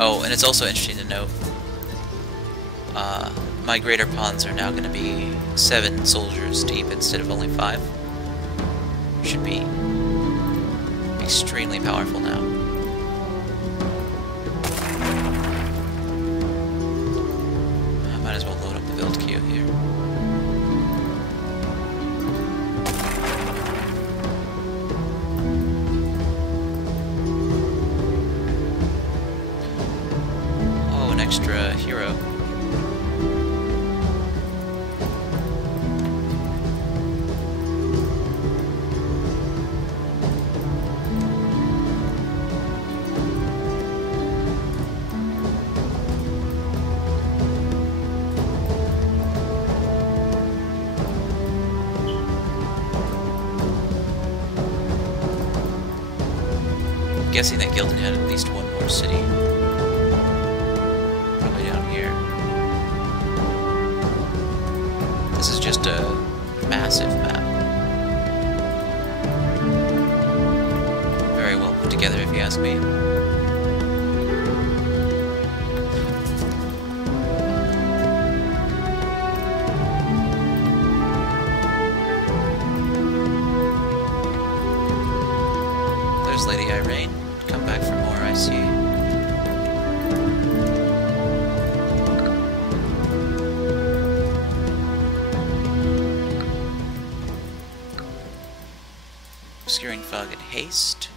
Oh, and it's also interesting to note, my greater ponds are now going to be 7 soldiers deep instead of only 5. Should be extremely powerful now. I might as well load up the build queue here. Oh, an extra hero. Guessing that Gildan had at least one more city. Probably down here. This is just a massive map. Very well put together, if you ask me. There's Lady Irene. Come back for more, I see. Obscuring Fog and Haste.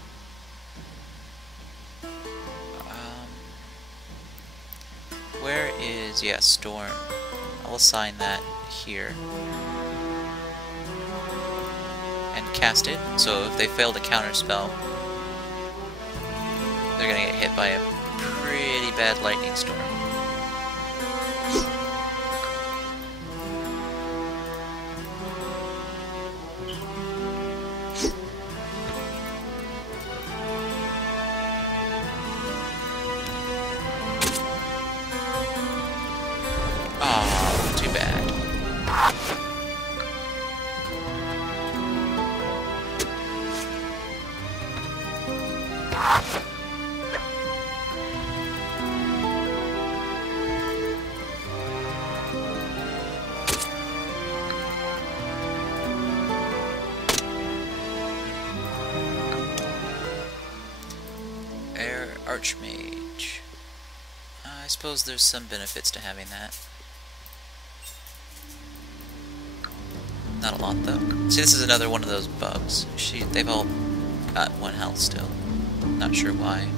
Where is... yeah, Storm. I'll assign that here. And cast it, so if they fail to counterspell, they're gonna get hit by a pretty bad lightning storm. Oh, too bad. Archmage. I suppose there's some benefits to having that. Not a lot, though. See, this is another one of those bugs. They've all got 1 health still. Not sure why.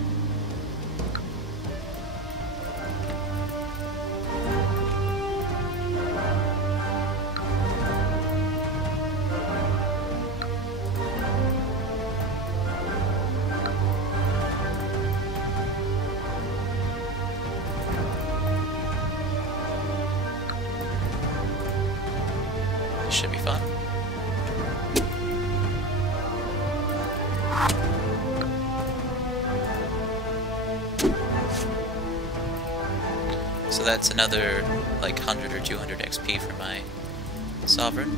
Should be fun. So that's another like 100 or 200 XP for my sovereign.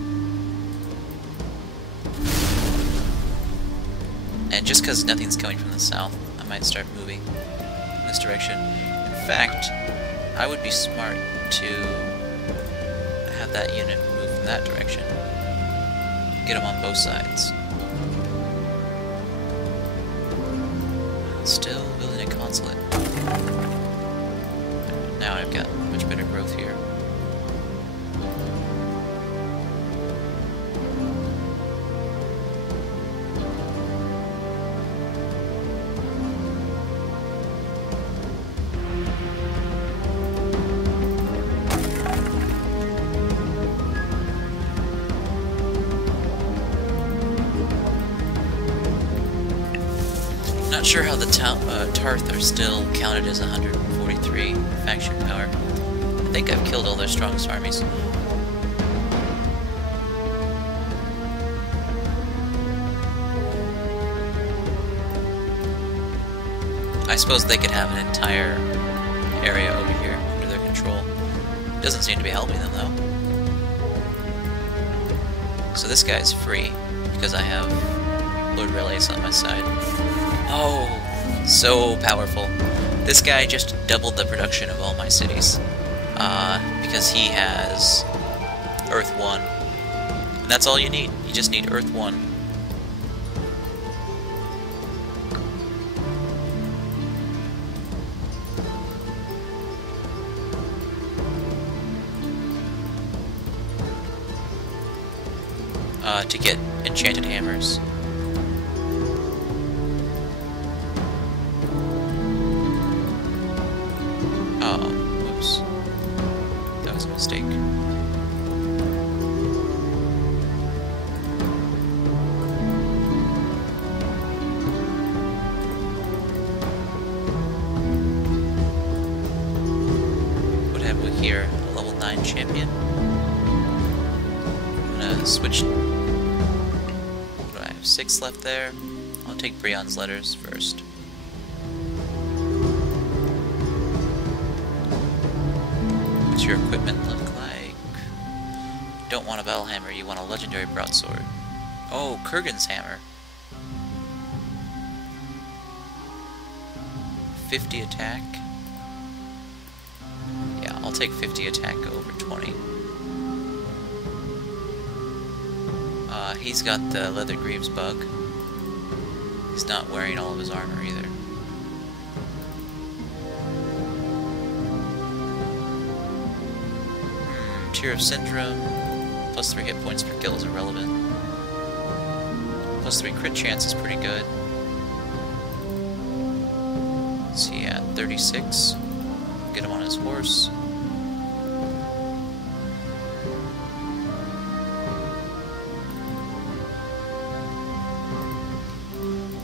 And just because nothing's coming from the south, I might start moving in this direction. In fact, I would be smart to have that unit move from that direction. Get them on both sides. Still building a consulate. Now I've got much better growth here. Not sure how the Tarth are still counted as 143 faction power. I think I've killed all their strongest armies. I suppose they could have an entire area over here under their control. Doesn't seem to be helping them though. So this guy's free because I have Lord Relius on my side. Oh, so powerful. This guy just doubled the production of all my cities. Because he has Earth 1. And that's all you need. You just need Earth 1. To get enchanted hammers. Mistake. What have we here? A level 9 champion. I'm gonna switch. What do I have? 6 left there. I'll take Brion's letters first. What's your equipment look like? You don't want a battle hammer, you want a legendary broadsword. Oh, Kurgan's hammer. 50 attack? Yeah, I'll take 50 attack over 20. He's got the Leather Greaves bug. He's not wearing all of his armor either. Tear of Syndrome, plus 3 hit points per kill is irrelevant. Plus 3 crit chance is pretty good. Let's see, at 36, get him on his horse.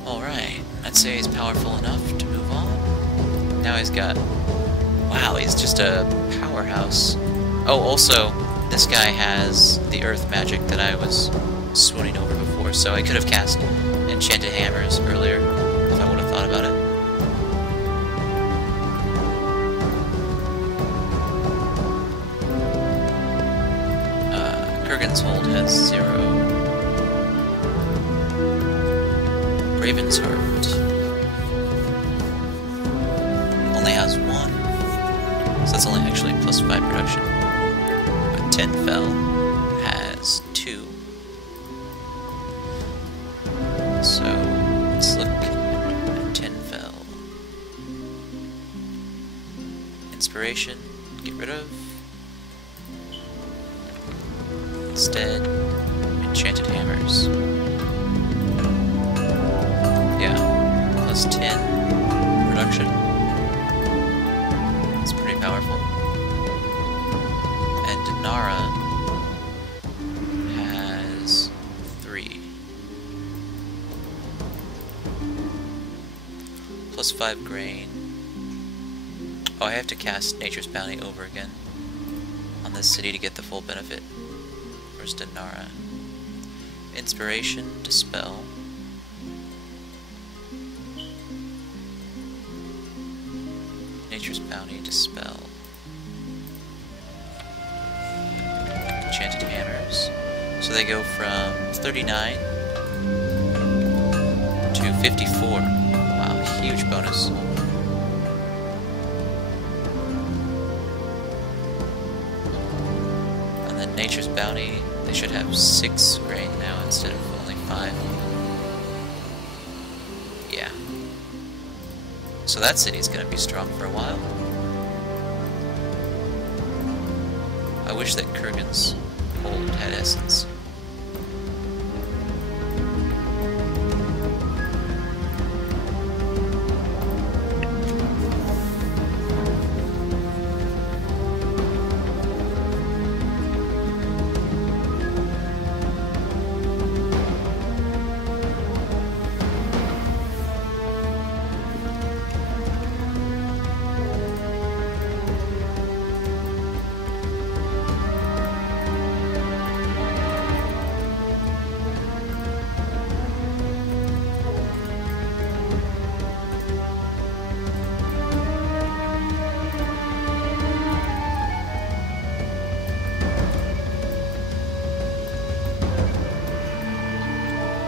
Alright, I'd say he's powerful enough to move on. Now he's got... Wow, he's just a powerhouse. Oh, also, this guy has the earth magic that I was swooning over before, so I could have cast enchanted hammers earlier if I would have thought about it. Kurgan's Hold has 0. Raven's Heart only has 1, so that's only actually plus 5 production. Tenfell has 2. So let's look at Tenfell. Inspiration, get rid of. Instead, enchanted hammers. Yeah, plus 10 production. It's pretty powerful. Nara has 3. Plus 5 grain. Oh, I have to cast Nature's Bounty over again on this city to get the full benefit. Where's Dinara? Inspiration, Dispel. Nature's Bounty, Dispel. So they go from 39 to 54. Wow, huge bonus. And then Nature's Bounty, they should have 6 grain now instead of only 5. Yeah. So that city's gonna be strong for a while. I wish that Kurgan's hold had essence.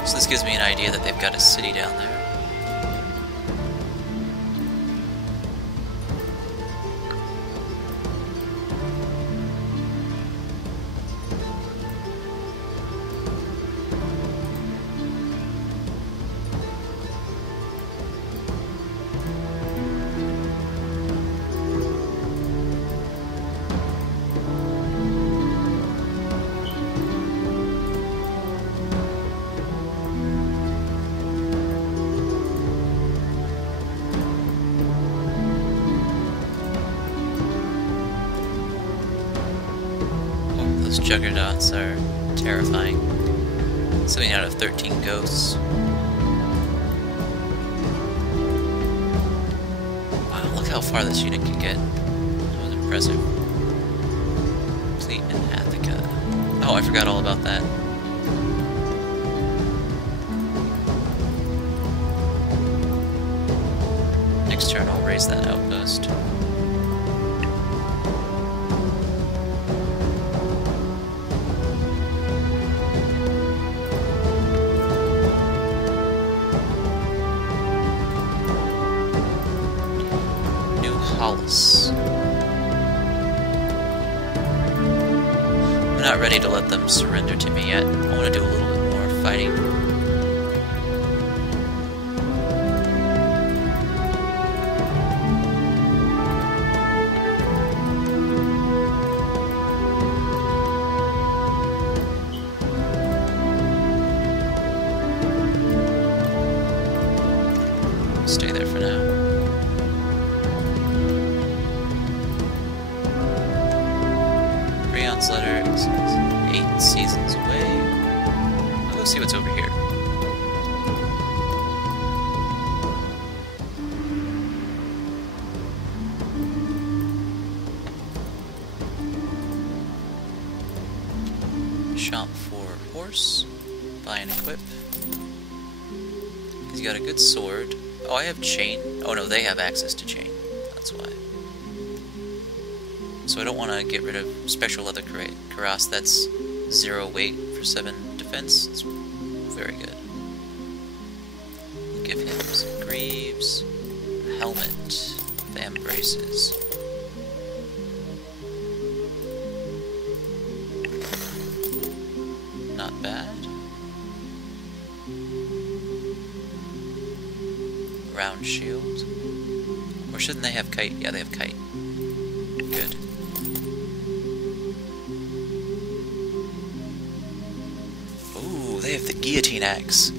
So this gives me an idea that they've got a city down there. Those juggernauts are terrifying. Something out of 13 Ghosts. Wow, look how far this unit can get. That was impressive. Fleet in Attica. Oh, I forgot all about that. Next turn I'll raise that outpost. I'm not ready to let them surrender to me yet. I want to do a little bit more fighting. Stay there for now. Letter is 8 seasons away. I'll go see what's over here. Shop for horse. Buy and equip. He's got a good sword. Oh, I have chain. Oh no, they have access to chain. That's why. So I don't want to get rid of special leather cuirass. That's 0 weight for 7 defense. It's very good. Give him some greaves, a helmet, them braces. Not bad. Round shield. Or shouldn't they have kite? Yeah, they have kite. Good. They have the guillotine axe.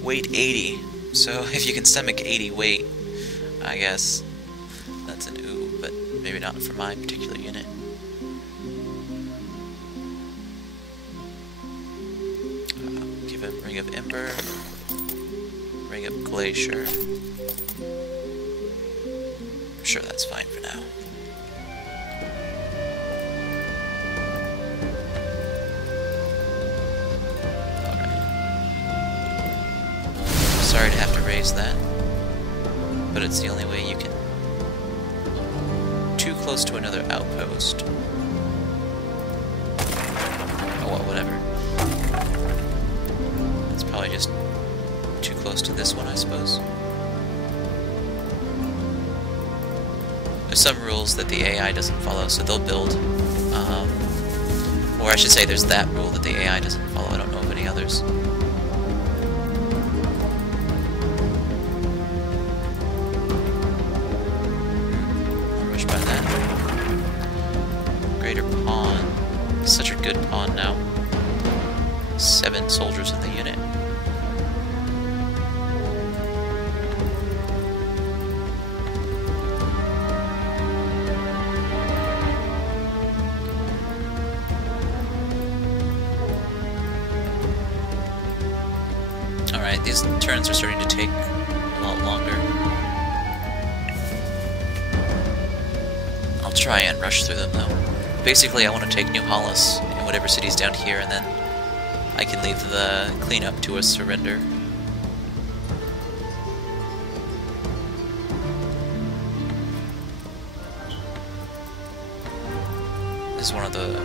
Weight 80. So if you can stomach 80 weight, I guess that's an ooh, but maybe not for my particular unit. Give him Ring of Ember, Ring of Glacier. I'm sure that's fine for now. Sorry to have to raise that, but it's the only way you can. Too close to another outpost. Oh well, whatever. Probably just too close to this one, I suppose. There's some rules that the AI doesn't follow, so they'll build, or I should say there's that rule that the AI doesn't follow. I don't know of any others. Rushed by that. Greater pawn. Such a good pawn now. 7 soldiers in the unit. Alright, these turns are starting to take a lot longer. I'll try and rush through them though. Basically, I want to take New Hollis in whatever city's down here, and then I can leave the cleanup to a surrender. This is one of the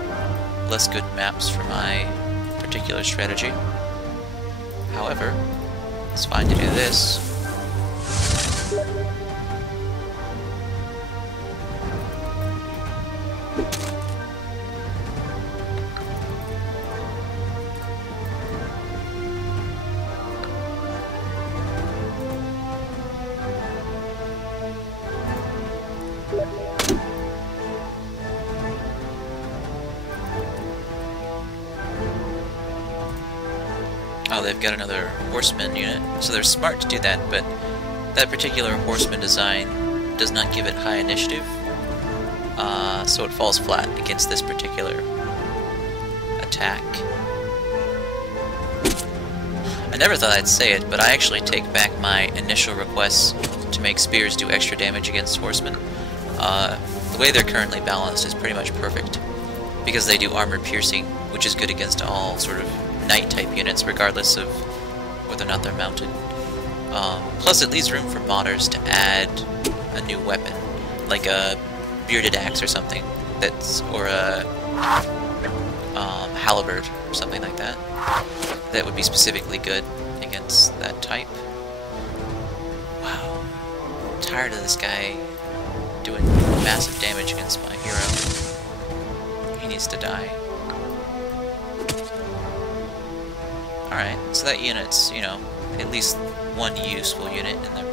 less good maps for my particular strategy. However, it's fine to do this. Oh, they've got another horseman unit, so they're smart to do that, but that particular horseman design does not give it high initiative, so it falls flat against this particular attack. I never thought I'd say it, but I actually take back my initial request to make spears do extra damage against horsemen. The way they're currently balanced is pretty much perfect, because they do armor piercing, which is good against all sort of knight-type units, regardless of whether or not they're mounted. Plus, it leaves room for modders to add a new weapon, like a bearded axe or something, or a halberd or something like that. That would be specifically good against that type. Wow, I'm tired of this guy doing massive damage against my hero. He needs to die. Alright, so that unit's, you know, at least one useful unit in the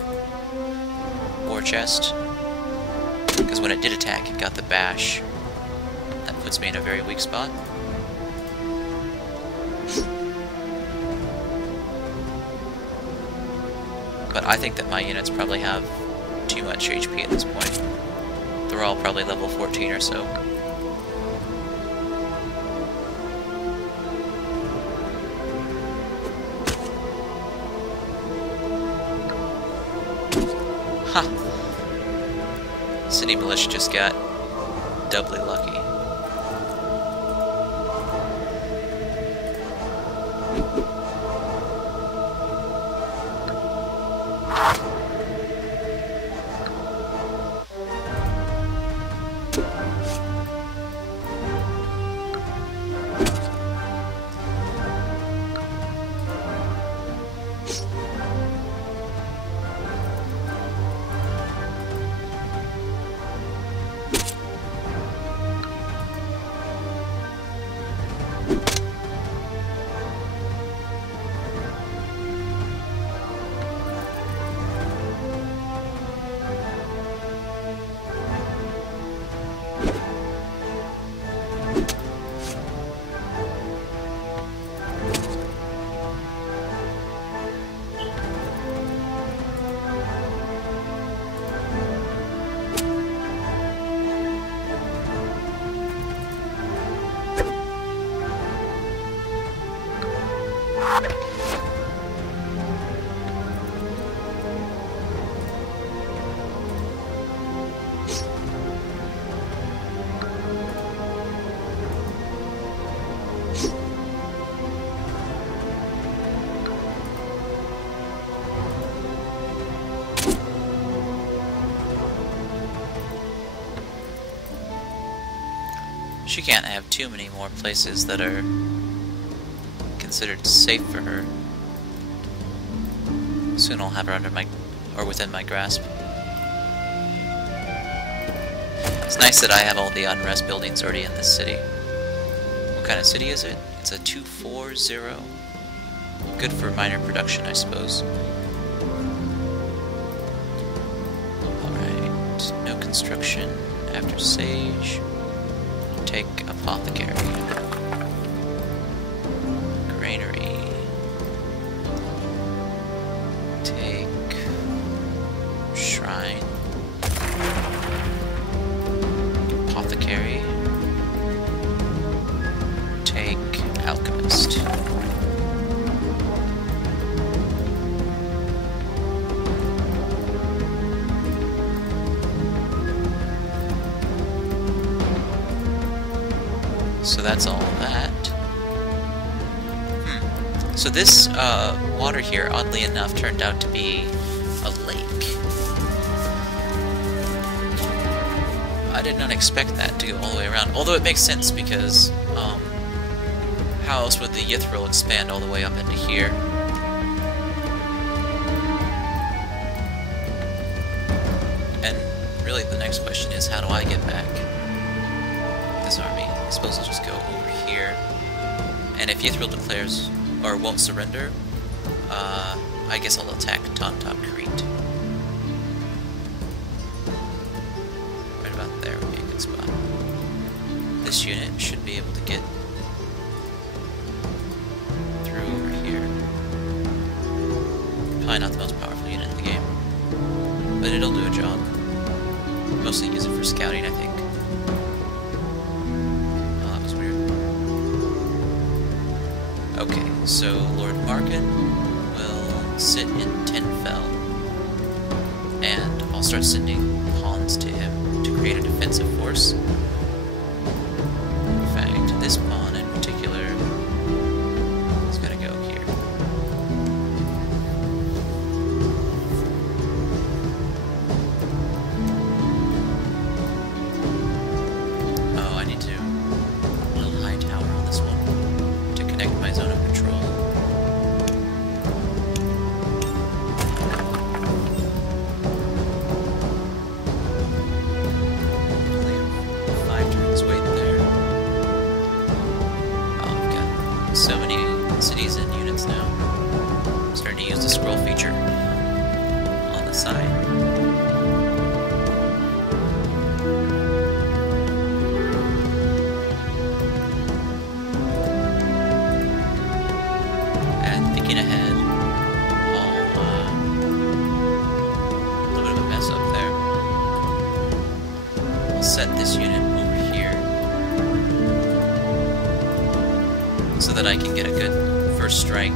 war chest. Because when it did attack, it got the bash. That puts me in a very weak spot. But I think that my units probably have too much HP at this point. They're all probably level 14 or so. Ha! City Militia just got doubly lucky. She can't have too many more places that are considered safe for her. Soon I'll have her under my, or within my grasp. It's nice that I have all the unrest buildings already in this city. What kind of city is it? It's a 240. Good for minor production, I suppose. Alright, no construction. After Sage, take Apothecary. Granary. Take Shrine. Apothecary. Take Alchemist. So that's all that. So this water here, oddly enough, turned out to be a lake. I did not expect that to go all the way around. Although it makes sense because how else would the Ythril expand all the way up into here? And really the next question is, how do I get back this army? I suppose I'll just go over here. And if Ythril declares, or won't surrender, I guess I'll attack Tontok Crete. Right about there would be a good spot. This unit should be able to get through over here. Probably not the most powerful unit in the game, but it'll do a job. Mostly use it for scouting, I think. Oh, that was weird. Okay, so Lord Markin will sit in Tenfell, and I'll start sending pawns to him to create a defensive force. In fact, this pawn in particular is going to go here. Oh, I need to build a high tower on this one to connect my zone of control. Only 5 turns wait there. Oh, I've got so many cities and units now. I'm starting to use the scroll feature on the side. Thinking ahead, I'll, a little bit of a mess up there. I'll set this unit over here so that I can get a good first strike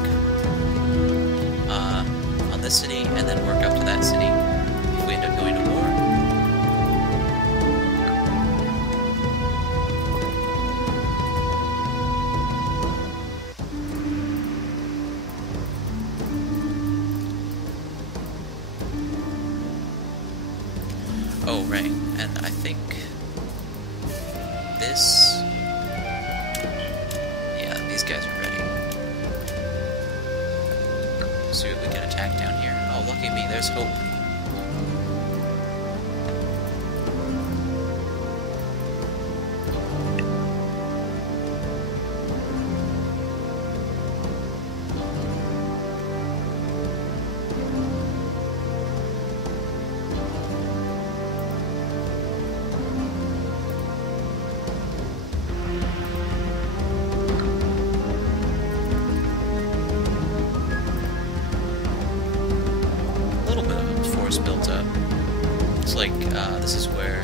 on this city and then work up to that city if we end up going to war. Oh, right, and I think this... Yeah, these guys are ready. See what we can attack down here. Oh, lucky me, there's hope. Built up. It's like this is where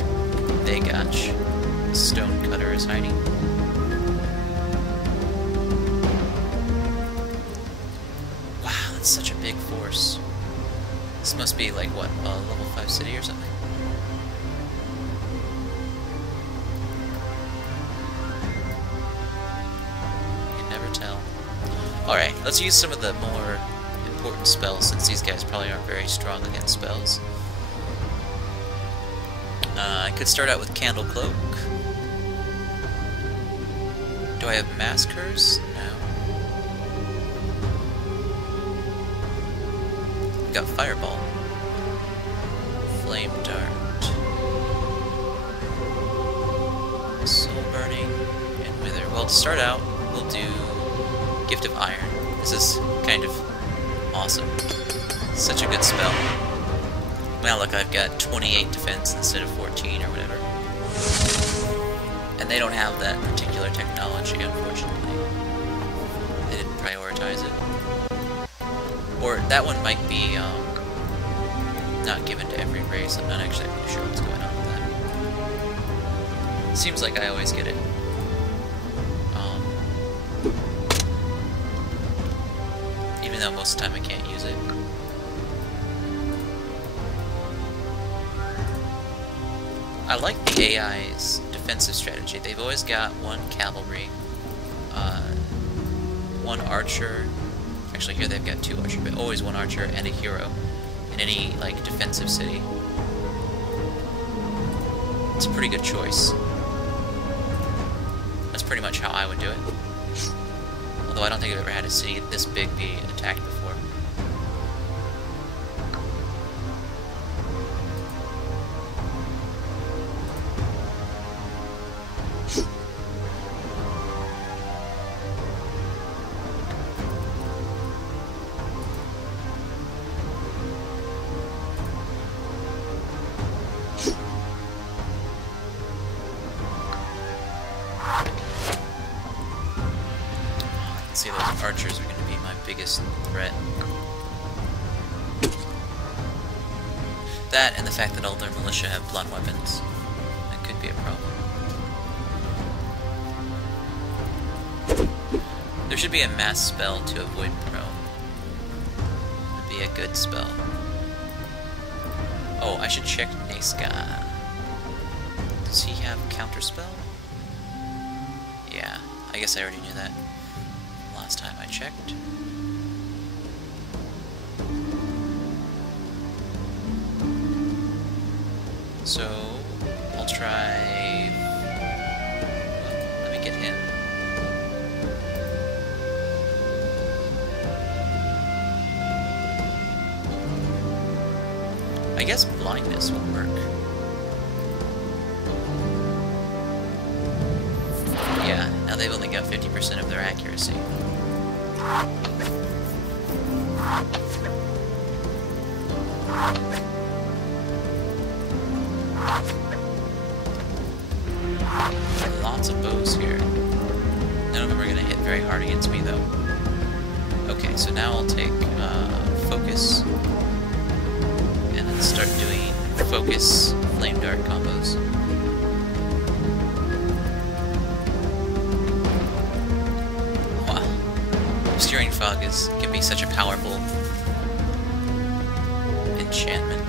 Vagach, the stone cutter, is hiding. Wow, that's such a big force. This must be like what, a level 5 city or something? You can never tell. Alright, let's use some of the more important spells, since these guys probably aren't very strong against spells. I could start out with Candle Cloak. Do I have Mass Curse? No. got Fireball. Flame Dart. Soul Burning. And Wither. Well, to start out, we'll do Gift of Iron. This is kind of awesome. Such a good spell. Now look, I've got 28 defense instead of 14 or whatever. And they don't have that particular technology, unfortunately. They didn't prioritize it. Or that one might be not given to every race. I'm not actually really sure what's going on with that. Seems like I always get it. Even though most of the time I can't use it. I like the AI's defensive strategy. They've always got one cavalry, one archer. Actually, here they've got two archers, but always one archer and a hero in any like defensive city. It's a pretty good choice. That's pretty much how I would do it. Although I don't think I've ever had a city this big be attacked before. See, those archers are going to be my biggest threat. That and the fact that all their militia have blunt weapons. That could be a problem. There should be a mass spell to avoid prone. Would be a good spell. Oh, I should check Naska. Does he have counterspell? Yeah, I guess I already knew that. Last time I checked. So, I'll try... Let me get him. I guess blindness will work. Yeah, now they've only got 50% of their accuracy. Lots of bows here. None of them are going to hit very hard against me, though. Okay, so now I'll take focus and then start doing focus flame dart combos. Obscuring Fog can be such a powerful enchantment,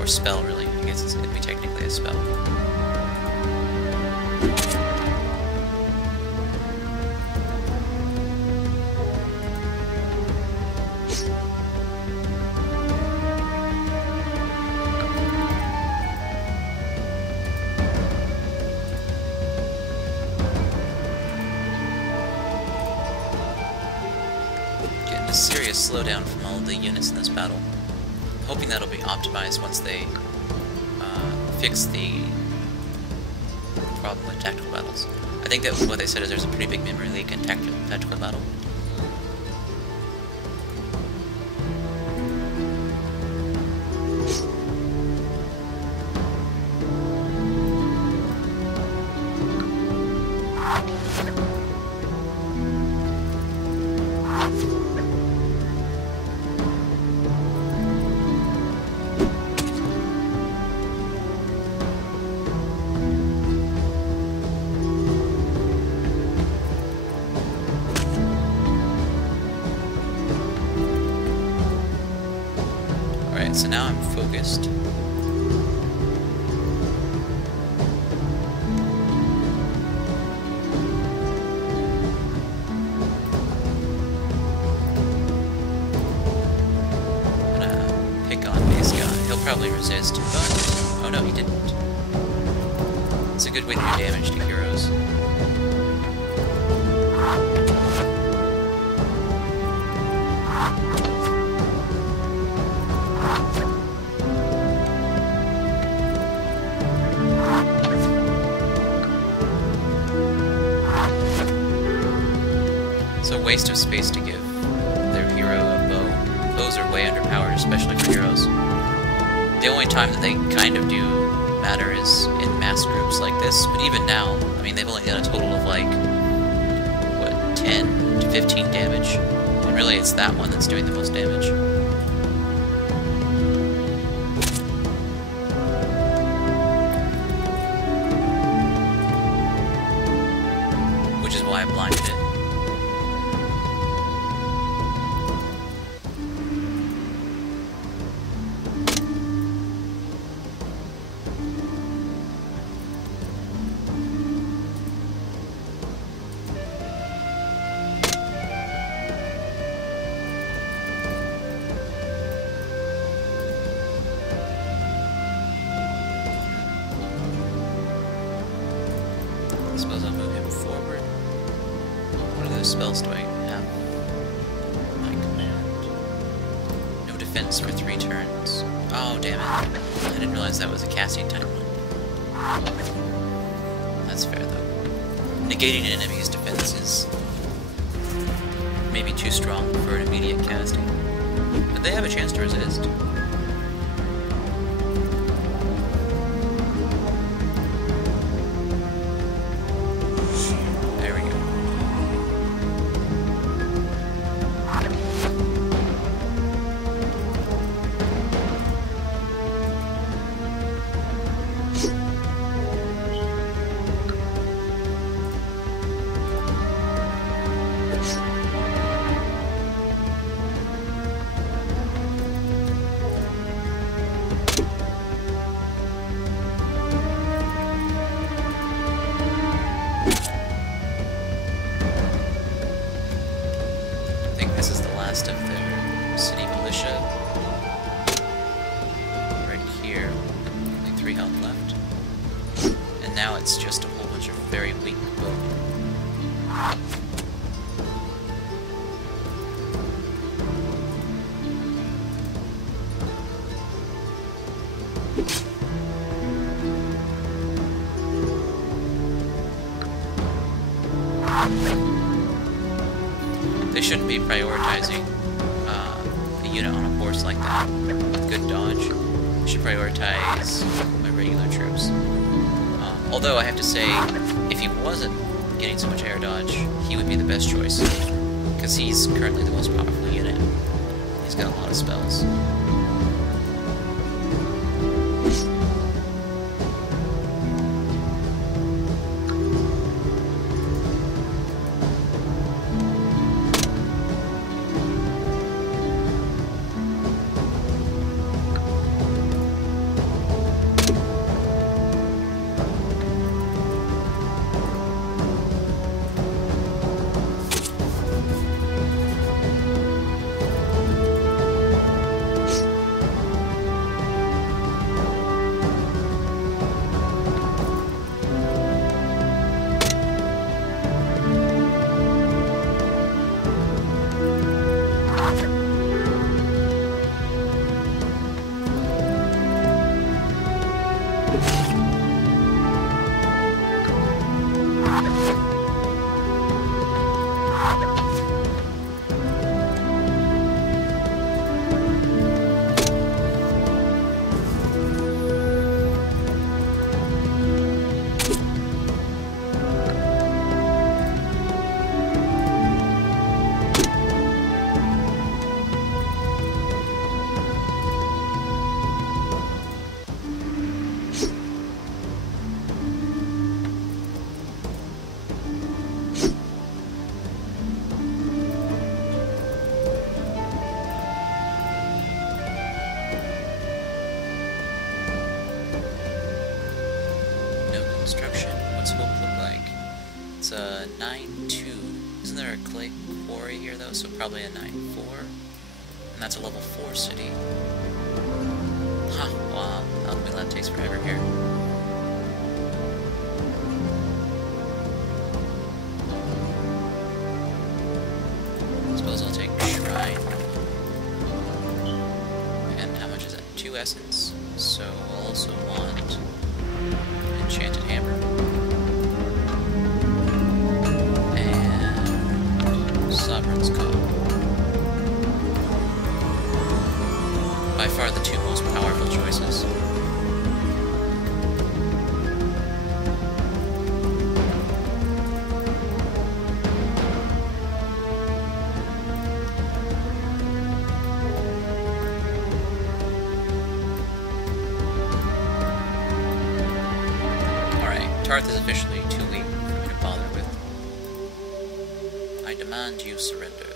or spell really. I guess it'd be technically a spell. A serious slowdown from all of the units in this battle. I'm hoping that'll be optimized once they fix the problem with tactical battles. I think that what they said is there's a pretty big memory leak in tactical battle. So now I'm focused. I'm gonna pick on base guy. He'll probably resist, but... Oh no, he didn't. It's a good way to do damage to heroes. It's a waste of space to give their hero a bow. Bows are way underpowered, especially for heroes. The only time that they kind of do matter is in mass groups like this, but even now, I mean, they've only done a total of like, what, 10 to 15 damage, and really it's that one that's doing the most damage. Which is why I blinded it. I suppose I'll move him forward. What other spells do I have? My command. No defense for 3 turns. Oh, damn it. I didn't realize that was a casting time one. That's fair, though. Negating an enemy's defense is maybe too strong for an immediate casting. But they have a chance to resist. This is the last of their city militia. Right here. Only 3 health left. And now it's just a whole bunch of very weak bowmen. They shouldn't be prioritizing a unit on a horse like that with good dodge. They should prioritize my regular troops. Although I have to say, if he wasn't getting so much air dodge, he would be the best choice. Because he's currently the most powerful unit. He's got a lot of spells. Construction. What's hope look like? It's a 9-2. Isn't there a clay quarry here though? So probably a 9-4. And that's a level 4 city. Huh, wow. Alchemy lab takes forever here. I suppose I'll take Shrine. And how much is So we'll also want enchanted hammer. And sovereign's call. By far the two most powerful choices. Tarth is officially too weak for me to bother with. I demand you surrender.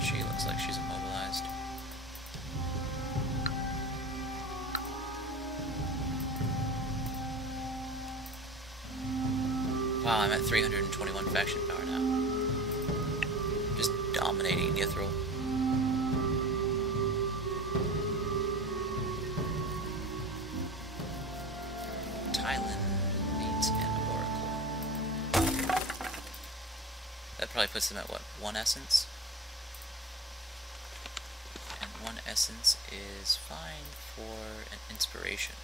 She looks like she's immobilized. Wow, I'm at 321 faction power now. Just dominating Ythril. That probably puts them at, what, 1 essence? And 1 essence is fine for an inspiration.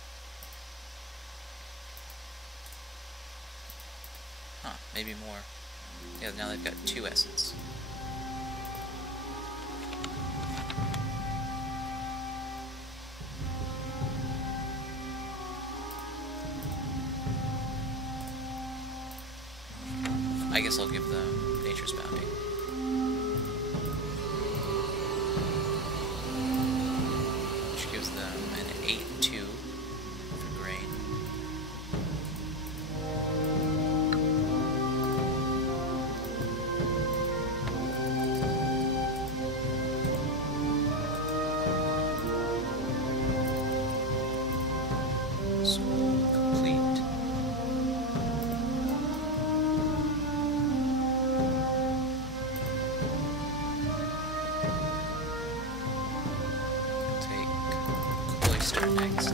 Huh, maybe more. Yeah, now they've got 2 essence. I guess I'll give them Nature's Bounty. Which gives them an 8-2 for grain. School complete. Next.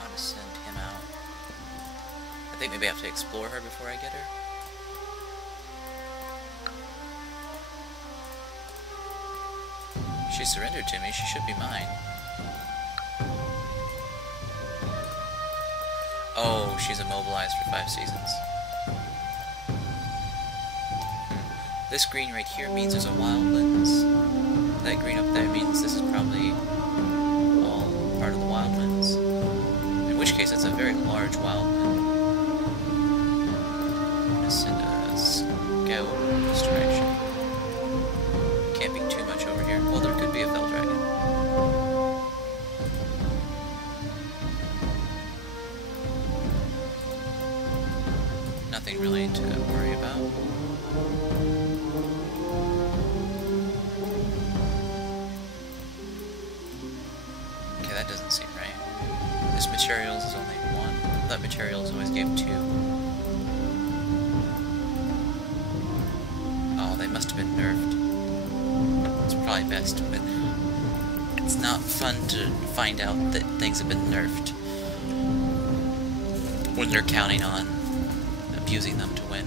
I'll just send him out. I think maybe I have to explore her before I get her. She surrendered to me, she should be mine. Oh, she's immobilized for 5 seasons. This green right here means there's a wildlands. That green up there means this is probably all part of the wildlands. In which case, it's a very large wildland. I'm gonna send a scout this direction. Can't be too much over here. Well, there could be a fell dragon. Nothing really to worry about. Okay, that doesn't seem right. This materials is only 1. That materials always gave 2. Oh, they must have been nerfed. It's probably best, but it's not fun to find out that things have been nerfed when they're counting on abusing them to win.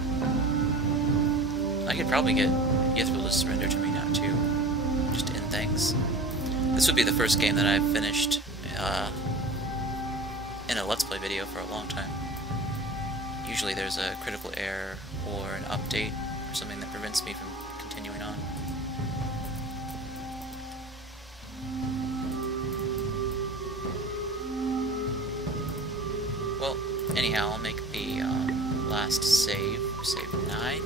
I could probably get Ythril to surrender to me now too. Just end things. This would be the first game that I've finished in a Let's Play video for a long time. Usually there's a critical error or an update or something that prevents me from continuing on. Well, anyhow, I'll make the last save 9.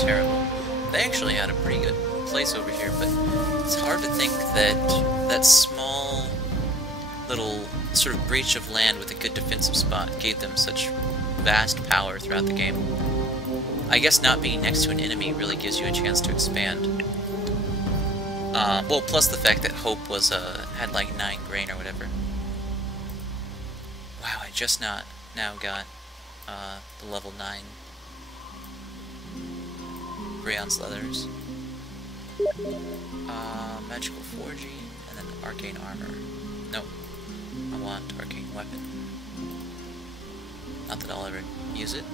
terrible. They actually had a pretty good place over here, but it's hard to think that that small little sort of breach of land with a good defensive spot gave them such vast power throughout the game. I guess not being next to an enemy really gives you a chance to expand. Well, plus the fact that Hope was had like 9 grain or whatever. Wow, I just now got the level 9 Brion's leathers. Magical forging, and then arcane armor. Nope. I want arcane weapon. Not that I'll ever use it,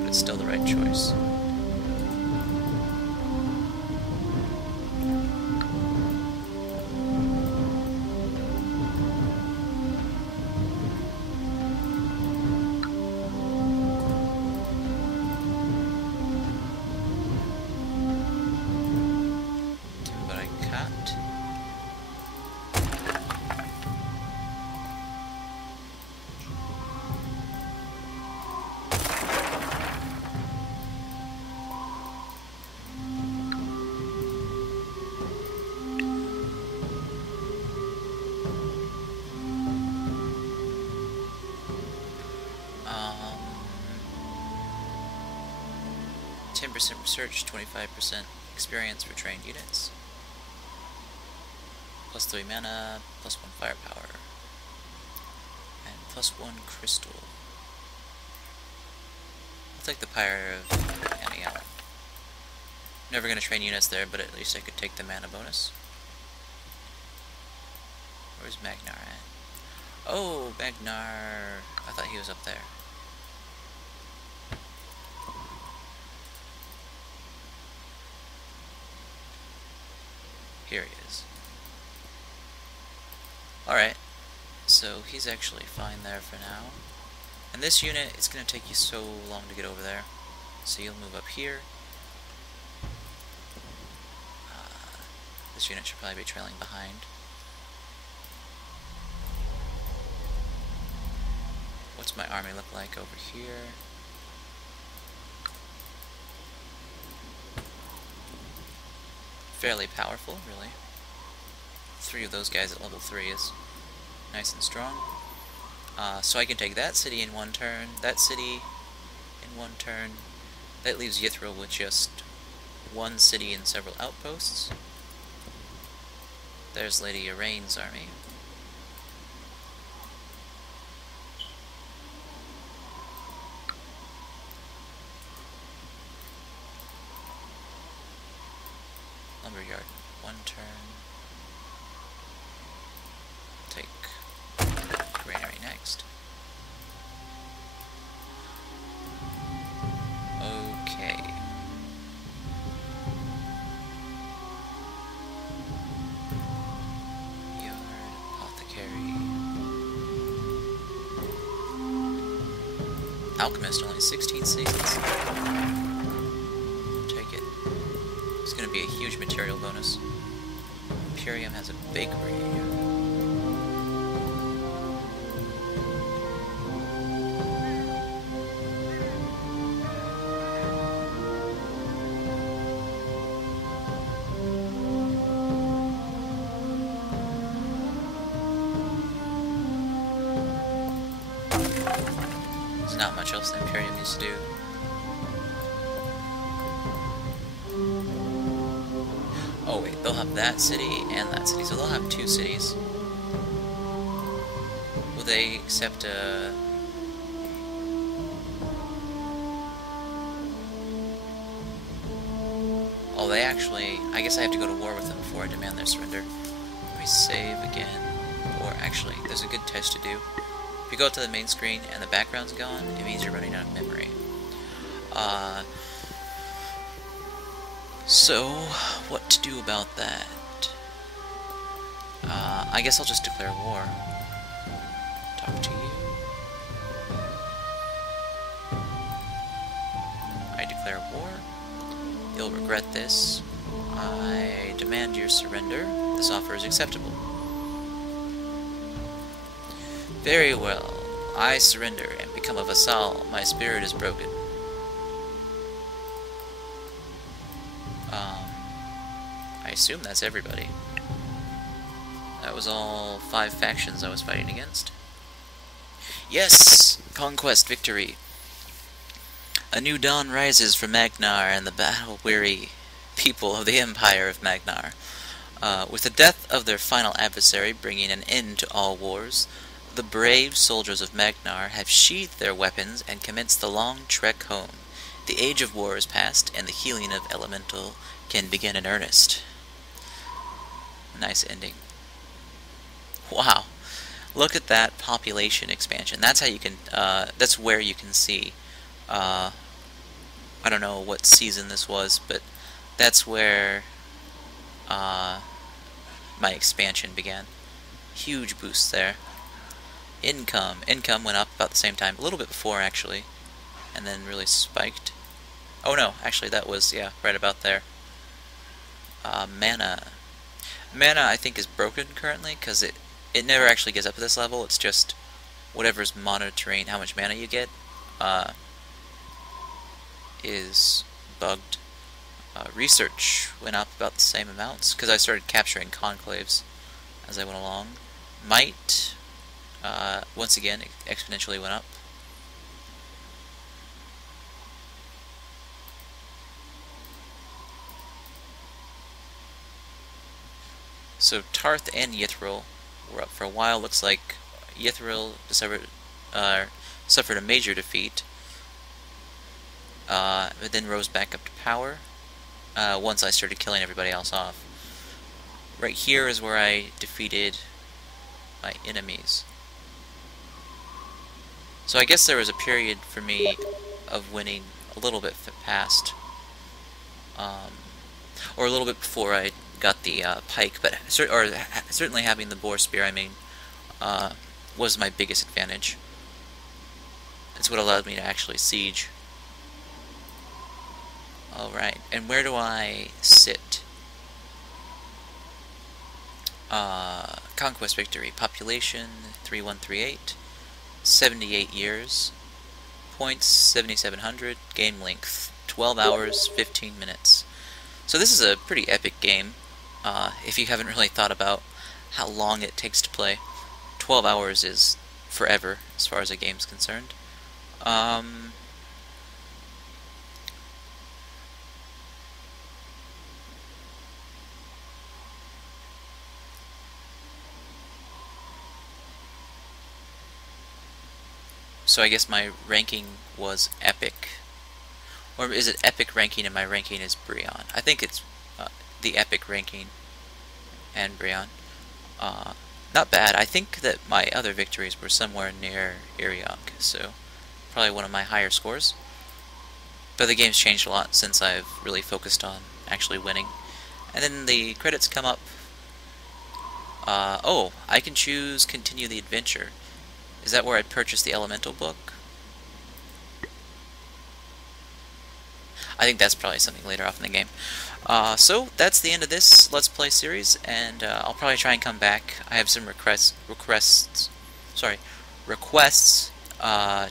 but it's still the right choice. %, research, 25% experience for trained units. Plus 3 mana, plus 1 firepower. And plus 1 crystal. I'll take the Pyre of Aniel. Never gonna train units there, but at least I could take the mana bonus. Where's Magnar at? Oh, Magnar. I thought he was up there. Here he is. Alright, so he's actually fine there for now. And this unit, it's going to take you so long to get over there. So you'll move up here. This unit should probably be trailing behind. What's my army look like over here? Fairly powerful, really. 3 of those guys at level 3 is nice and strong. So I can take that city in 1 turn, that city in 1 turn. That leaves Yithril with just 1 city and several outposts. There's Lady Arrane's army. Lumberyard, 1 turn. Take Granary next. Okay. Yard, Apothecary. Alchemist, only 16 seasons. It's going to be a huge material bonus. Imperium has a bakery. There's not much else the Imperium needs to do. Oh wait, they'll have that city and that city, so they'll have 2 cities. Will they accept a... Oh, they actually... I guess I have to go to war with them before I demand their surrender. Let me save again. Or actually, there's a good test to do. If you go to the main screen and the background's gone, it means you're running out of memory. So, what to do about that? I guess I'll just declare war. Talk to you. I declare war. You'll regret this. I demand your surrender. This offer is acceptable. Very well. I surrender and become a vassal. My spirit is broken. assume that's everybody. That was all 5 factions I was fighting against. Yes! Conquest victory! A new dawn rises for Magnar and the battle-weary people of the Empire of Magnar. With the death of their final adversary bringing an end to all wars, the brave soldiers of Magnar have sheathed their weapons and commenced the long trek home. The age of war is past, and the healing of Elemental can begin in earnest. Nice ending. Wow. Look at that population expansion. That's how you can, that's where you can see, I don't know what season this was, but that's where, my expansion began. Huge boost there. Income went up about the same time, a little bit before actually, and then really spiked. Oh no, actually that was, yeah, right about there. Mana I think is broken currently, because it never actually gets up to this level. It's just whatever's monitoring how much mana you get is bugged. Research went up about the same amounts, because I started capturing conclaves as I went along. Might, once again, exponentially went up. So Tarth and Yithril were up for a while. Looks like Yithril suffered a major defeat, but then rose back up to power once I started killing everybody else off. Right here is where I defeated my enemies. So I guess there was a period for me of winning a little bit past, or a little bit before I got the pike, but certainly having the boar spear, I mean, was my biggest advantage. It's what allowed me to actually siege. Alright, and where do I sit? Conquest victory. Population 3138. 78 years. Points 7700. Game length 12 hours 15 minutes. So this is a pretty epic game. If you haven't really thought about how long it takes to play. 12 hours is forever as far as a game's concerned. So I guess my ranking was epic. Or is it epic ranking and my ranking is Brionne? I think it's the epic ranking and Brionne. Not bad. I think that my other victories were somewhere near Iriok, so probably one of my higher scores. But the game's changed a lot since I've really focused on actually winning. And then the credits come up. Oh, I can choose Continue the Adventure. Is that where I'd purchase the Elemental book? I think that's probably something later off in the game. So that's the end of this Let's Play series, and I'll probably try and come back. I have some requests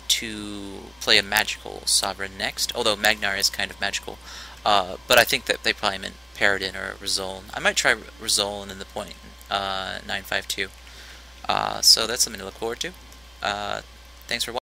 to play a magical sovereign next, although Magnar is kind of magical. But I think that they probably meant Paradin or Rizoln. I might try Rizoln in the point 952. So that's something to look forward to. Thanks for watching.